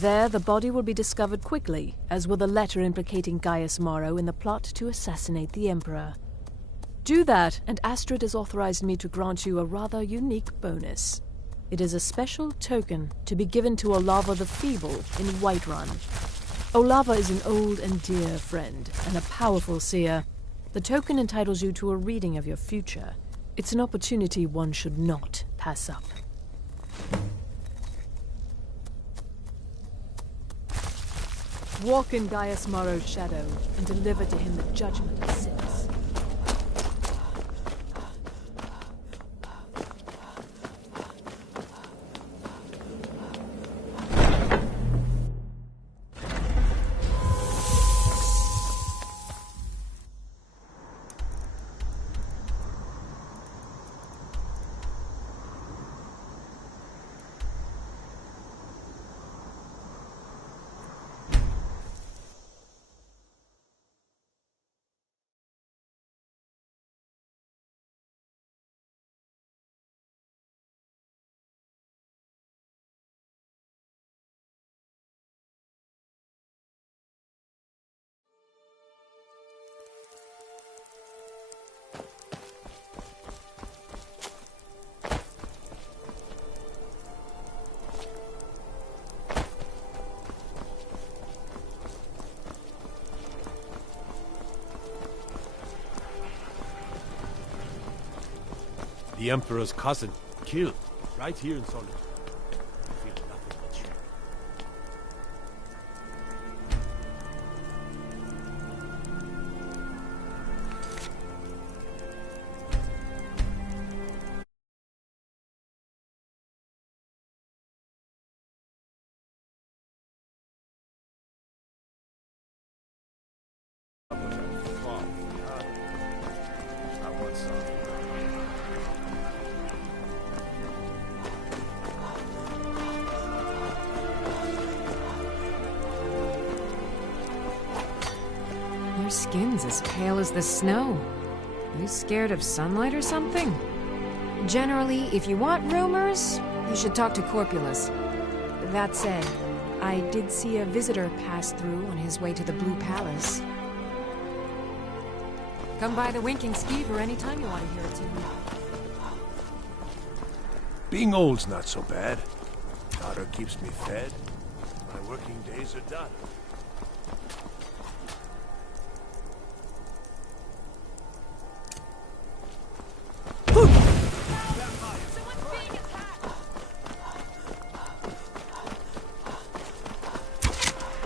There, the body will be discovered quickly, as will the letter implicating Gaius Morrow in the plot to assassinate the Emperor. Do that, and Astrid has authorized me to grant you a rather unique bonus. It is a special token to be given to Olava the Feeble in Whiterun. Olava is an old and dear friend, and a powerful seer. The token entitles you to a reading of your future. It's an opportunity one should not pass up. Walk in Gaius Morrow's shadow, and deliver to him the judgment of sins. The Emperor's cousin, killed, right here in Solitude. I feel nothing but shame. I want some. Your skin's as pale as the snow. You scared of sunlight or something? Generally, if you want rumors, you should talk to Corpulus. That said, I did see a visitor pass through on his way to the Blue Palace. Come by the Winking Skeever anytime you want to hear a tune. Being old's not so bad. Daughter keeps me fed. My working days are done.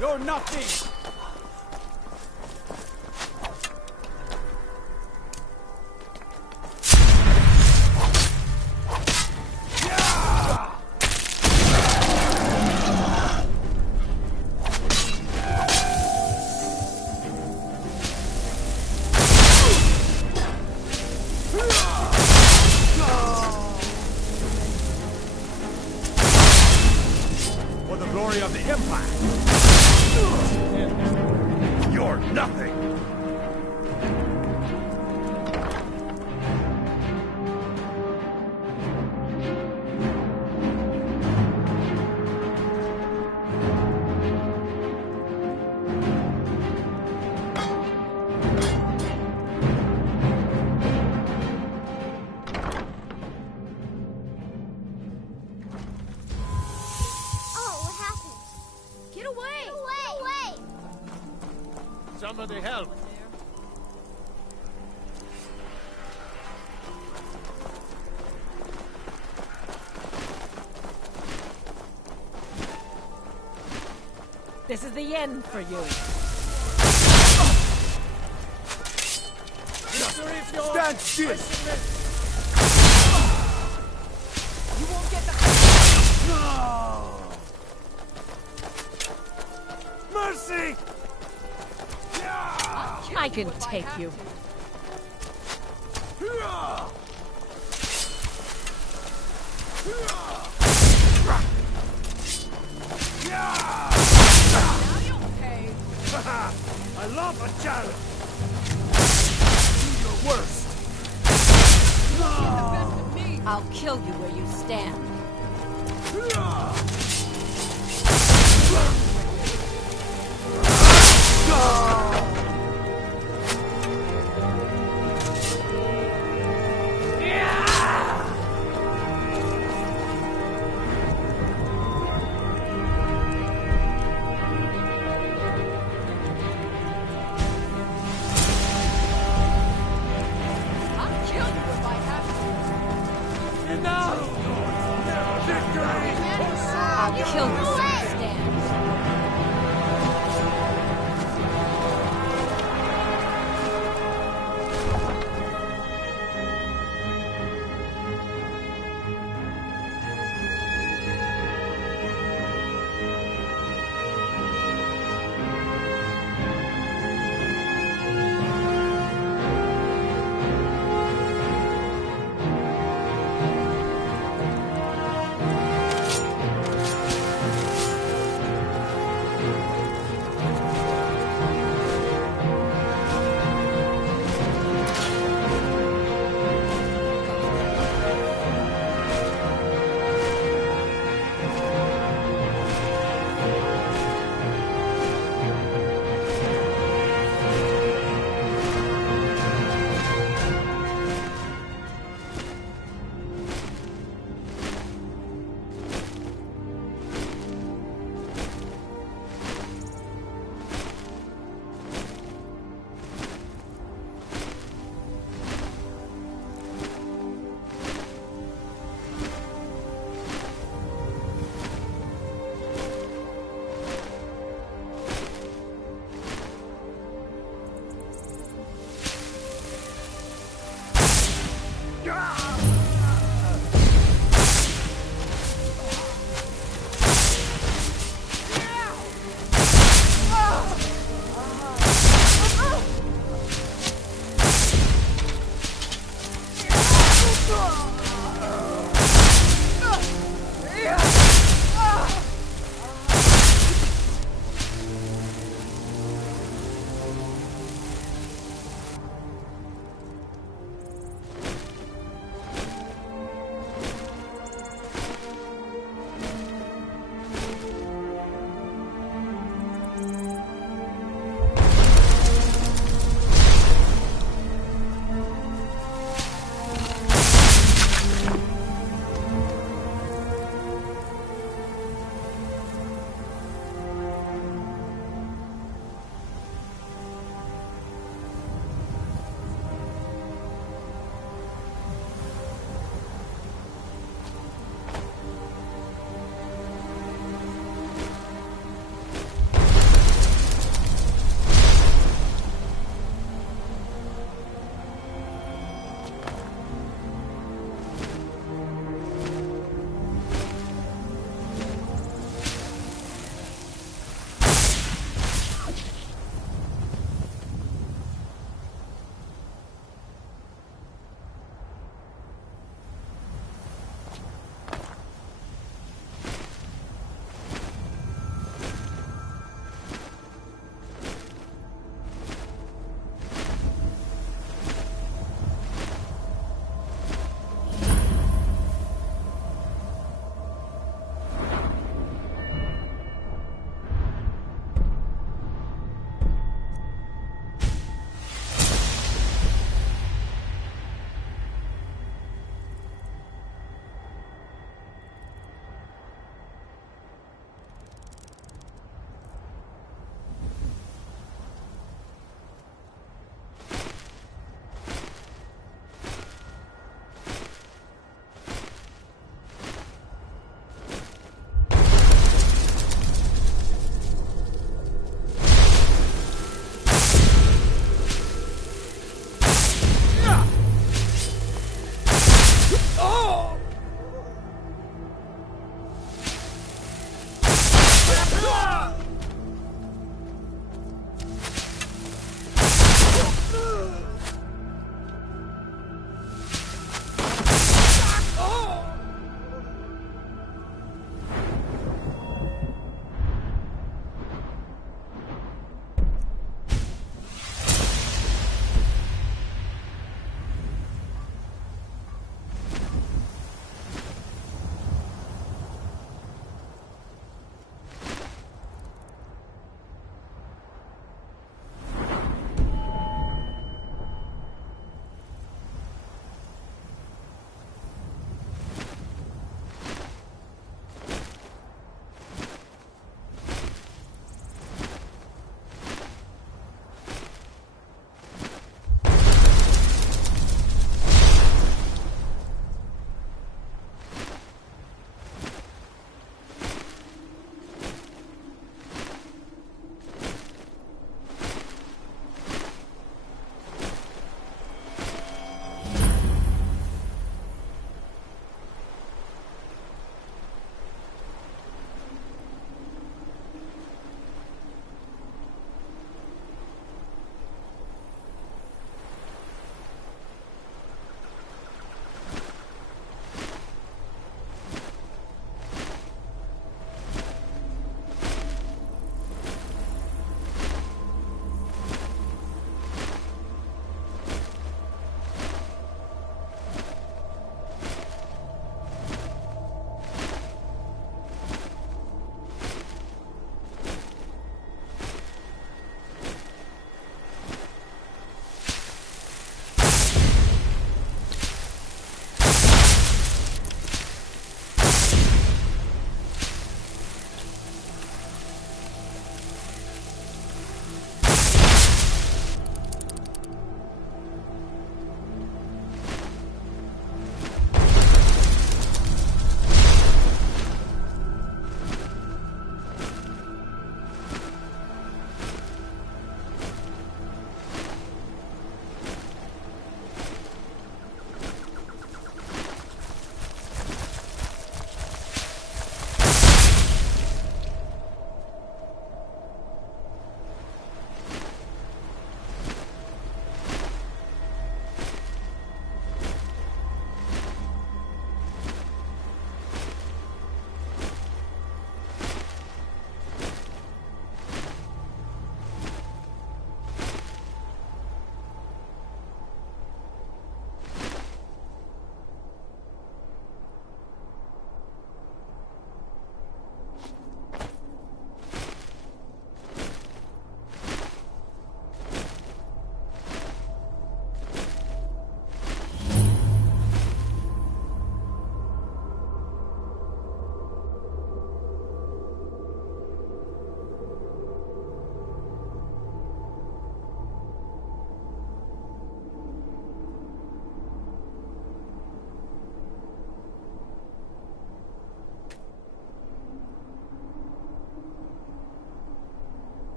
You're nothing! For the glory of the Empire! You're nothing! Somebody help! This is the end for you. Stand still! You won't get the... No! Mercy! I can take you. I love a challenge! Do your worst! I'll kill you where you stand. I'll kill you where you stand.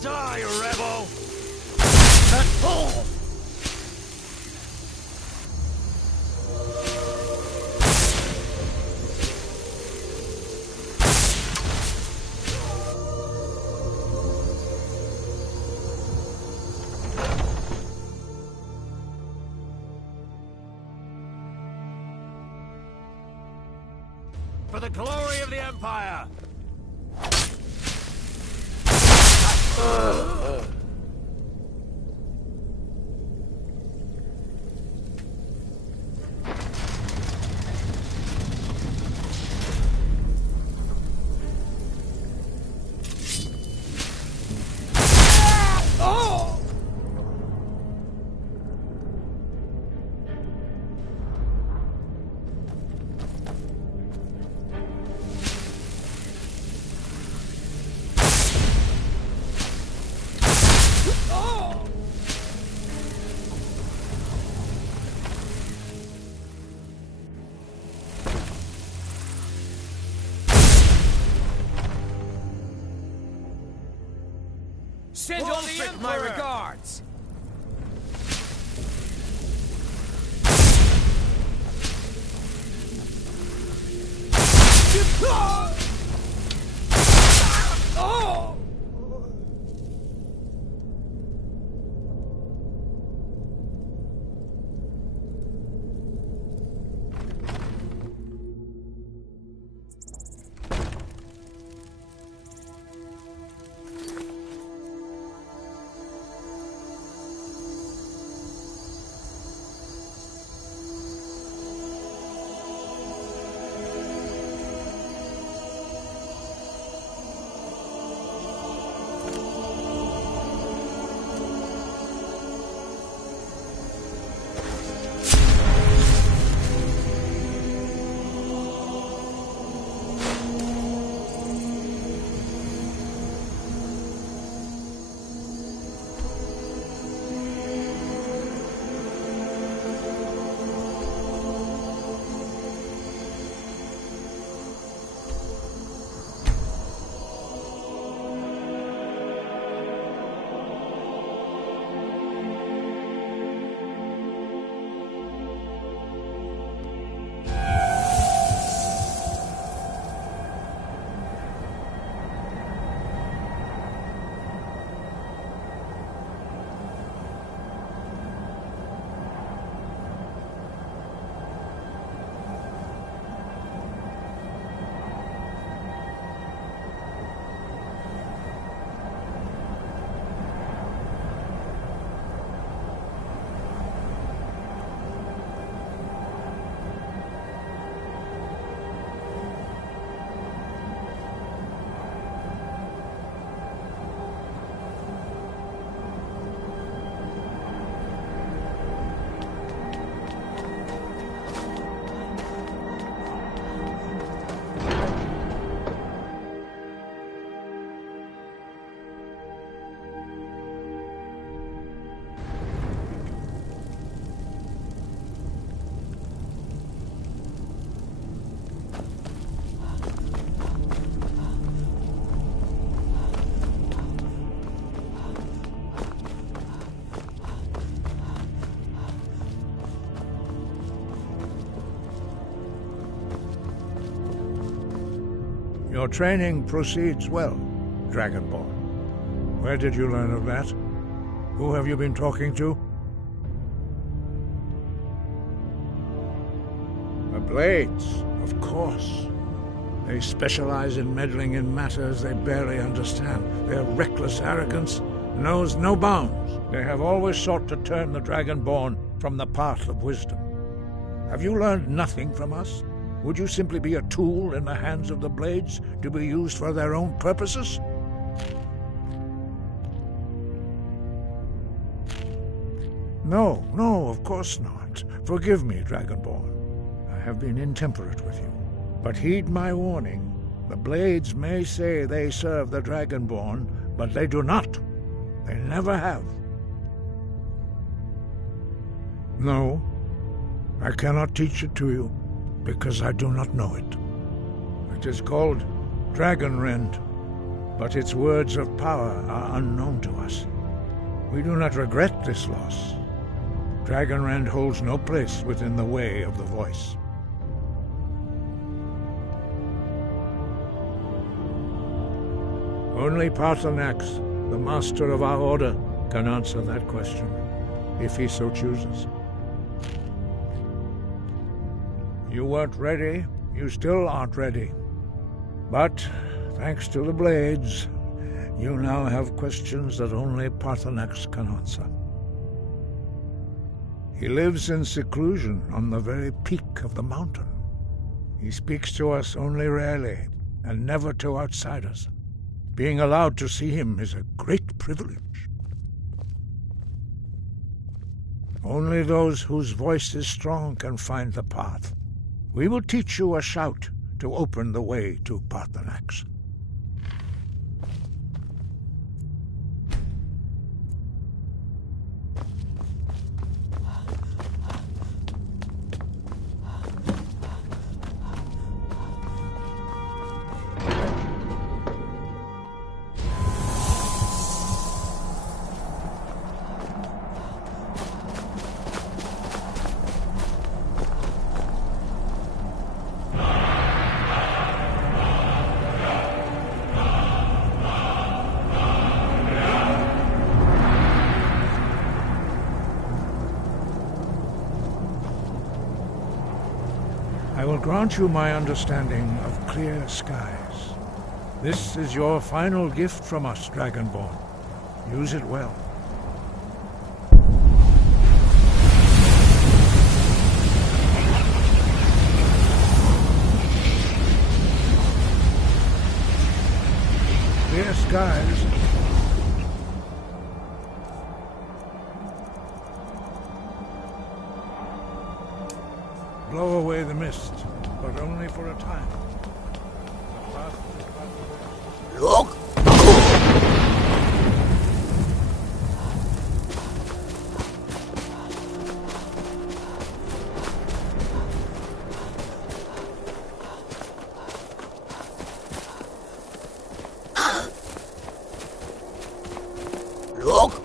Die, rebel! That fool! For the glory of the Empire! Send all the Emperor my regards! Oh! Your training proceeds well, Dragonborn. Where did you learn of that? Who have you been talking to? The Blades, of course. They specialize in meddling in matters they barely understand. Their reckless arrogance knows no bounds. They have always sought to turn the Dragonborn from the path of wisdom. Have you learned nothing from us? Would you simply be a tool in the hands of the Blades to be used for their own purposes? No, of course not. Forgive me, Dragonborn. I have been intemperate with you. But heed my warning. The Blades may say they serve the Dragonborn, but they do not. They never have. No, I cannot teach it to you, because I do not know it. It is called Dragon Rend. but its words of power are unknown to us. We do not regret this loss. Dragonrend holds no place within the way of the voice. Only Paarthurnax, the master of our order, can answer that question, if he so chooses. You weren't ready, you still aren't ready. But, thanks to the blades, you now have questions that only Paarthurnax can answer. He lives in seclusion on the very peak of the mountain. He speaks to us only rarely, and never to outsiders. Being allowed to see him is a great privilege. Only those whose voice is strong can find the path. We will teach you a shout to open the way to Paarthurnax. I will grant you my understanding of clear skies. This is your final gift from us, Dragonborn. Use it well. Clear skies. Blow away the mist, but only for a time. Look! Look!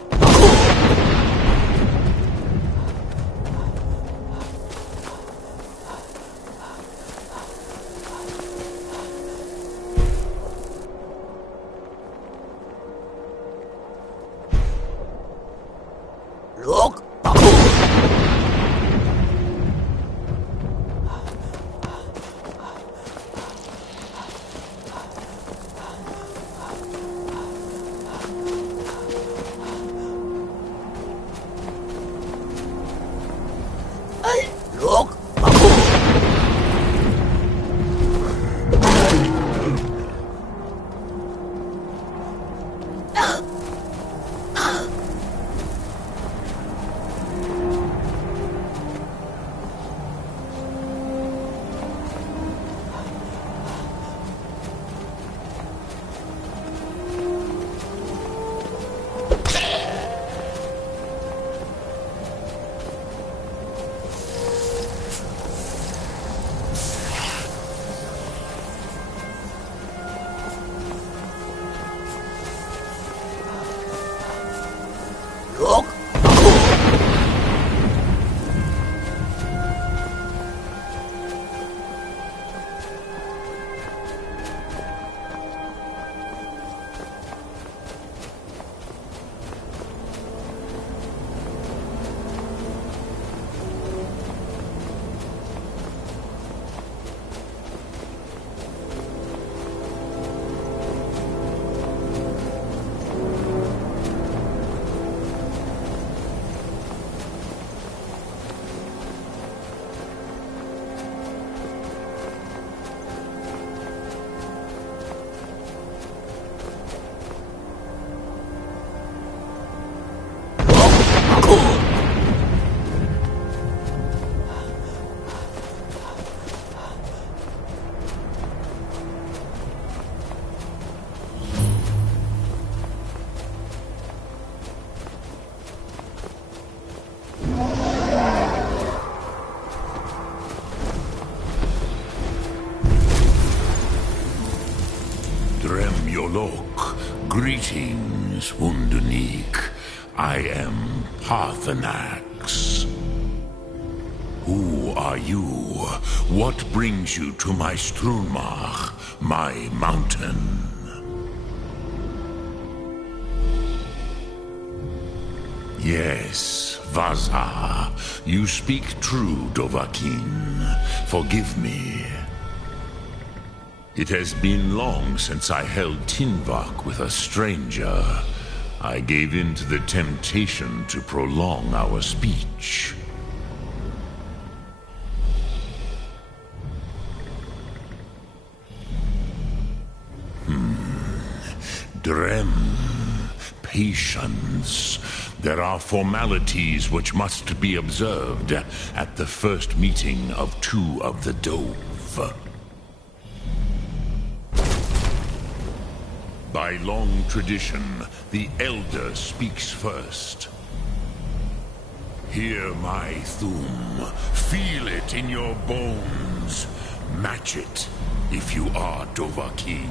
Yolok. Greetings, Wundernik. I am Parthenax. Who are you? What brings you to my Strunmach, my mountain? Yes, Vaza. You speak true, Dovahkiin. Forgive me. It has been long since I held Tinvak with a stranger. I gave in to the temptation to prolong our speech. Drem. Patience. There are formalities which must be observed at the first meeting of two of the Dove. By long tradition, the Elder speaks first. Hear my Thum. Feel it in your bones. Match it if you are Dovahkiin.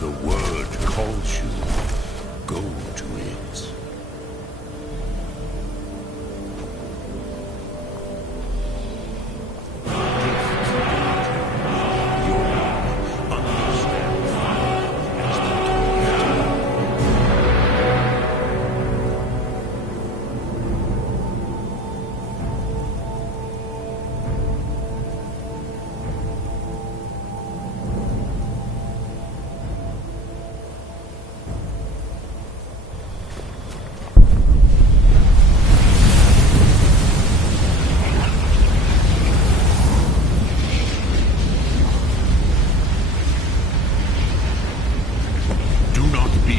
The word calls you. Go to it.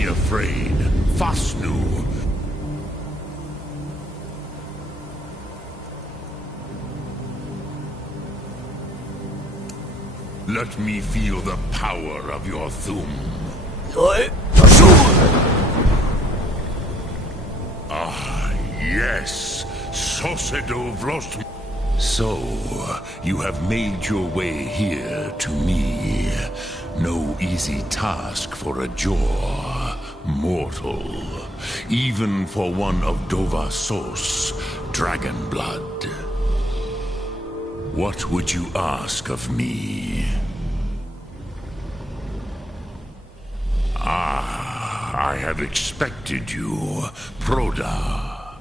Afraid. Fasnu. Let me feel the power of your Thum. Ah, yes. Sosedo Vrost. So, you have made your way here to me. No easy task for a Jor. Mortal, even for one of Dovahsos, dragon blood. What would you ask of me? Ah, I have expected you, Proda.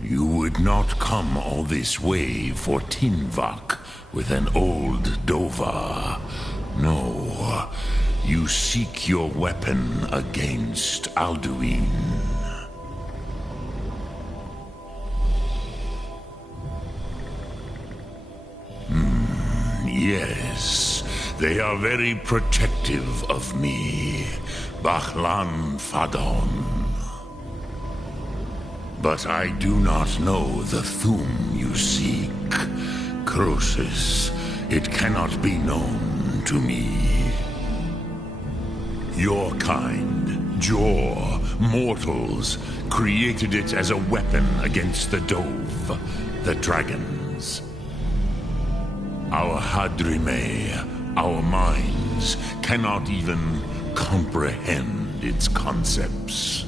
You would not come all this way for Tinvak with an old Dova. No. You seek your weapon against Alduin. Yes, they are very protective of me, Bachlan Fadon. But I do not know the Thum you seek. Croesus, it cannot be known to me. Your kind, Jor, mortals, created it as a weapon against the Dove, the dragons. Our Hadrime, our minds, cannot even comprehend its concepts.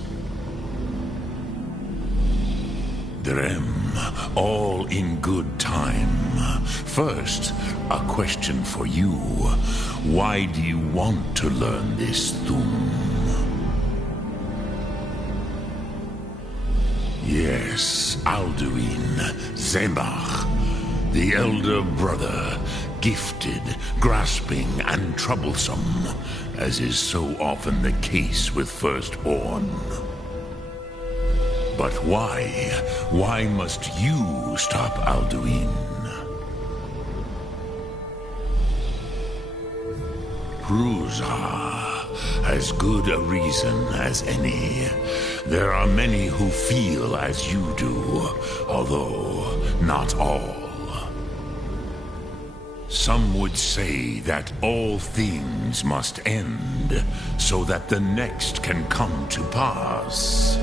Drem, all in good time. First, a question for you. Why do you want to learn this Thum? Yes, Alduin, Zemach, the elder brother, gifted, grasping, and troublesome, as is so often the case with firstborn. But why? Why must you stop Alduin? Prusa, as good a reason as any. There are many who feel as you do, although not all. Some would say that all things must end, so that the next can come to pass.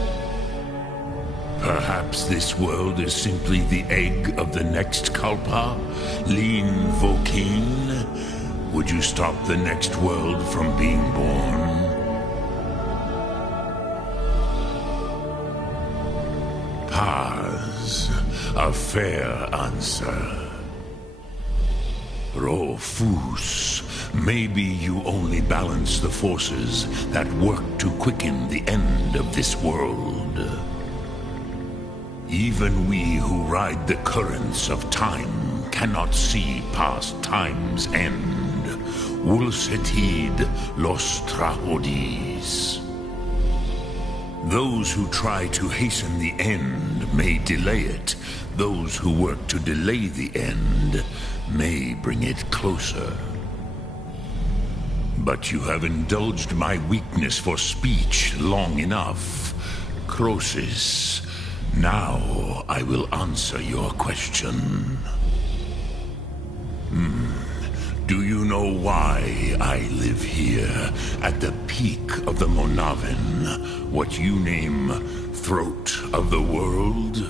Perhaps this world is simply the egg of the next Kalpa? Lean Vokin? Would you stop the next world from being born? Paz, a fair answer. Rofus, maybe you only balance the forces that work to quicken the end of this world. Even we who ride the currents of time cannot see past time's end. Wulsetid los trahodis. Those who try to hasten the end may delay it. Those who work to delay the end may bring it closer. But you have indulged my weakness for speech long enough. Croesus, now I will answer your question. Do you know why I live here, at the peak of the Monavin, what you name Throat of the World?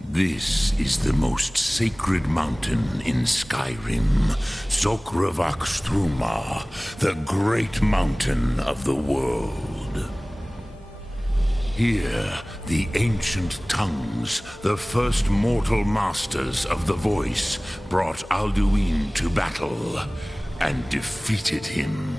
This is the most sacred mountain in Skyrim, Sokravakstruma, the great mountain of the world. Here, the ancient tongues, the first mortal masters of the voice, brought Alduin to battle and defeated him.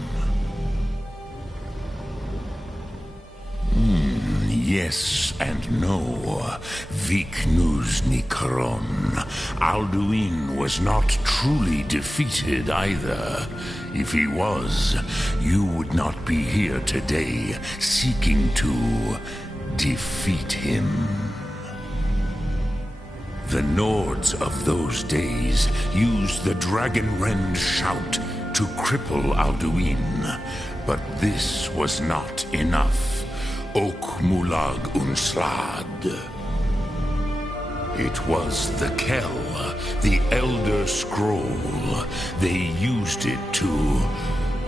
Yes and no. Viknus Nikaron. Alduin was not truly defeated either. If he was, you would not be here today seeking to defeat him. The Nords of those days used the Dragonrend shout to cripple Alduin, but this was not enough. Ok Mulag Unslad. It was the Kell, the Elder Scroll. They used it to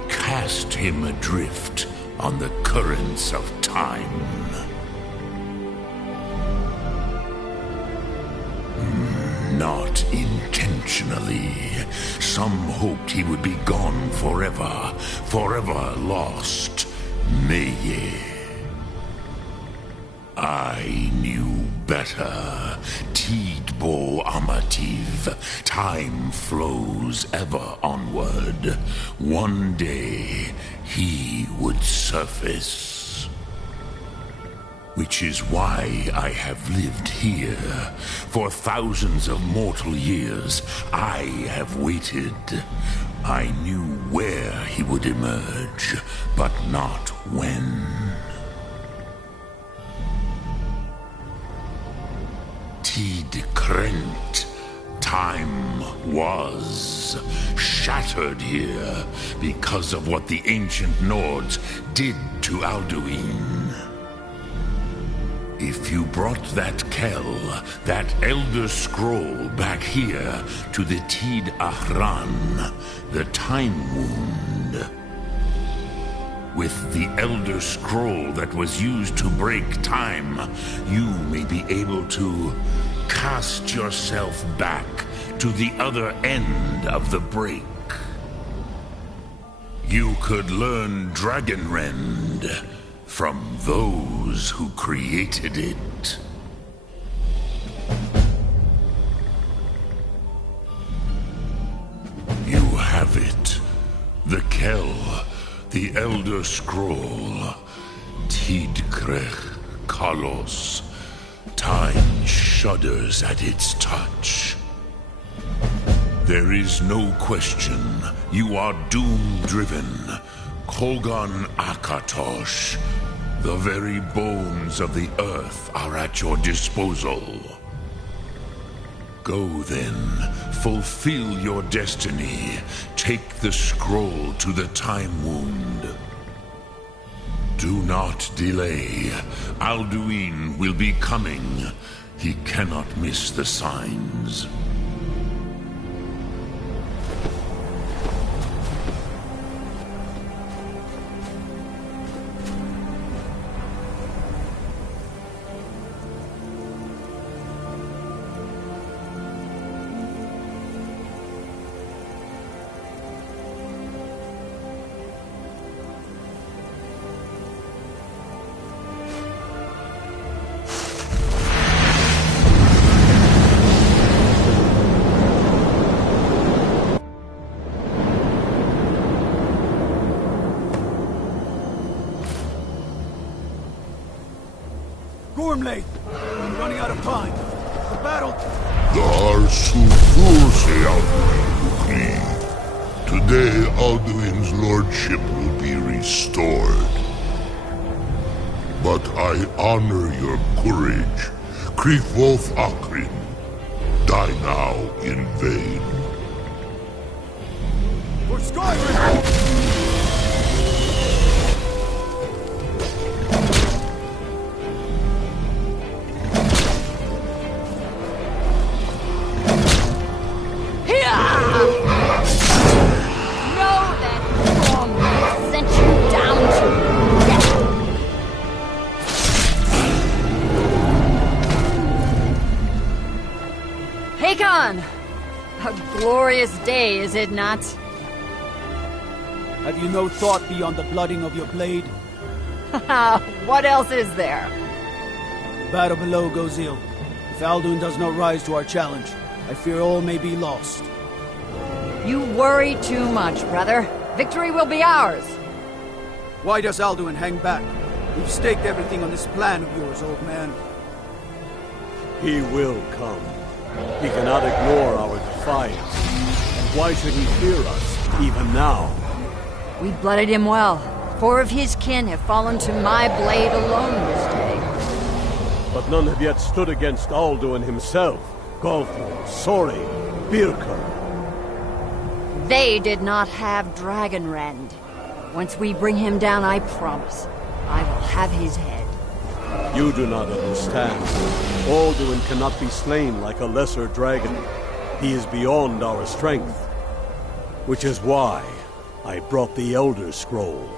cast him adrift on the currents of time. Not intentionally. Some hoped he would be gone forever, forever lost. Meye. I knew better. Tidbo Amativ. Time flows ever onward. One day, he would surface. Which is why I have lived here. For thousands of mortal years, I have waited. I knew where he would emerge, but not when. Tid Krent. Time was shattered here because of what the ancient Nords did to Alduin. If you brought that Kell, that Elder Scroll back here to the Tid Ahran, the Time Wound, with the Elder Scroll that was used to break time, you may be able to cast yourself back to the other end of the break. You could learn Dragonrend from those who created it. You have it. The Kell, the Elder Scroll, Tidkrech Kalos. Time shudders at its touch. There is no question. You are doom-driven. Kogan Akatosh. The very bones of the earth are at your disposal. Go then, fulfill your destiny. Take the scroll to the Time Wound. Do not delay. Alduin will be coming. He cannot miss the signs. Gormley! I'm running out of time. The battle... Dar Sulfurse Alduin. Today, Alduin's lordship will be restored. But I honor your courage. Kriegwolf Akrin. Die now in vain. For Skyrim! A glorious day, is it not? Have you no thought beyond the blooding of your blade? What else is there? The battle below goes ill. If Alduin does not rise to our challenge, I fear all may be lost. You worry too much, brother. Victory will be ours. Why does Alduin hang back? We've staked everything on this plan of yours, old man. He will come. He cannot ignore our defiance. And why should he fear us, even now? We blooded him well. 4 of his kin have fallen to my blade alone this day. But none have yet stood against Alduin himself. Golfur, Sori, Birker. They did not have Dragonrend. Once we bring him down, I promise, I will have his head. You do not understand. Alduin cannot be slain like a lesser dragon. He is beyond our strength. Which is why I brought the Elder Scroll.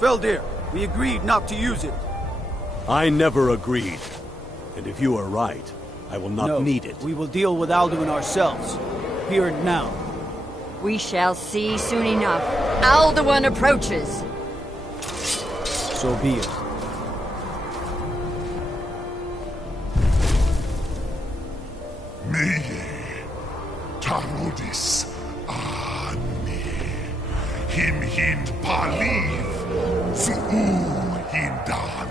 Feldir, we agreed not to use it. I never agreed. And if you are right, I will not need it. We will deal with Alduin ourselves. Here and now. We shall see soon enough. Alduin approaches. So be it. Meye, Tarodis, Ani, Hin Paliv, Zuu Hindan.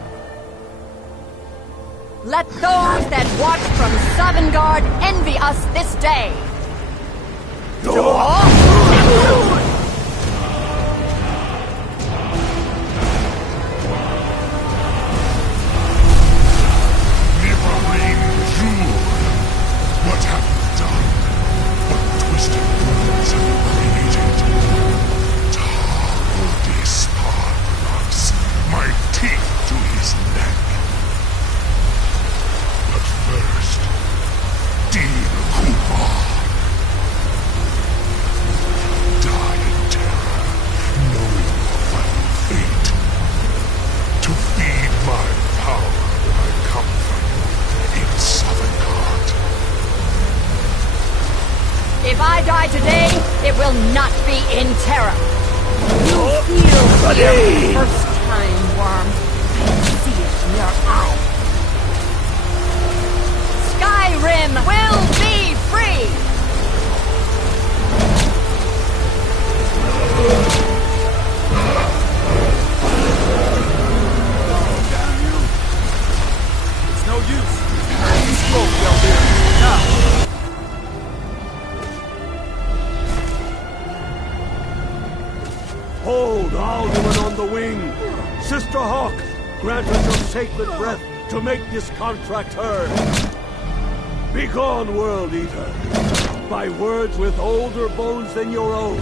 Let those that watch from Sovngarde envy us this day. What have you done? What twisted words have you created? Tarodis Parnas, my teeth to his neck. But first, Dean Kumar. Die in terror, knowing your final fate. To feed my power when I come for you in Sovngarde. If I die today, it will not be in terror. You feel fear first time, worm. I see it in your eye. Skyrim will be free! Damn you! It's no use. You spoke, Feldir. Now! Hold Alduin on the wing! Sister Hawk, grant us your sacred breath to make this contract heard! Begone, World Eater! By words with older bones than your own,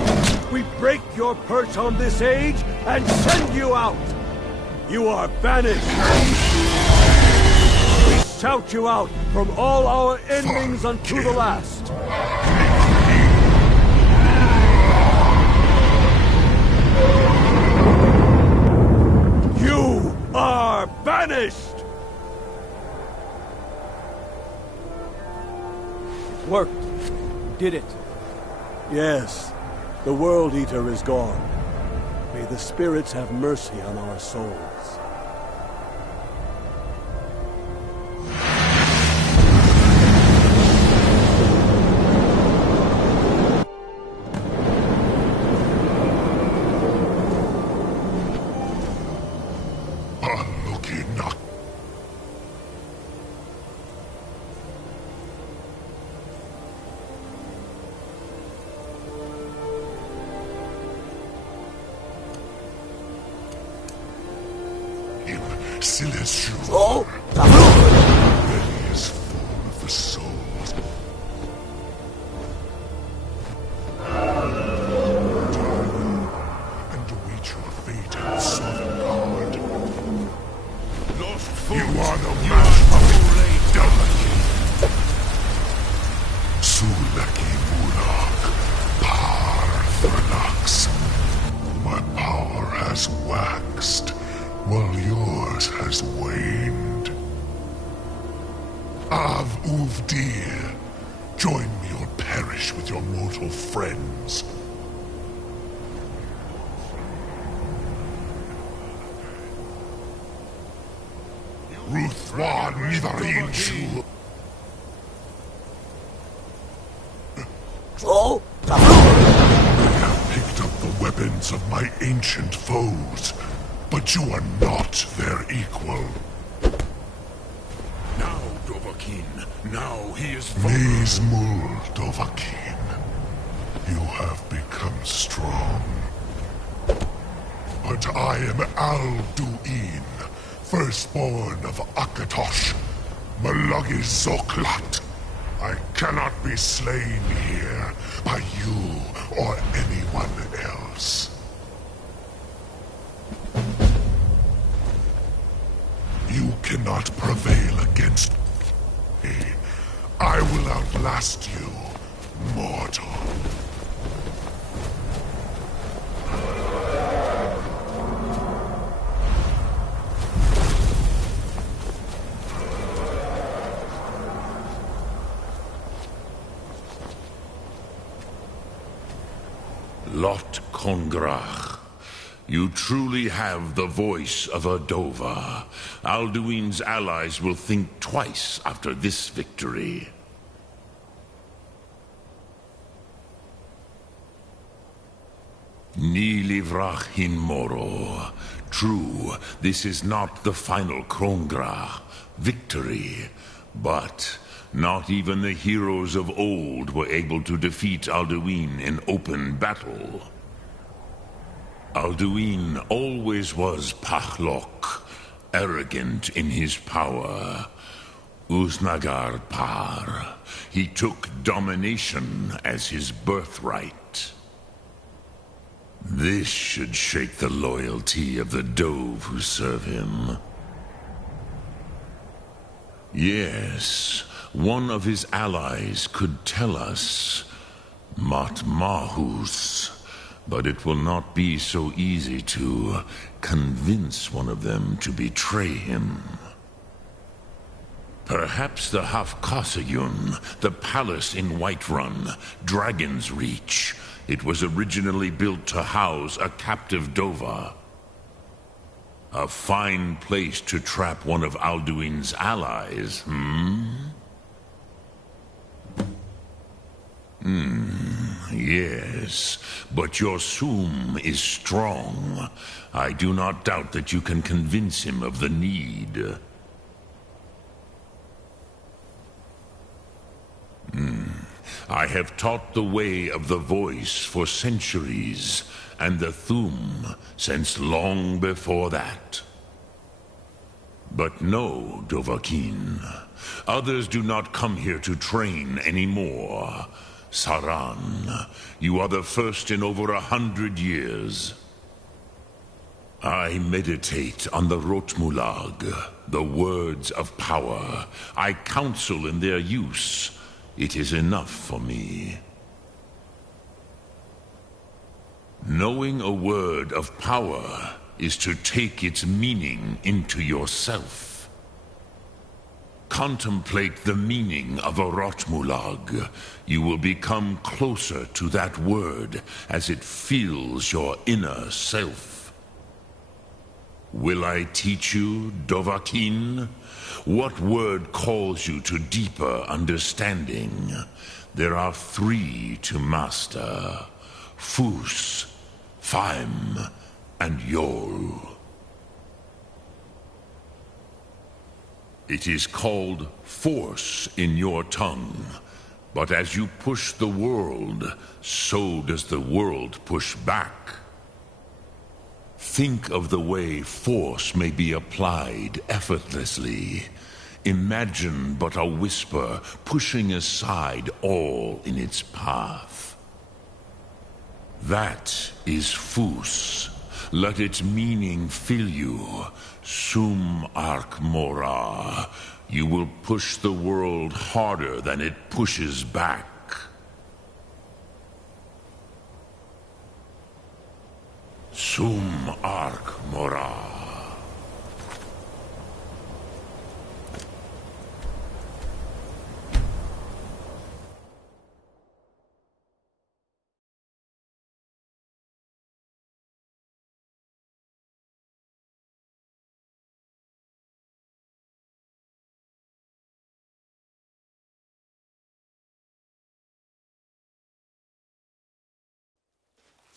we break your perch on this age and send you out! You are banished! We shout you out from all our endings unto the last! You are banished! It worked. You did it. Yes, the World Eater is gone. May the spirits have mercy on our souls. him, Sileshu. Belly is full of the souls. And await your fate in the Southern Guard. You are the match of Dovahkiin. Sulaki Mulak, Parthanax. My power has waxed, while yours has waned. Av Uvdir, join me or perish with your mortal friends. Ruthwan Nivarin Shul. I have picked up the weapons of my ancient foes, but you are not their equal. Now, Dovahkiin, now he is Nezmul Dovahkiin, you have become strong. But I am Alduin, firstborn of Akatosh, Malagis Zoklat. I cannot be slain here by you or anyone else. You cannot prevail against me. I will outlast you, mortal. Lot Kongrach. You truly have the voice of a Dova. Alduin's allies will think twice after this victory. Ni livrach hin moro. True, this is not the final Kongrach victory, but not even the heroes of old were able to defeat Alduin in open battle. Alduin always was Pachlok, arrogant in his power. Uznagar Par. He took domination as his birthright. This should shake the loyalty of the Dove who serve him. Yes, one of his allies could tell us, Matmahus, but it will not be so easy to convince one of them to betray him. Perhaps the Hafkasayun, the palace in Whiterun, Dragon's Reach. It was originally built to house a captive Dova. A fine place to trap one of Alduin's allies, Yes, but your Sum is strong. I do not doubt that you can convince him of the need. I have taught the way of the voice for centuries, and the Thum since long before that. But no, Dovahkiin. Others do not come here to train anymore. Saran, you are the first in over 100 years. I meditate on the Rotmulag, the words of power. I counsel in their use. It is enough for me. Knowing a word of power is to take its meaning into yourself. Contemplate the meaning of a Rotmulag. You will become closer to that word as it fills your inner self. Will I teach you, Dovahkiin? What word calls you to deeper understanding? There are 3 to master: Fus, Faim, and Yol. It is called force in your tongue, but as you push the world, so does the world push back. Think of the way force may be applied effortlessly. Imagine but a whisper pushing aside all in its path. That is Fus. Let its meaning fill you. Sum Arc Mora. You will push the world harder than it pushes back. Sum Arc Mora.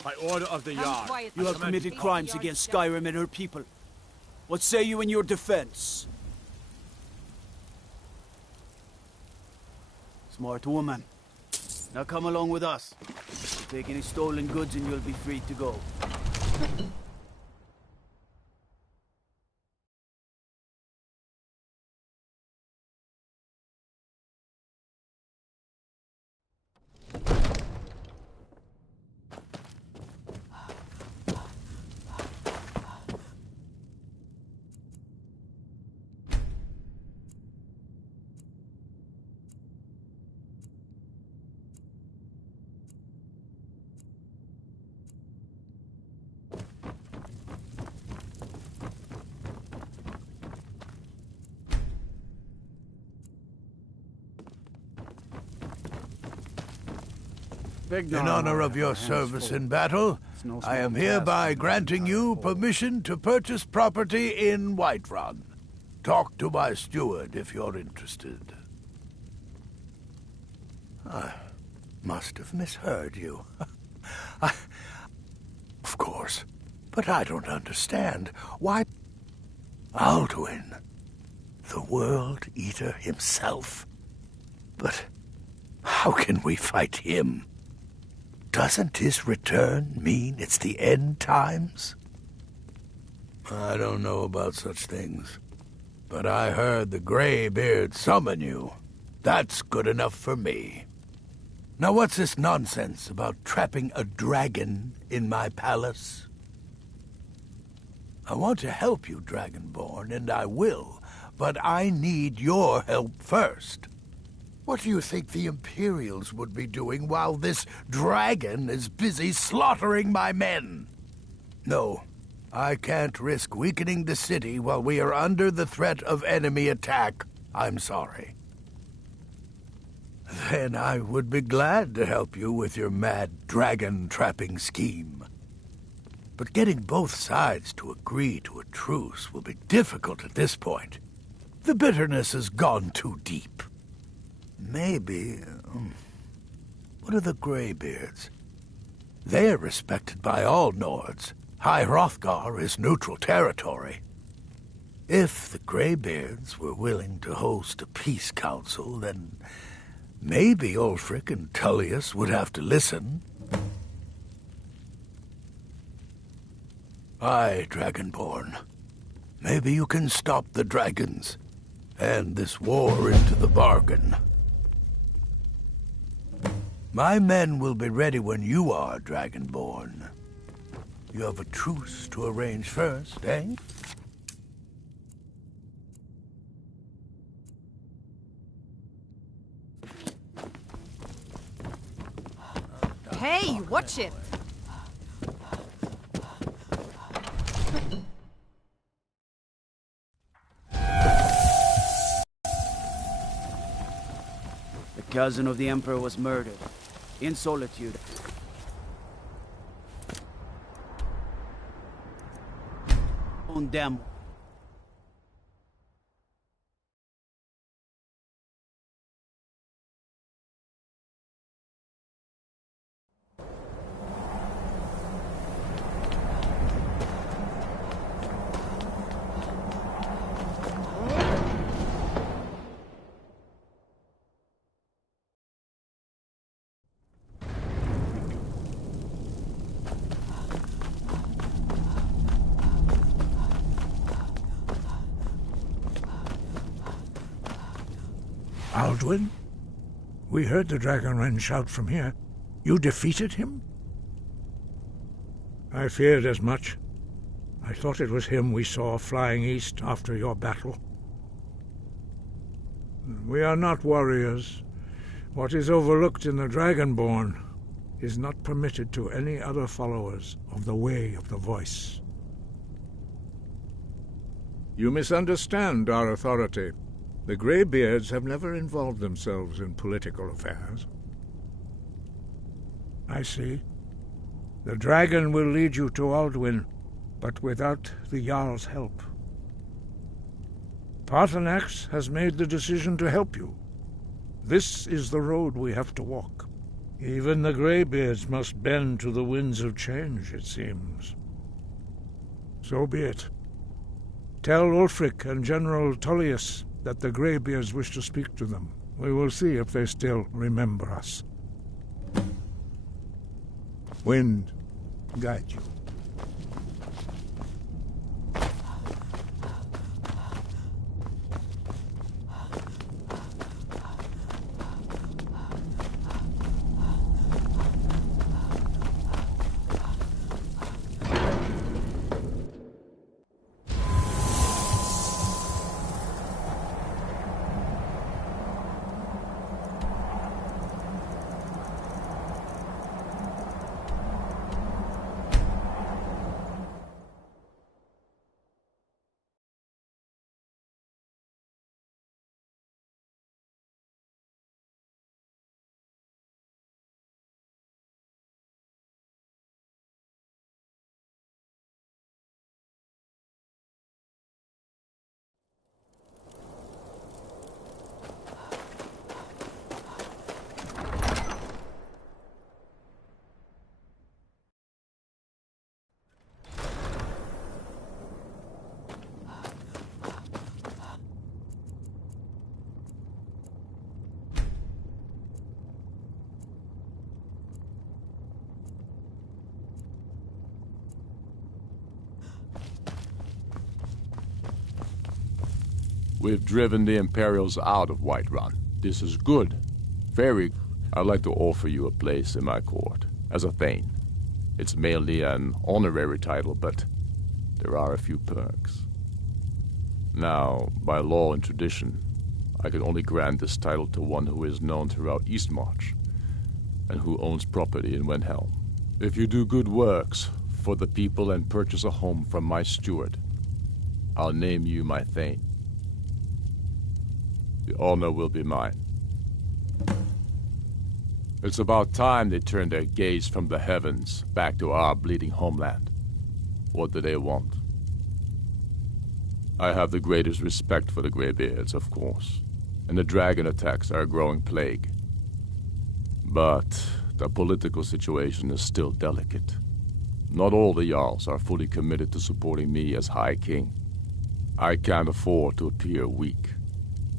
By order of the Jarl, you have committed crimes against Skyrim and her people. What say you in your defense? Smart woman. Now come along with us. Take any stolen goods and you'll be free to go. In honor of your service in battle, I am hereby granting you permission to purchase property in Whiterun. Talk to my steward if you're interested. I must have misheard you. Of course, but I don't understand. Why... Alduin, the World Eater himself? But how can we fight him? Doesn't his return mean it's the end times? I don't know about such things, but I heard the Greybeard summon you. That's good enough for me. Now what's this nonsense about trapping a dragon in my palace? I want to help you, Dragonborn, and I will, but I need your help first. What do you think the Imperials would be doing while this dragon is busy slaughtering my men? No, I can't risk weakening the city while we are under the threat of enemy attack. I'm sorry. Then I would be glad to help you with your mad dragon-trapping scheme. But getting both sides to agree to a truce will be difficult at this point. The bitterness has gone too deep. Maybe... what are the Greybeards? They're respected by all Nords. High Hrothgar is neutral territory. If the Greybeards were willing to host a peace council, then maybe Ulfric and Tullius would have to listen. Aye, Dragonborn. Maybe you can stop the dragons, and this war into the bargain. My men will be ready when you are, Dragonborn. You have a truce to arrange first, eh? Hey, watch it! The cousin of the Emperor was murdered. In solitude. On them. Alduin? We heard the Dragonren shout from here. You defeated him? I feared as much. I thought it was him we saw flying east after your battle. We are not warriors. What is overlooked in the Dragonborn is not permitted to any other followers of the Way of the Voice. You misunderstand our authority. The Greybeards have never involved themselves in political affairs. I see. The dragon will lead you to Alduin, but without the Jarl's help. Paarthurnax has made the decision to help you. This is the road we have to walk. Even the Greybeards must bend to the winds of change, it seems. So be it. Tell Ulfric and General Tullius that the Greybeards wish to speak to them. We will see if they still remember us. Wind, guide you. We've driven the Imperials out of Whiterun. This is good. Very good. I'd like to offer you a place in my court, as a Thane. It's mainly an honorary title, but there are a few perks. Now, by law and tradition, I can only grant this title to one who is known throughout Eastmarch, and who owns property in Wendhelm. If you do good works for the people and purchase a home from my steward, I'll name you my Thane. The honor will be mine. It's about time they turned their gaze from the heavens back to our bleeding homeland. What do they want? I have the greatest respect for the Greybeards, of course, and the dragon attacks are a growing plague. But the political situation is still delicate. Not all the Jarls are fully committed to supporting me as High King. I can't afford to appear weak.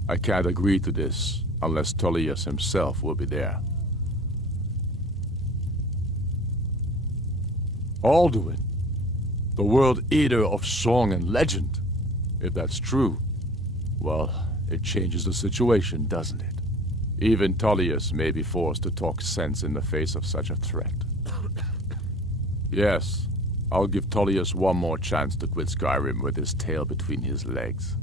I can't agree to this unless Tullius himself will be there. Alduin, the World Eater of song and legend. If that's true, well, it changes the situation, doesn't it? Even Tullius may be forced to talk sense in the face of such a threat. Yes, I'll give Tullius one more chance to quit Skyrim with his tail between his legs.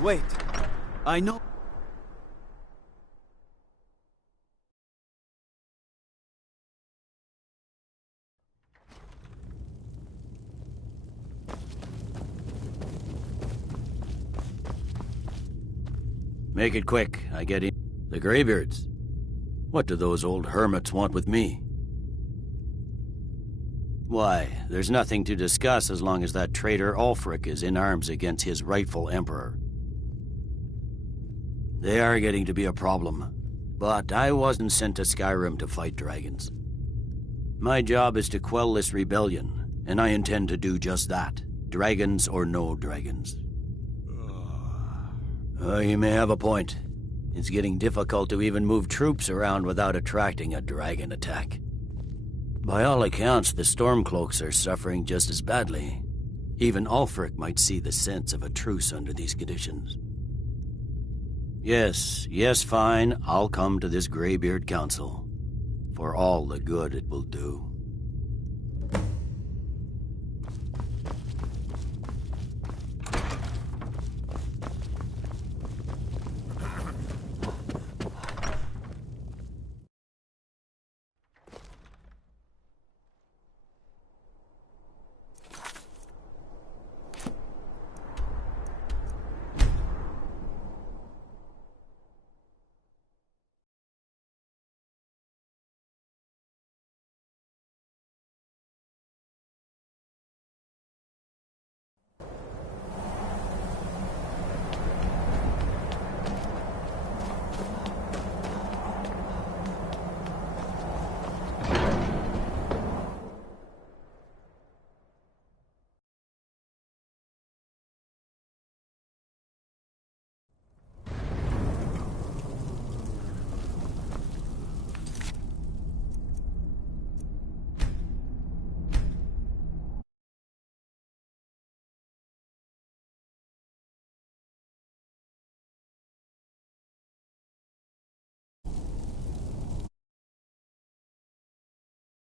Wait, I know Make it quick. I get in. The Greybeards? What do those old hermits want with me? Why, there's nothing to discuss as long as that traitor Ulfric is in arms against his rightful emperor. They are getting to be a problem, but I wasn't sent to Skyrim to fight dragons. My job is to quell this rebellion, and I intend to do just that, dragons or no dragons. You may have a point. It's getting difficult to even move troops around without attracting a dragon attack. By all accounts, the Stormcloaks are suffering just as badly. Even Ulfric might see the sense of a truce under these conditions. Yes, fine, I'll come to this Greybeard Council. For all the good it will do.